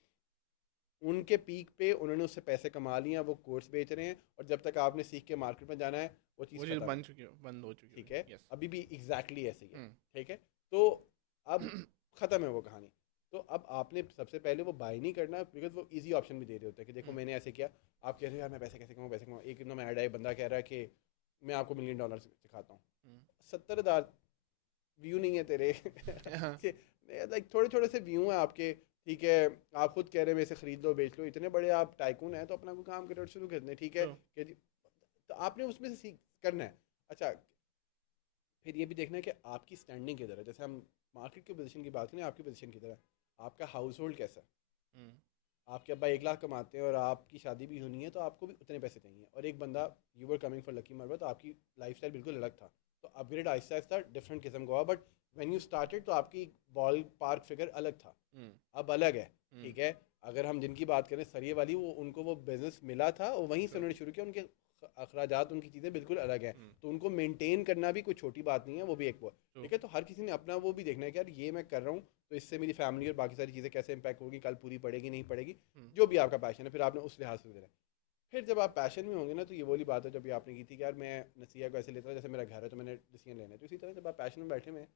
उनके peak पे उन्होंने उससे पैसे कमा लिए, वो कोर्स बेच रहे हैं, और जब तक आपने सीख के मार्केट में जाना है वो चीज़ वो चीज़ ख़त्म है, बंद हो चुकी ठीक होगी। है। यस। अभी भी एग्जैक्टली ऐसे ही है, हम्म। ठीक है। तो अब ख़त्म है वो कहानी। तो अब आपने सबसे पहले वो बाय नहीं करना, बिकॉज वो इजी ऑप्शन भी दे रहे होते हैं कि देखो हम्म। मैंने ऐसे किया। आप कह रहे हो यार मैं पैसे कैसे कमाऊँ, पैसे कमाऊँ। एक एकदम ऐड है, बंदा कह रहा है कि मैं आपको $1 million सिखाता हूँ, हम्म। 70,000 व्यू नहीं है तेरे हाँ। लाइक थोड़े थोड़े से व्यू हैं आपके, ठीक है। आप खुद कह रहे हैं मेरे से खरीद लो, बेच लो, इतने बड़े आप टाइकून हैं, तो अपना कोई काम करो, शुरू कर दें, ठीक है। ट्रू। कि तो आपने उसमें से सीख करना है। अच्छा, फिर ये भी देखना है कि आपकी स्टैंडिंग किधर है। जैसे हम मार्केट की पोजीशन की बात करें, आपकी पोजीशन किधर है, आपका हाउस होल्ड कैसा है। हम्म। आपके अब्बा 1 लाख कमाते हैं और आपकी शादी भी होनी है, तो आपको भी उतने पैसे चाहिए। और एक बंदा, you were coming for lucky मरबा, तो आपकी लाइफ बिल्कुल अलग था, तो अपग्रेड आहिस्ता आहिस्ता डिफरेंट किस्म का हुआ। बट व्हेन यू स्टार्टेड तो आपकी बॉल पार्क फिगर अलग था, हम्म। अब अलग है, हम्म। ठीक है। अगर हम जिनकी बात करें सरिये वाली, वो उनको वो बिज़नेस मिला था और वहीं से ट्रू। उन्होंने शुरू किया। उनके अखराजात, उनकी चीज़ें बिल्कुल अलग हैं, हम्म। तो उनको मेंटेन करना भी कोई छोटी बात नहीं है, वो भी एक वो, ट्रू। ठीक है। तो हर किसी ने अपना वो भी देखना है कि यार ये मैं कर रहा हूँ, तो इससे मेरी फैमिली और बाकी सारी चीज़ें कैसे इंपैक्ट होगी, कल पूरी पड़ेगी नहीं पड़ेगी, हम्म। जो भी आपका पैशन है, फिर आपने उस लिहाज से देना है। फिर जब आप पैशन में होंगे ना, तो ये वाली बात है जब भी आपने की थी कि यार मैं नसिया को ऐसे लेता था जैसे मेरा घर है, तो मैंने डिसीजन लेना है। तो इसी तरह जब आप पैशन में बैठे हुए हैं,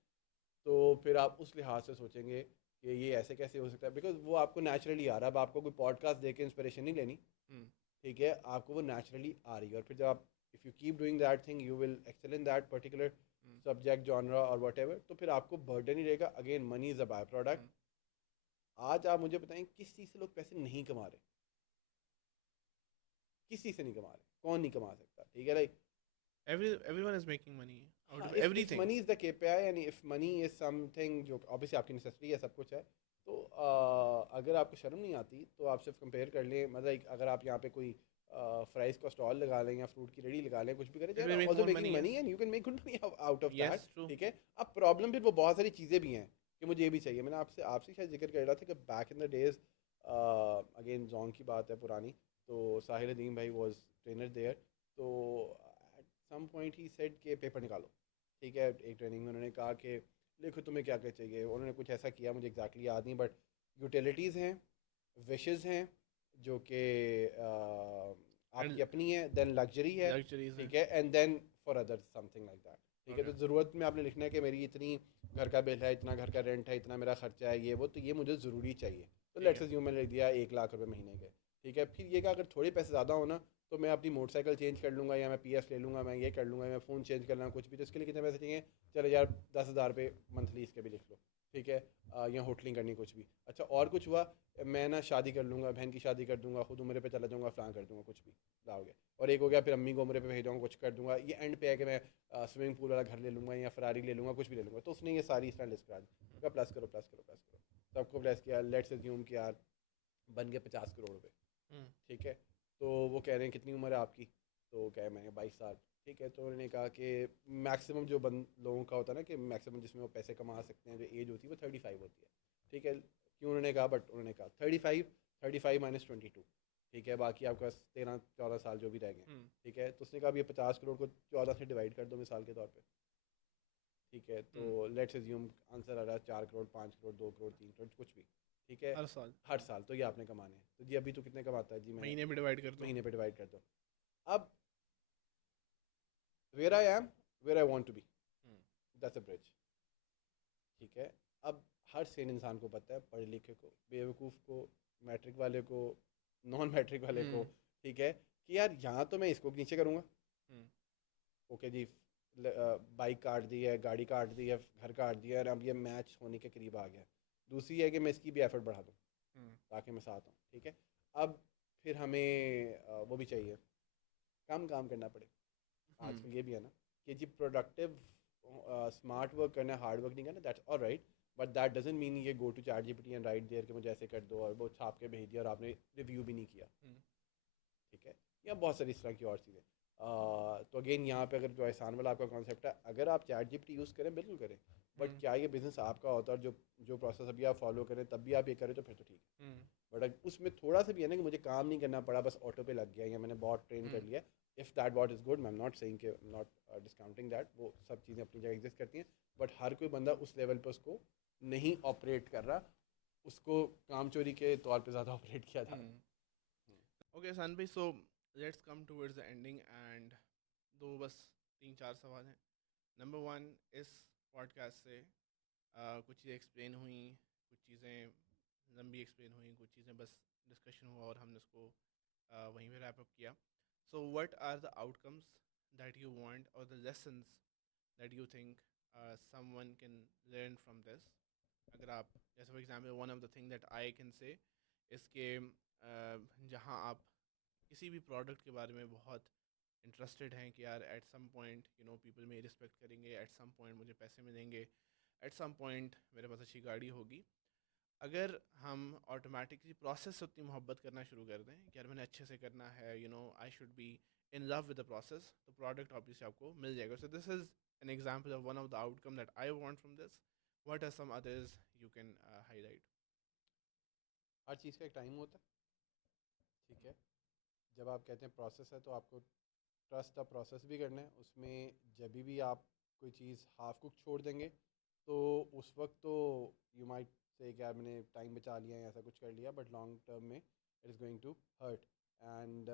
तो फिर आप उस लिहाज से सोचेंगे कि ये ऐसे कैसे हो सकता है, बिकॉज वो आपको नेचुरली आ रहा है। अब आपको कोई पॉडकास्ट देख के इंस्पिरेशन नहीं लेनी, हम्म। ठीक है, आपको वो नेचुरली आ रही है। और फिर जब आप, if you keep doing that thing, you will excel in that particular hmm. Subject, genre और वट एवर, तो फिर आपको बर्डन ही रहेगा। Again, money is a by product. Hmm. आज आप मुझे बताएं किस चीज़ से लोग पैसे नहीं कमा रहे, किस चीज़ से नहीं कमा रहे, कौन नहीं कमा सकता, ठीक है। Like everyone is making money out हाँ, of if everything. Money is the KPI, यानी इफ मनी इज़ समथिंग जो ऑब्वियसली आपकी नेसेसिटी है, सब कुछ है, तो अगर आपको शर्म नहीं आती तो आप सिर्फ कंपेयर कर लें। मतलब अगर आप यहाँ पे कोई फ्राइज़ का स्टॉल लगा लें या फ्रूट की रेडी लगा लें, कुछ भी करें, इट यार will make also more making money. Money yes. And you can make good money out of that, yes. True. ठीक है। अब प्रॉब्लम फिर वो बहुत सारी चीज़ें भी हैं कि मुझे ये भी चाहिए। मैंने आपसे आपसे शायद जिक्र कर रहा था कि back in the days, again zone की बात है पुरानी, तो साहिल अदीम भाई वॉज ट्रेनर देयर। तो at some point he said के पेपर निकालो, ठीक है। एक ट्रेनिंग में उन्होंने कहा कि लिखो तुम्हें क्या क्या चाहिए। उन्होंने कुछ ऐसा किया, मुझे एग्जैक्टली याद नहीं, बट यूटिलिटीज़ हैं, विशेज़ हैं जो कि आपकी अपनी है, देन लग्जरी है, लग्जरीज हैं। ठीक है, and then for other something like that, ठीक है। ओके। तो ज़रूरत में आपने लिखना है कि मेरी इतनी घर का बिल है, इतना घर का रेंट है, इतना मेरा खर्चा है, ये वो, तो ये मुझे ज़रूरी चाहिए। तो ठीक लेट्स है। अज्यूम मैंने लिख दिया 1 लाख रुपए महीने के, ठीक है। फिर ये कि अगर थोड़े पैसे ज़्यादा हो ना, तो मैं अपनी मोटरसाइकिल चेंज कर लूँगा, या मैं पीएफ ले लूँगा, मैं ये कर लूँगा, मैं फ़ोन चेंज कर लूँगा, कुछ भी। तो इसके लिए कितने पैसे चाहिए, चलो यार 10,000 रुपये मंथली इसके भी लिख लो, ठीक है। या होटलिंग करनी, कुछ भी। अच्छा, और कुछ हुआ, मैं ना शादी कर लूँगा, बहन की शादी कर दूँगा, खुद उम्र पे चला जाऊँगा, फ़लाँ कर दूँगा, कुछ भी हो गया। और एक हो गया फिर अम्मी को उम्र पे भेज दूँगा, कुछ कर दूँगा। ये एंड पे है कि मैं स्विमिंग पूल वाला घर ले लूँगा, या फरारी ले लूँगा, कुछ भी ले लूँगा। तो उसने ये सारी इस तरह लिस्ट करा दी, कहा प्लस करो, प्लस करो, प्लस करो। सबको प्लस किया, लेट्स अज्यूम कि यार बन गए 50 करोड़ रुपए, हम्म। ठीक है। तो वो कह रहे हैं कितनी उम्र है आपकी, तो क्या है, मैंने 22 साल, ठीक है। तो उन्होंने कहा कि मैक्सिमम जो लोगों का होता है ना कि मैक्सिमम जिसमें वो पैसे कमा सकते हैं, जो एज होती है वो 35 होती है, ठीक है। क्यों उन्होंने कहा, बट उन्होंने कहा 35, 35 माइनस 22, ठीक है, बाकी आपके पास 13-14 साल जो भी रह गए, हम्म। ठीक है। तो उसने कहा अब ये 50 करोड़ को 14 से डिवाइड कर दो मिसाल के तौर पे, ठीक है। तो हम्म। लेट्स अज्यूम आंसर आ रहा है 4 करोड़, 5 करोड़, 2 करोड़, 3 करोड़, कुछ भी, ठीक है। हर साल हर साल तो ये आपने कमाने हैं। तो जी अभी तो कितने कमाता है जी, मैं महीने पे डिवाइड कर दो। महीने पे डिवाइड कर दो। अब where I am, where I want to be, hmm. That's a bridge, ठीक है। अब हर सेन इंसान को पता है, पढ़े लिखे को, बेवकूफ़ को, मैट्रिक वाले को, नॉन मैट्रिक वाले को, हम्म। ठीक है, कि यार यहाँ तो मैं इसको नीचे करूँगा, हम्म। ओके जी, बाइक काट दी है, गाड़ी काट दी है, घर काट दिया है, और अब ये मैच होने के करीब आ गया। दूसरी है कि मैं इसकी भी एफर्ट बढ़ा दूँ ताकि मैं साथ हूँ, ठीक है। अब फिर हमें वो भी चाहिए, कम काम करना पड़े। आजकल ये भी है ना कि जी प्रोडक्टिव स्मार्ट वर्क करना है, हार्ड वर्क नहीं करना, that's all right, but that doesn't mean ये go to ChatGPT and write there कि मुझे ऐसे कर दो और वो छाप के भेज दिया और आपने रिव्यू भी नहीं किया, ठीक है। या बहुत सारी इस तरह की और चीज़ें। तो अगेन यहाँ पे अगर जो एहसान वाला आपका कॉन्सेप्ट है, अगर आप चैट जीपीटी यूज़ करें बिल्कुल करें, बट क्या ये बिज़नेस आपका होता है और जो जो प्रोसेस अभी आप फॉलो करें तब भी आप ये करें तो फिर तो ठीक है। बट उसमें थोड़ा सा भी है ना कि मुझे काम नहीं करना पड़ा, बस ऑटो पे लग गया या मैंने बॉट ट्रेन कर लिया, if that bot is good, I am not saying कि नॉट डिस्काउंटिंग दैट, वो सब चीज़ें अपनी जगह एग्जिस्ट करती हैं, बट हर कोई बंदा उस लेवल पर उसको नहीं ऑपरेट कर रहा, उसको काम चोरी के तौर पे ज़्यादा ऑपरेट किया था। ओके सन भाई, so let's come towards the ending and दो बस 3-4 सवाल हैं। नंबर वन, इस पॉडकास्ट से कुछ चीज़ें एक्सप्लेन हुई, कुछ चीज़ें लंबी एक्सप्लेन हुई, कुछ चीज़ें बस डिस्कशन हुआ और हमने उसको वहीं पे रैप अप किया। So what are the outcomes that you want और the lessons that you think someone can learn from this? अगर आप जैसे for example one of the thing that I can say इसके जहाँ आप किसी भी प्रोडक्ट के बारे में बहुत इंटरेस्टेड हैं कि यार at some point you know people मेरी रिस्पेक्ट करेंगे, एट सम पॉइंट मुझे पैसे मिलेंगे, एट सम पॉइंट मेरे पास अच्छी गाड़ी होगी। अगर हम ऑटोमेटिकली प्रोसेस से उतनी मोहब्बत करना शुरू कर दें कि यार मैंने अच्छे से करना है, you know I should be in love with the process, तो प्रोडक्ट ऑब्वियसली आपको मिल जाएगा। So this is an example of one of the outcome that I want from this. What are some others you can highlight? हर चीज़ का एक time होता है, ठीक है। जब आप कहते हैं प्रोसेस है तो आपको ट्रस्ट द प्रोसेस भी करना है। उसमें जब भी आप कोई चीज़ हाफ कुक छोड़ देंगे तो उस वक्त तो यू माइट से कि यार मैंने टाइम बचा लिया या ऐसा कुछ कर लिया, बट लॉन्ग टर्म में it is going to hurt. And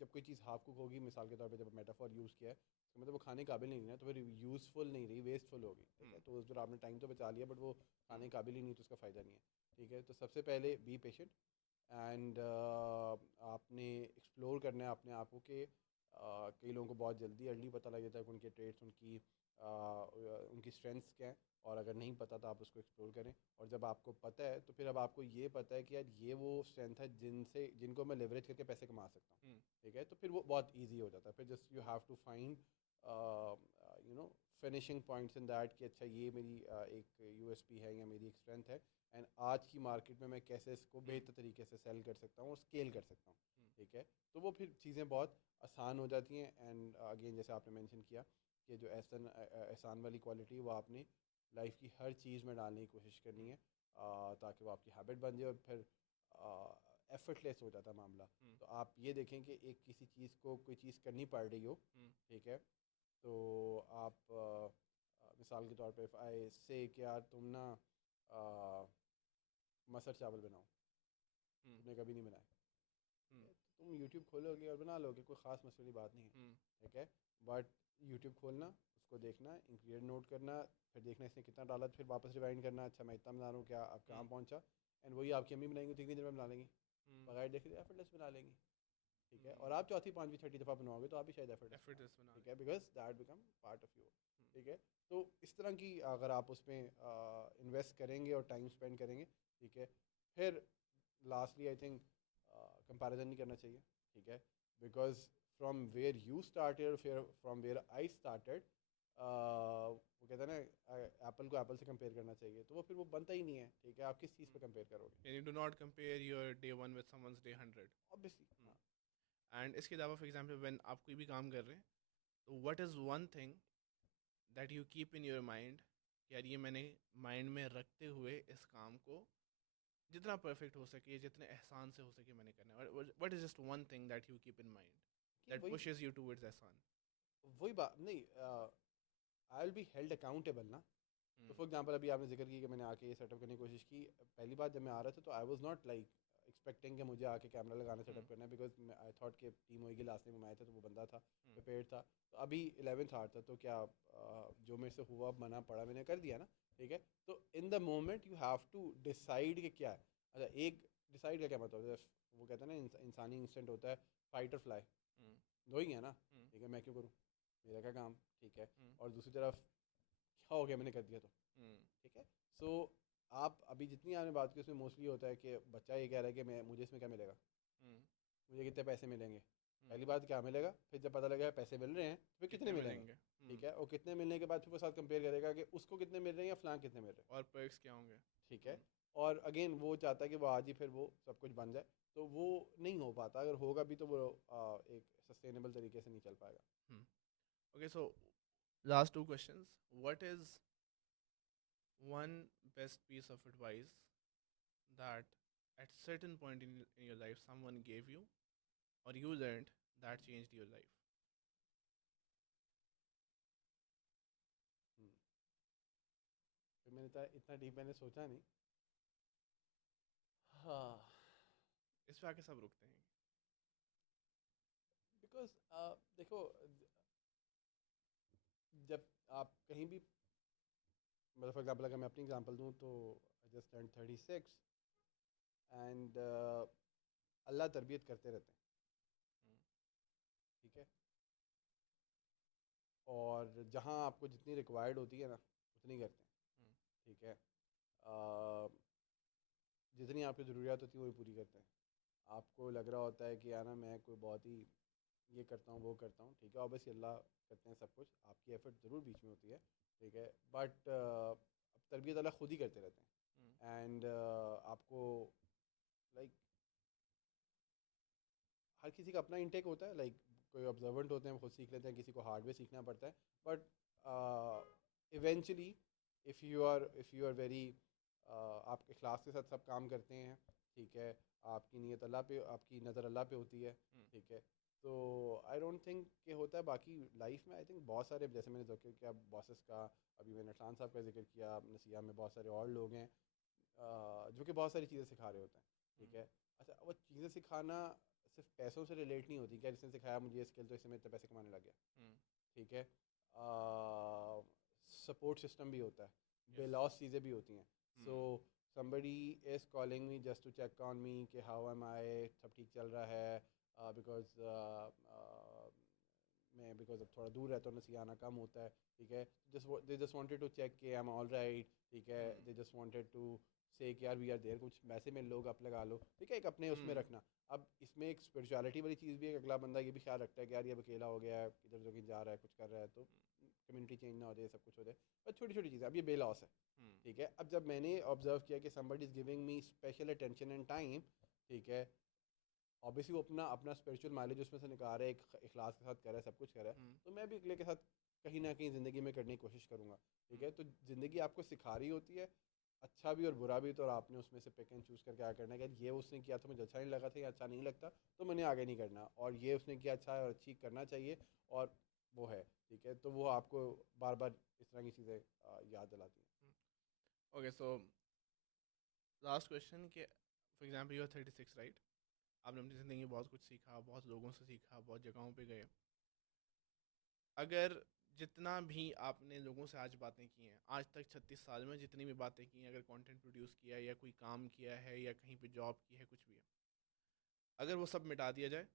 जब कोई चीज़ हाफ कुक होगी, मिसाल के तौर पे जब मेटाफॉर यूज़ किया है, तो मतलब वो खाने काबिल नहीं रही ना, तो फिर यूज़फुल नहीं रही, वेस्टफुल होगी, ठीक है। तो उस पर आपने टाइम तो बचा लिया बट वो खाने काबिल ही नहीं, तो उसका फ़ायदा नहीं है, ठीक है। तो सबसे पहले बी पेशेंट एंड आपने एक्सप्लोर करना है अपने आप को कि कई लोगों को बहुत जल्दी अर्ली पता लग जाता है कि उनके ट्रेड्स, उनकी स्ट्रेंथ्स क्या हैं, और अगर नहीं पता तो आप उसको एक्सप्लोर करें। और जब आपको पता है तो फिर अब आपको ये पता है कि यार ये वो स्ट्रेंथ है जिनको मैं लेवरेज करके पैसे कमा सकता हूँ, ठीक है। तो फिर वो बहुत ईजी हो जाता है। फिर just you have to find you know finishing points in that कि अच्छा ये मेरी एक यूएसपी है या मेरी एक स्ट्रेंथ है, एंड आज की मार्केट में मैं कैसे इसको बेहतर तरीके से सेल कर सकता हूँ और स्केल कर सकता हूँ, ठीक है। तो वो फिर चीज़ें बहुत आसान हो जाती हैं। एंड अगेन जैसे आपने मेंशन किया कि जो एहसान वाली क्वालिटी वो आपने लाइफ की हर चीज़ में डालने की कोशिश करनी है, ताकि वो आपकी हैबिट बन जाए और फिर एफर्टलेस हो जाता है मामला। तो आप ये देखें कि एक किसी चीज़ को कोई चीज़ करनी पड़ रही हो, ठीक है, तो आप मिसाल के तौर पे आई से कि यार तुम ना मसर चावल बनाओ, तुमने कभी नहीं बनाया, ठीक है, तो तुम यूट्यूब खोलोगे और बना लोगे, कोई ख़ास मसले की बात नहीं है, ठीक है। बट यूट्यूब खोलना, उसको देखना, इंग्रेडिएंट नोट करना, फिर देखना इसने कितना डाला, फिर वापस रिवाइंड करना, अच्छा मैं इतना बना रहा हूँ, क्या अब कहाँ पहुँचा, एंड वही आपकी अम्मी बनाएंगी तो इतनी देर में बना लेंगी, बगैर देखे एफर्टलेस बना लेंगी, ठीक है। और आप चौथी पाँचवीं छठी दफ़ा बनवाओगे तो आप भी शायद एफर्टलेस बनाओ, एफर्टलेस बना ठीक लें। है, because that become part of you, ठीक है। तो इस तरह की अगर आप उसमें इन्वेस्ट करेंगे और टाइम स्पेंड करेंगे, ठीक है, फिर लास्टली आई थिंक कंपैरिजन नहीं करना चाहिए, ठीक है, because from where you started, फिर फ्रॉम वेयर आई स्टार्टेड, वो कहते हैं ना एप्पल को एप्पल से कंपेयर करना चाहिए, तो वो फिर वो बनता ही नहीं है, ठीक है। आप किस चीज़ पे कंपेयर करोगे, And you do not compare your day 1 with someone's day 100. Obviously, हाँ। एंड इसके अलावा फॉर एग्जांपल व्हेन आप कोई भी काम कर रहे हैं, तो what is one thing that you keep in your mind, यार ये मैंने माइंड में रखते हुए इस काम को जितना परफेक्ट हो सके, जितने एहसान से हो सके मैंने करना है। What is just one thing that you keep in mind कि दैट वही पुशेस यू टुवर्ड्स एहसान? वही बात नहीं, I will be held accountable ना। तो फॉर एग्जांपल अभी आपने जिक्र की कि मैंने आके ये सेटअप करने की कोशिश की, पहली बात जब मैं आ रहा था तो I was not like expecting कि मुझे आके कैमरा लगाना सेटअप करना है, बिकॉज आई थॉट कि टीम होएगी, लास्ट टाइम में आया था तो वो बंदा था, प्रिपेयर्ड था। तो अभी 11th आवर था तो क्या जो मेरे से हुआ बना पड़ा मैंने कर दिया ना, ठीक है। तो in the moment you have to decide कि क्या है। अच्छा, एक डिसाइड का क्या मतलब है, वो कहते हैं ना इंसानी इंस्टेंट होता है फाइट और फ्लाई, दो ही है ना, ठीक है, मैं क्यों करूँ, मेरा क्या काम, ठीक है। हम्म, और दूसरी तरफ क्या हो गया मैंने कर दिया तो, हम्म, ठीक है। सो आप अभी जितनी आपने बात की उसमें मोस्टली होता है कि बच्चा ये कह रहा है कि मैं मुझे इसमें क्या मिलेगा, हम्म, मुझे कितने पैसे मिलेंगे। पहली हम्म, बात क्या मिलेगा, फिर जब पता लगेगा पैसे मिल रहे हैं तो फिर कितने कितने मिलेंगे, मिलेंगे? ठीक है। और कितने मिलने के बाद फिर वो साथ कंपेयर करेगा कि उसको कितने मिल रहे हैं या फलां कितने मिल रहे हैं, और पर्क्स क्या होंगे? ठीक है। और अगेन वो चाहता है कि वो आज ही फिर वो सब कुछ बन जाए, तो वो नहीं हो पाता। अगर होगा भी तो वो एक सस्टेनेबल तरीके से नहीं चल पाएगा। Okay, so last two questions. What is one best piece of advice that at certain point in your life someone gave you or you learned that changed your life? हम्म, फिर मैंने इतना इतना डीप मैंने सोचा नहीं। हाँ, इस पे आके सब रुकते हैं. बिकॉज देखो, जब आप कहीं भी, मतलब फॉर एग्जांपल अगर मैं अपनी एग्जांपल दूं तो आई जस्ट टर्न 36 एंड अल्लाह तरबियत करते रहते हैं, हम्म, ठीक है। और जहाँ आपको जितनी रिक्वायर्ड होती है ना उतनी करते हैं, हम्म, ठीक है। जितनी आपकी ज़रूरियात होती है वही पूरी करते हैं। आपको लग रहा होता है कि यार ना मैं कोई बहुत ही ये करता हूँ वो करता हूँ, ठीक है। ऑब्वियसली अल्लाह करते हैं सब कुछ, आपकी एफर्ट ज़रूर बीच में होती है, ठीक है। बट तरबियत अल्लाह खुद ही करते रहते हम्म, हैं। एंड आपको लाइक हर किसी का अपना इंटेक होता है, लाइक कोई ऑब्जर्वेंट होते हैं वो खुद सीख लेते हैं, किसी को हार्डवेयर सीखना पड़ता है। But eventually if you are very, आप इखलास के साथ सब काम करते हैं, ठीक है। आपकी नीयत अल्लाह पे, आपकी नज़र अल्लाह पे होती है, हम्म, ठीक है। तो आई डोंट थिंक कि होता है। बाकी लाइफ में आई थिंक बहुत सारे, जैसे मैंने जिक्र किया बॉसेस का, अभी मैंने अटलान साहब का जिक्र किया, नसिया में बहुत सारे और लोग हैं जो कि बहुत सारी चीज़ें सिखा रहे होते हैं, ठीक हम्म, है। अच्छा, वो चीज़ें सिखाना सिर्फ पैसों से रिलेट नहीं होती, क्या इसने सिखाया मुझे ये स्किल तो इससे मैं इतने पैसे कमाने लग गया, हम्म, ठीक है। सपोर्ट सिस्टम भी होता है, yes, बेलॉस चीज़ें भी होती हैं। So hmm, somebody is calling me just to check on me कि हाउ एम आई, सब ठीक चल रहा है, बिकॉज मैं बिकॉज अब थोड़ा दूर रहता हूँ, नसी आना कम होता है, ठीक है। They just wanted to check कि आई एम ऑल राइट, ठीक है। Hmm, they just wanted to say कि यार वी आर देयर, कुछ वैसे में लोग अप लगा लो, ठीक है, एक अपने उसमें हम्म, रखना। अब इसमें एक स्पिरिचुअलिटी वाली चीज़ भी है कि अगला बंदा ये भी ख्याल रखता है कि यार ये अब अकेला हो गया है, इधर उधर कहीं जा रहा है, कुछ कर रहा है, तो कम्युनिटी चेंज ना हो जाए, सब कुछ हो जाए। पर छोटी छोटी चीज़ें, अब ये बेलॉस है, हम्म, ठीक है। अब जब मैंने ऑब्जर्व किया कि somebody is giving me special attention and time, ठीक है। ऑब्वियसली वो अपना अपना स्पिरिचुअल माइलेज उसमें से निकाल रहा है, एक इखलास के साथ कर रहा है, सब कुछ कर रहा है। हम्म, तो मैं भी अगले के साथ कहीं ना कहीं ज़िंदगी में करने की कोशिश करूँगा, ठीक हम्म, है। तो ज़िंदगी आपको सिखा रही होती है, अच्छा भी और बुरा भी, तो और आपने उसमें से पिक एंड चूज़ करके क्या करना है कि यार ये उसने किया तो मुझे अच्छा नहीं लगा था या अच्छा नहीं लगता, तो मैंने आगे नहीं करना, और ये उसने किया अच्छा है और अच्छी करना चाहिए, और वो है, ठीक है। तो वो आपको बार बार इस तरह की चीज़ें याद दिलाती हैं। okay, so last question कि for example you are 36, right? आपने अपनी ज़िंदगी में बहुत कुछ सीखा, बहुत लोगों से सीखा, बहुत जगहों पे गए. अगर जितना भी आपने लोगों से आज बातें की हैं, आज तक 36 साल में जितनी भी बातें की हैं, अगर कंटेंट प्रोड्यूस किया है या कोई काम किया है या कहीं पे जॉब की है, कुछ भी है, अगर वो सब मिटा दिया जाए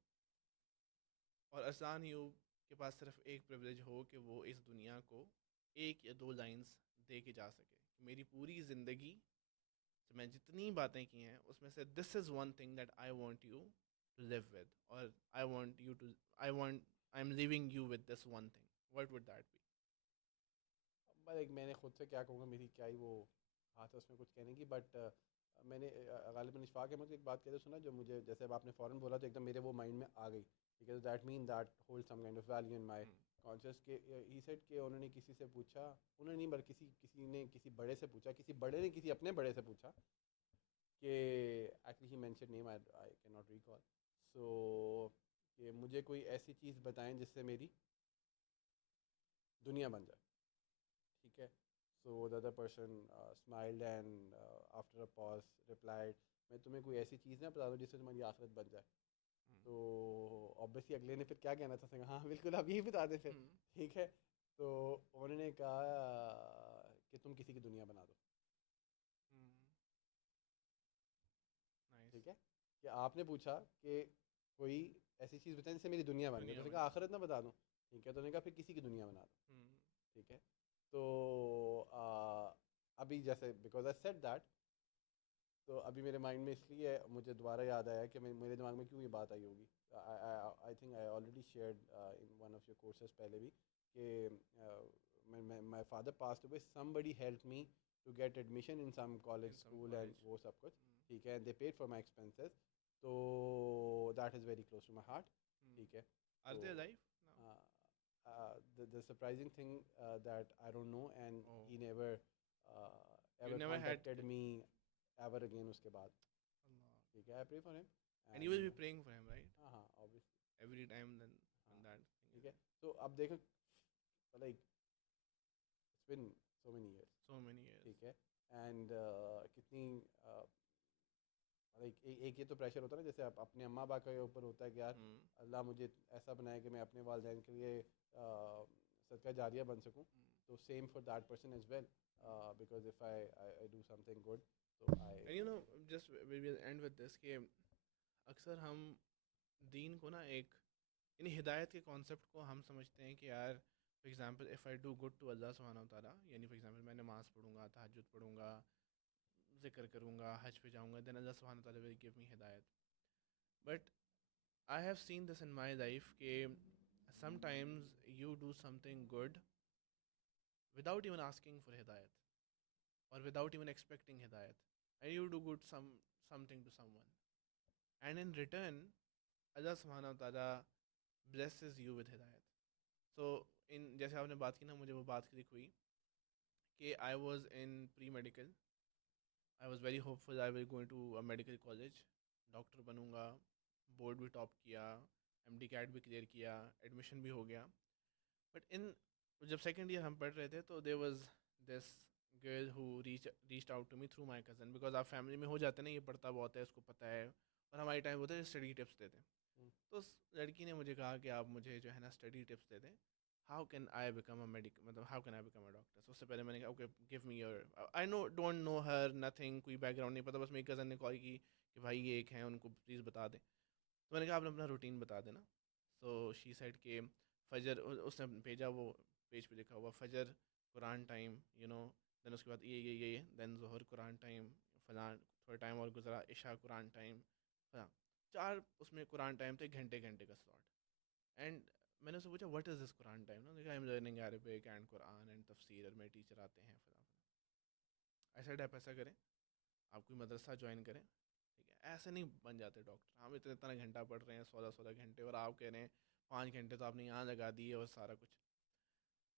और अरसान यू के पास सिर्फ एक प्रिविलेज हो कि वो इस दुनिया को एक या दो लाइंस दे के जा सके, मेरी पूरी ज़िंदगी से मैं जितनी बातें की हैं उसमें से this is one thing that I want you to live with, और I am living you with this one thing, what would that be? Like मैंने खुद से क्या कहूँगा, मेरी क्या ही वो बात है उसमें कुछ कहने की। बट मैंने गालिबन इशफाक अहमद की एक बात कहते सुना, जो मुझे जैसे अब आपने फ़ौरन बोला तो एकदम मेरे वो माइंड में आ गई, ठीक है। That mean that hold some kind of value in my conscious के। ही सेड कि उन्होंने किसी से पूछा, उन्होंने नहीं बल्कि किसी किसी ने किसी बड़े से पूछा, किसी बड़े ने किसी अपने बड़े से पूछा कि actually he mention name, I can not recall. So कि मुझे कोई ऐसी चीज़ बताएं जिससे मेरी दुनिया बन जाए, ठीक है। So the other person smiled and after a pause replied, मैं तुम्हें कोई ऐसी चीज़ ना बता दूँ जिससे तुम्हारी आखिरत बन जाए। तो ऑब्वियसली अगले ने फिर क्या कहना था, उसने कहा, हाँ बिल्कुल आप यही बता दें फिर, ठीक है। तो उन्होंने कहा कि तुम किसी की दुनिया बना दो, नाइस. ठीक है। कि आपने पूछा कि कोई ऐसी चीज़ बताएं जिससे मेरी दुनिया बन जाए, तो दुनिया उसने बन कहा जाए. आखिरत ना बता दूँ। ठीक है, तो उन्होंने कहा फिर किसी की दुनिया बना दो। हम्म, ठीक है, तो अभी जैसे बिकॉज आई सेड दैट, तो अभी मेरे माइंड में इसलिए मुझे दोबारा याद आया कि मेरे दिमाग में क्यों ये बात आई होगी। I think I already shared in one of your courses पहले भी कि my father passed away, somebody help me to get admission in some college in some school and college. वो सब कुछ। ठीक है, and they paid for my expenses, तो that is very close to my heart. ठीक है, are तो they alive now? the surprising thing that I don't know, and Oh, he never you ever never had contacted me ever again उसके बाद। Allah. ठीक है, I pray for him And you will and be praying for him, right? हाँ हाँ obviously। Every time then when हाँ, that thing ठीक is है, तो अब देखो like it's been so many years। so many years. ठीक है, and कितनी लाइक एक ये तो प्रेशर होता है ना, जैसे आप अपने अम्मा बाप के ऊपर होता है कि यार Hmm. अल्लाह मुझे ऐसा बनाए कि मैं अपने वालिदैन के लिए सदका जारिया बन सकूं। Hmm. तो same for that person as well, Hmm. Because if I do something good, तो I And you know, just we will end with this कि अक्सर हम दीन को ना एक यानी हिदायत के कॉन्सेप्ट को हम समझते हैं कि यार for example if I do good to Allah सुब्हानहू व तआला, यानी फॉर एग्जांपल मैं नमाज़ पढ़ूंगा, तहज्जुद पढ़ूंगा, ज़िक्र करूंगा, हज पे जाऊंगा, देन अल्लाह सुब्हानहू व तआला विल गिव मी हिदायत। But I have seen this in my life कि sometimes you do something good without even asking for hidayat or without even expecting hidayat, and you do good something to someone, and in return Allah subhanahu wa ta'ala blesses you with hidayat. So in जैसे आपने बात की ना, मुझे वो बात click हुई कि I was in pre-medical, I was very hopeful I will go into a medical college, doctor बनूंगा, बोर्ड भी टॉप किया, एमडी कैट भी क्लियर किया, एडमिशन भी हो गया। बट इन जब सेकेंड ईयर हम पढ़ रहे थे तो there was this girl who reached out to me through my cousin, because आप फैमिली में हो जाते हैं ना, ये पढ़ता बहुत है, इसको पता है, और हमारे टाइम होते स्टडी टिप्स देते। तो उस लड़की ने मुझे कहा कि आप मुझे जो है ना स्टडी टिप्स दे दें, how can I become a medic, मतलब how can I become a doctor. तो उससे पहले मैंने कहा okay give me your, I know don't know her nothing, कोई बैकग्राउंड नहीं पता, बस मेरी कज़न ने कॉल की कि भाई ये एक हैं, उनको प्लीज़ बता दें। तो मैंने कहा आपने अपना रूटीन बता देना। सो शी सेड के फजर, उसने भेजा वो पेज पे लिखा हुआ फजर कुरान टाइम, यू नो, देन उसके बाद ये देन जोहर कुरान टाइम, फलां थोड़ा टाइम और गुजरा, इशा कुरान टाइम, फलां, चार उसमें कुरान टाइम थे, घंटे घंटे का स्लॉट। एंड मैंने उससे पूछा what is this Quran time ना, देखा आई am learning Arabic and Quran and तफसीर, और मेरे टीचर आते हैं फलां फलां। आई सेड आप ऐसा करें, आप कोई मदरसा ज्वाइन करें, ठीक है, ऐसे नहीं बन जाते डॉक्टर, हम इतना इतना घंटा पढ़ रहे हैं, 16 16 घंटे, और आप कह रहे हैं 5 घंटे तो आपने यहाँ लगा दिए और सारा कुछ।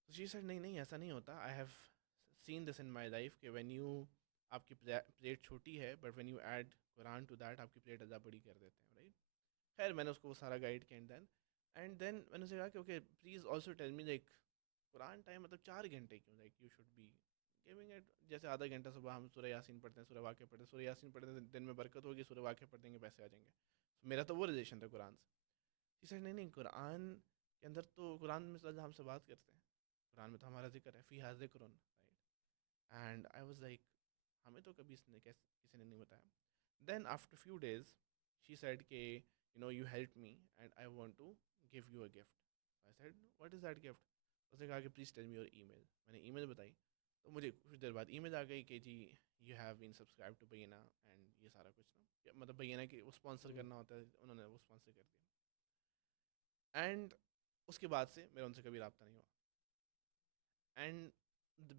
तो शी सेड नहीं नहीं ऐसा नहीं होता, I have seen this in my life कि व्हेन यू, आपकी प्लेट छोटी है बट व्हेन यू ऐड कुरान टू दैट आपकी प्लेट अदा बड़ी कर देते हैं, राइट। खैर मैंने उसको वो सारा गाइड किया, एंड देन मैंने उसे कहा कि okay please also tell me like कुरान टाइम मतलब 4 घंटे क्यों, like you should be giving it, जैसे आधा घंटा सुबह हम सूरह यासीन पढ़ते हैं, सूरह वाक़िया पढ़ते हैं, सूरह यासीन पढ़ते हैं दिन में बरकत होगी, सूरह वाक़िया पढ़ देंगे पैसे आ जाएंगे। तो मेरा तो वो रिलेशन था कुरान से। इसे नहीं नहीं कुरान के अंदर तो, कुरान में तो अल्लाह हमसे बात करते हैं, कुरान में तो हमारा जिक्र है, फ़ी हा ज़िक्रुन, right. And I was like हमें तो कभी इसने किसी ने नहीं बताया। Then after few days she said के you know you help me and I want to give you a gift. I said what is that gift. उसने कहा कि please tell me your email. मैंने ईमेल बताई, तो मुझे कुछ देर बाद ईमेल आ गई कि जी you have been subscribe to बैना, एंड ये सारा कुछ ना, मतलब बैना कि वो स्पॉन्सर करना होता है, उन्होंने वो स्पॉन्सर कर दिया। एंड उसके बाद से मेरा उनसे कभी रब्ता नहीं हुआ। And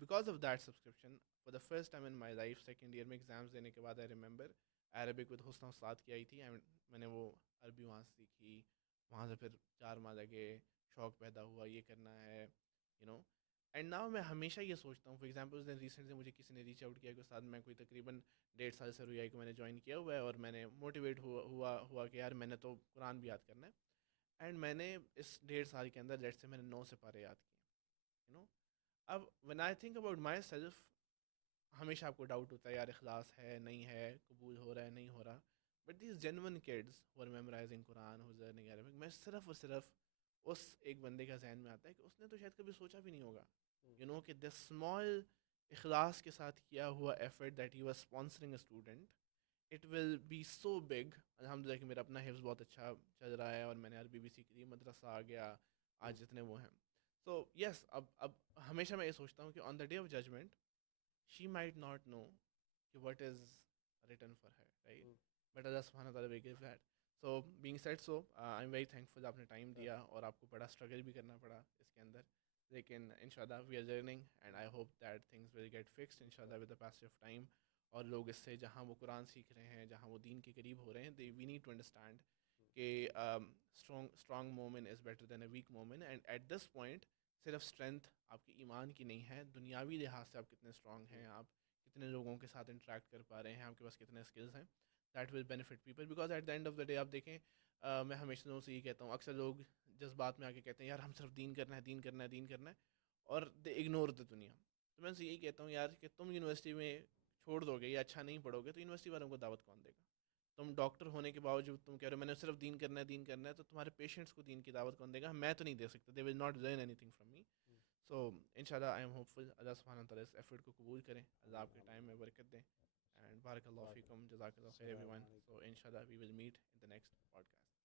because of that subscription for the first time in my life second year में एग्ज़ाम्स देने के बाद आई रिमेंबर अरबिक विद हुस्न उस्ताद की आई थी, एंड मैंने वो अरबी वहाँ से सीखी, वहाँ से फिर 4 माह लगे, शौक़ पैदा हुआ ये करना है, यू नो। एंड नाउ मैं हमेशा ये सोचता हूँ, फॉर एग्जाम्पल उस दिन रिसेंटली मुझे किसी ने रीच आउट किया कि साथ मैं कोई तकरीबन 1.5 साल से रुयाई को मैंने ज्वाइन किया हुआ है, और मैंने मोटिवेट हुआ कि यार मैंने तो कुरान भी याद करना है। एंड मैंने इस 1.5 साल के अंदर लेट्स से मैंने 9 सिपारे याद किए, यू नो। अब when I think about my self, हमेशा आपको डाउट होता है यार इखलास है नहीं है, कबूल हो रहा है नहीं हो रहा। But these genuine kids who are memorising कुरान, हु आर लर्निंग अरबिक, मैं सिर्फ और सिर्फ उस एक बंदे का जहन में आता है कि उसने तो शायद कभी सोचा भी नहीं होगा, यू नो, कि दिस स्मॉल इखलास के साथ किया हुआ effort that you are sponsoring a student, it will be so big. अल्हम्दुलिल्लाह कि मेरा अपना हिफ्ज़ बहुत अच्छा चल रहा है, और मैंने अरबी भी सीख ली, मदरसा आ गया, आज जितने वो हैं। सो यस, अब हमेशा मैं ये सोचता हूँ कि on the day of judgment she might not know कि what is written for her, right? Hmm, but Allah सुब्हानहू व तआला will give that. So being said, so I am very thankful आपने टाइम हाँ, दिया और आपको बड़ा स्ट्रगल भी करना पड़ा इसके अंदर, लेकिन इंशाल्लाह we are learning and I hope that things will get fixed इंशाल्लाह with the passage of time. और लोग इससे जहाँ वो कुरान सीख रहे हैं, जहाँ वो दीन के करीब हो रहे हैं, they we need to understand कि strong moment is better than a weak moment. And at this point सिर्फ स्ट्रेंथ आपकी ईमान की नहीं है, दुनियावी लिहाज से आप कितने स्ट्रॉन्ग हैं, आप कितने लोगों के साथ इंटरेक्ट कर पा रहे हैं, आपके पास कितने स्किल्स हैं, that will benefit people. Because at the end of the day आप देखें, मैं हमेशा लोगों से ये कहता हूँ, अक्सर लोग जज्बात में आके कहते हैं यार हम सिर्फ दीन करना है, दीन करना है, दीन करना है, और दे इग्नोर द दुनिया। तो मैं उनसे यही कहता हूँ यार कि तुम यूनिवर्सिटी में छोड़ दोगे या अच्छा नहीं पढ़ोगे तो यूनिवर्सिटी वालों को दावत कौन देगा? तुम डॉक्टर होने के बावजूद तुम कह रहे हो मैंने सिर्फ दीन करना है, दीन करना है, तो तुम्हारे पेशेंट्स को दीन की दावत कौन देगा? मैं तो नहीं दे सकता, they will not learn anything from me. Hmm, so इंशाल्लाह आई एम होपफुल, अल्लाह सुब्हानहू व तआला इस एफर्ट को कबूल करें, अल्लाह आमीन आपके टाइम आमीन में बरकत दें। एंड बारकल्लाहु बाकी फीकुम, जज़ाकल्लाहु खैर अस्सलाम एवरीवन। वालेकुम। सो इंशाल्लाह we will meet in the next podcast.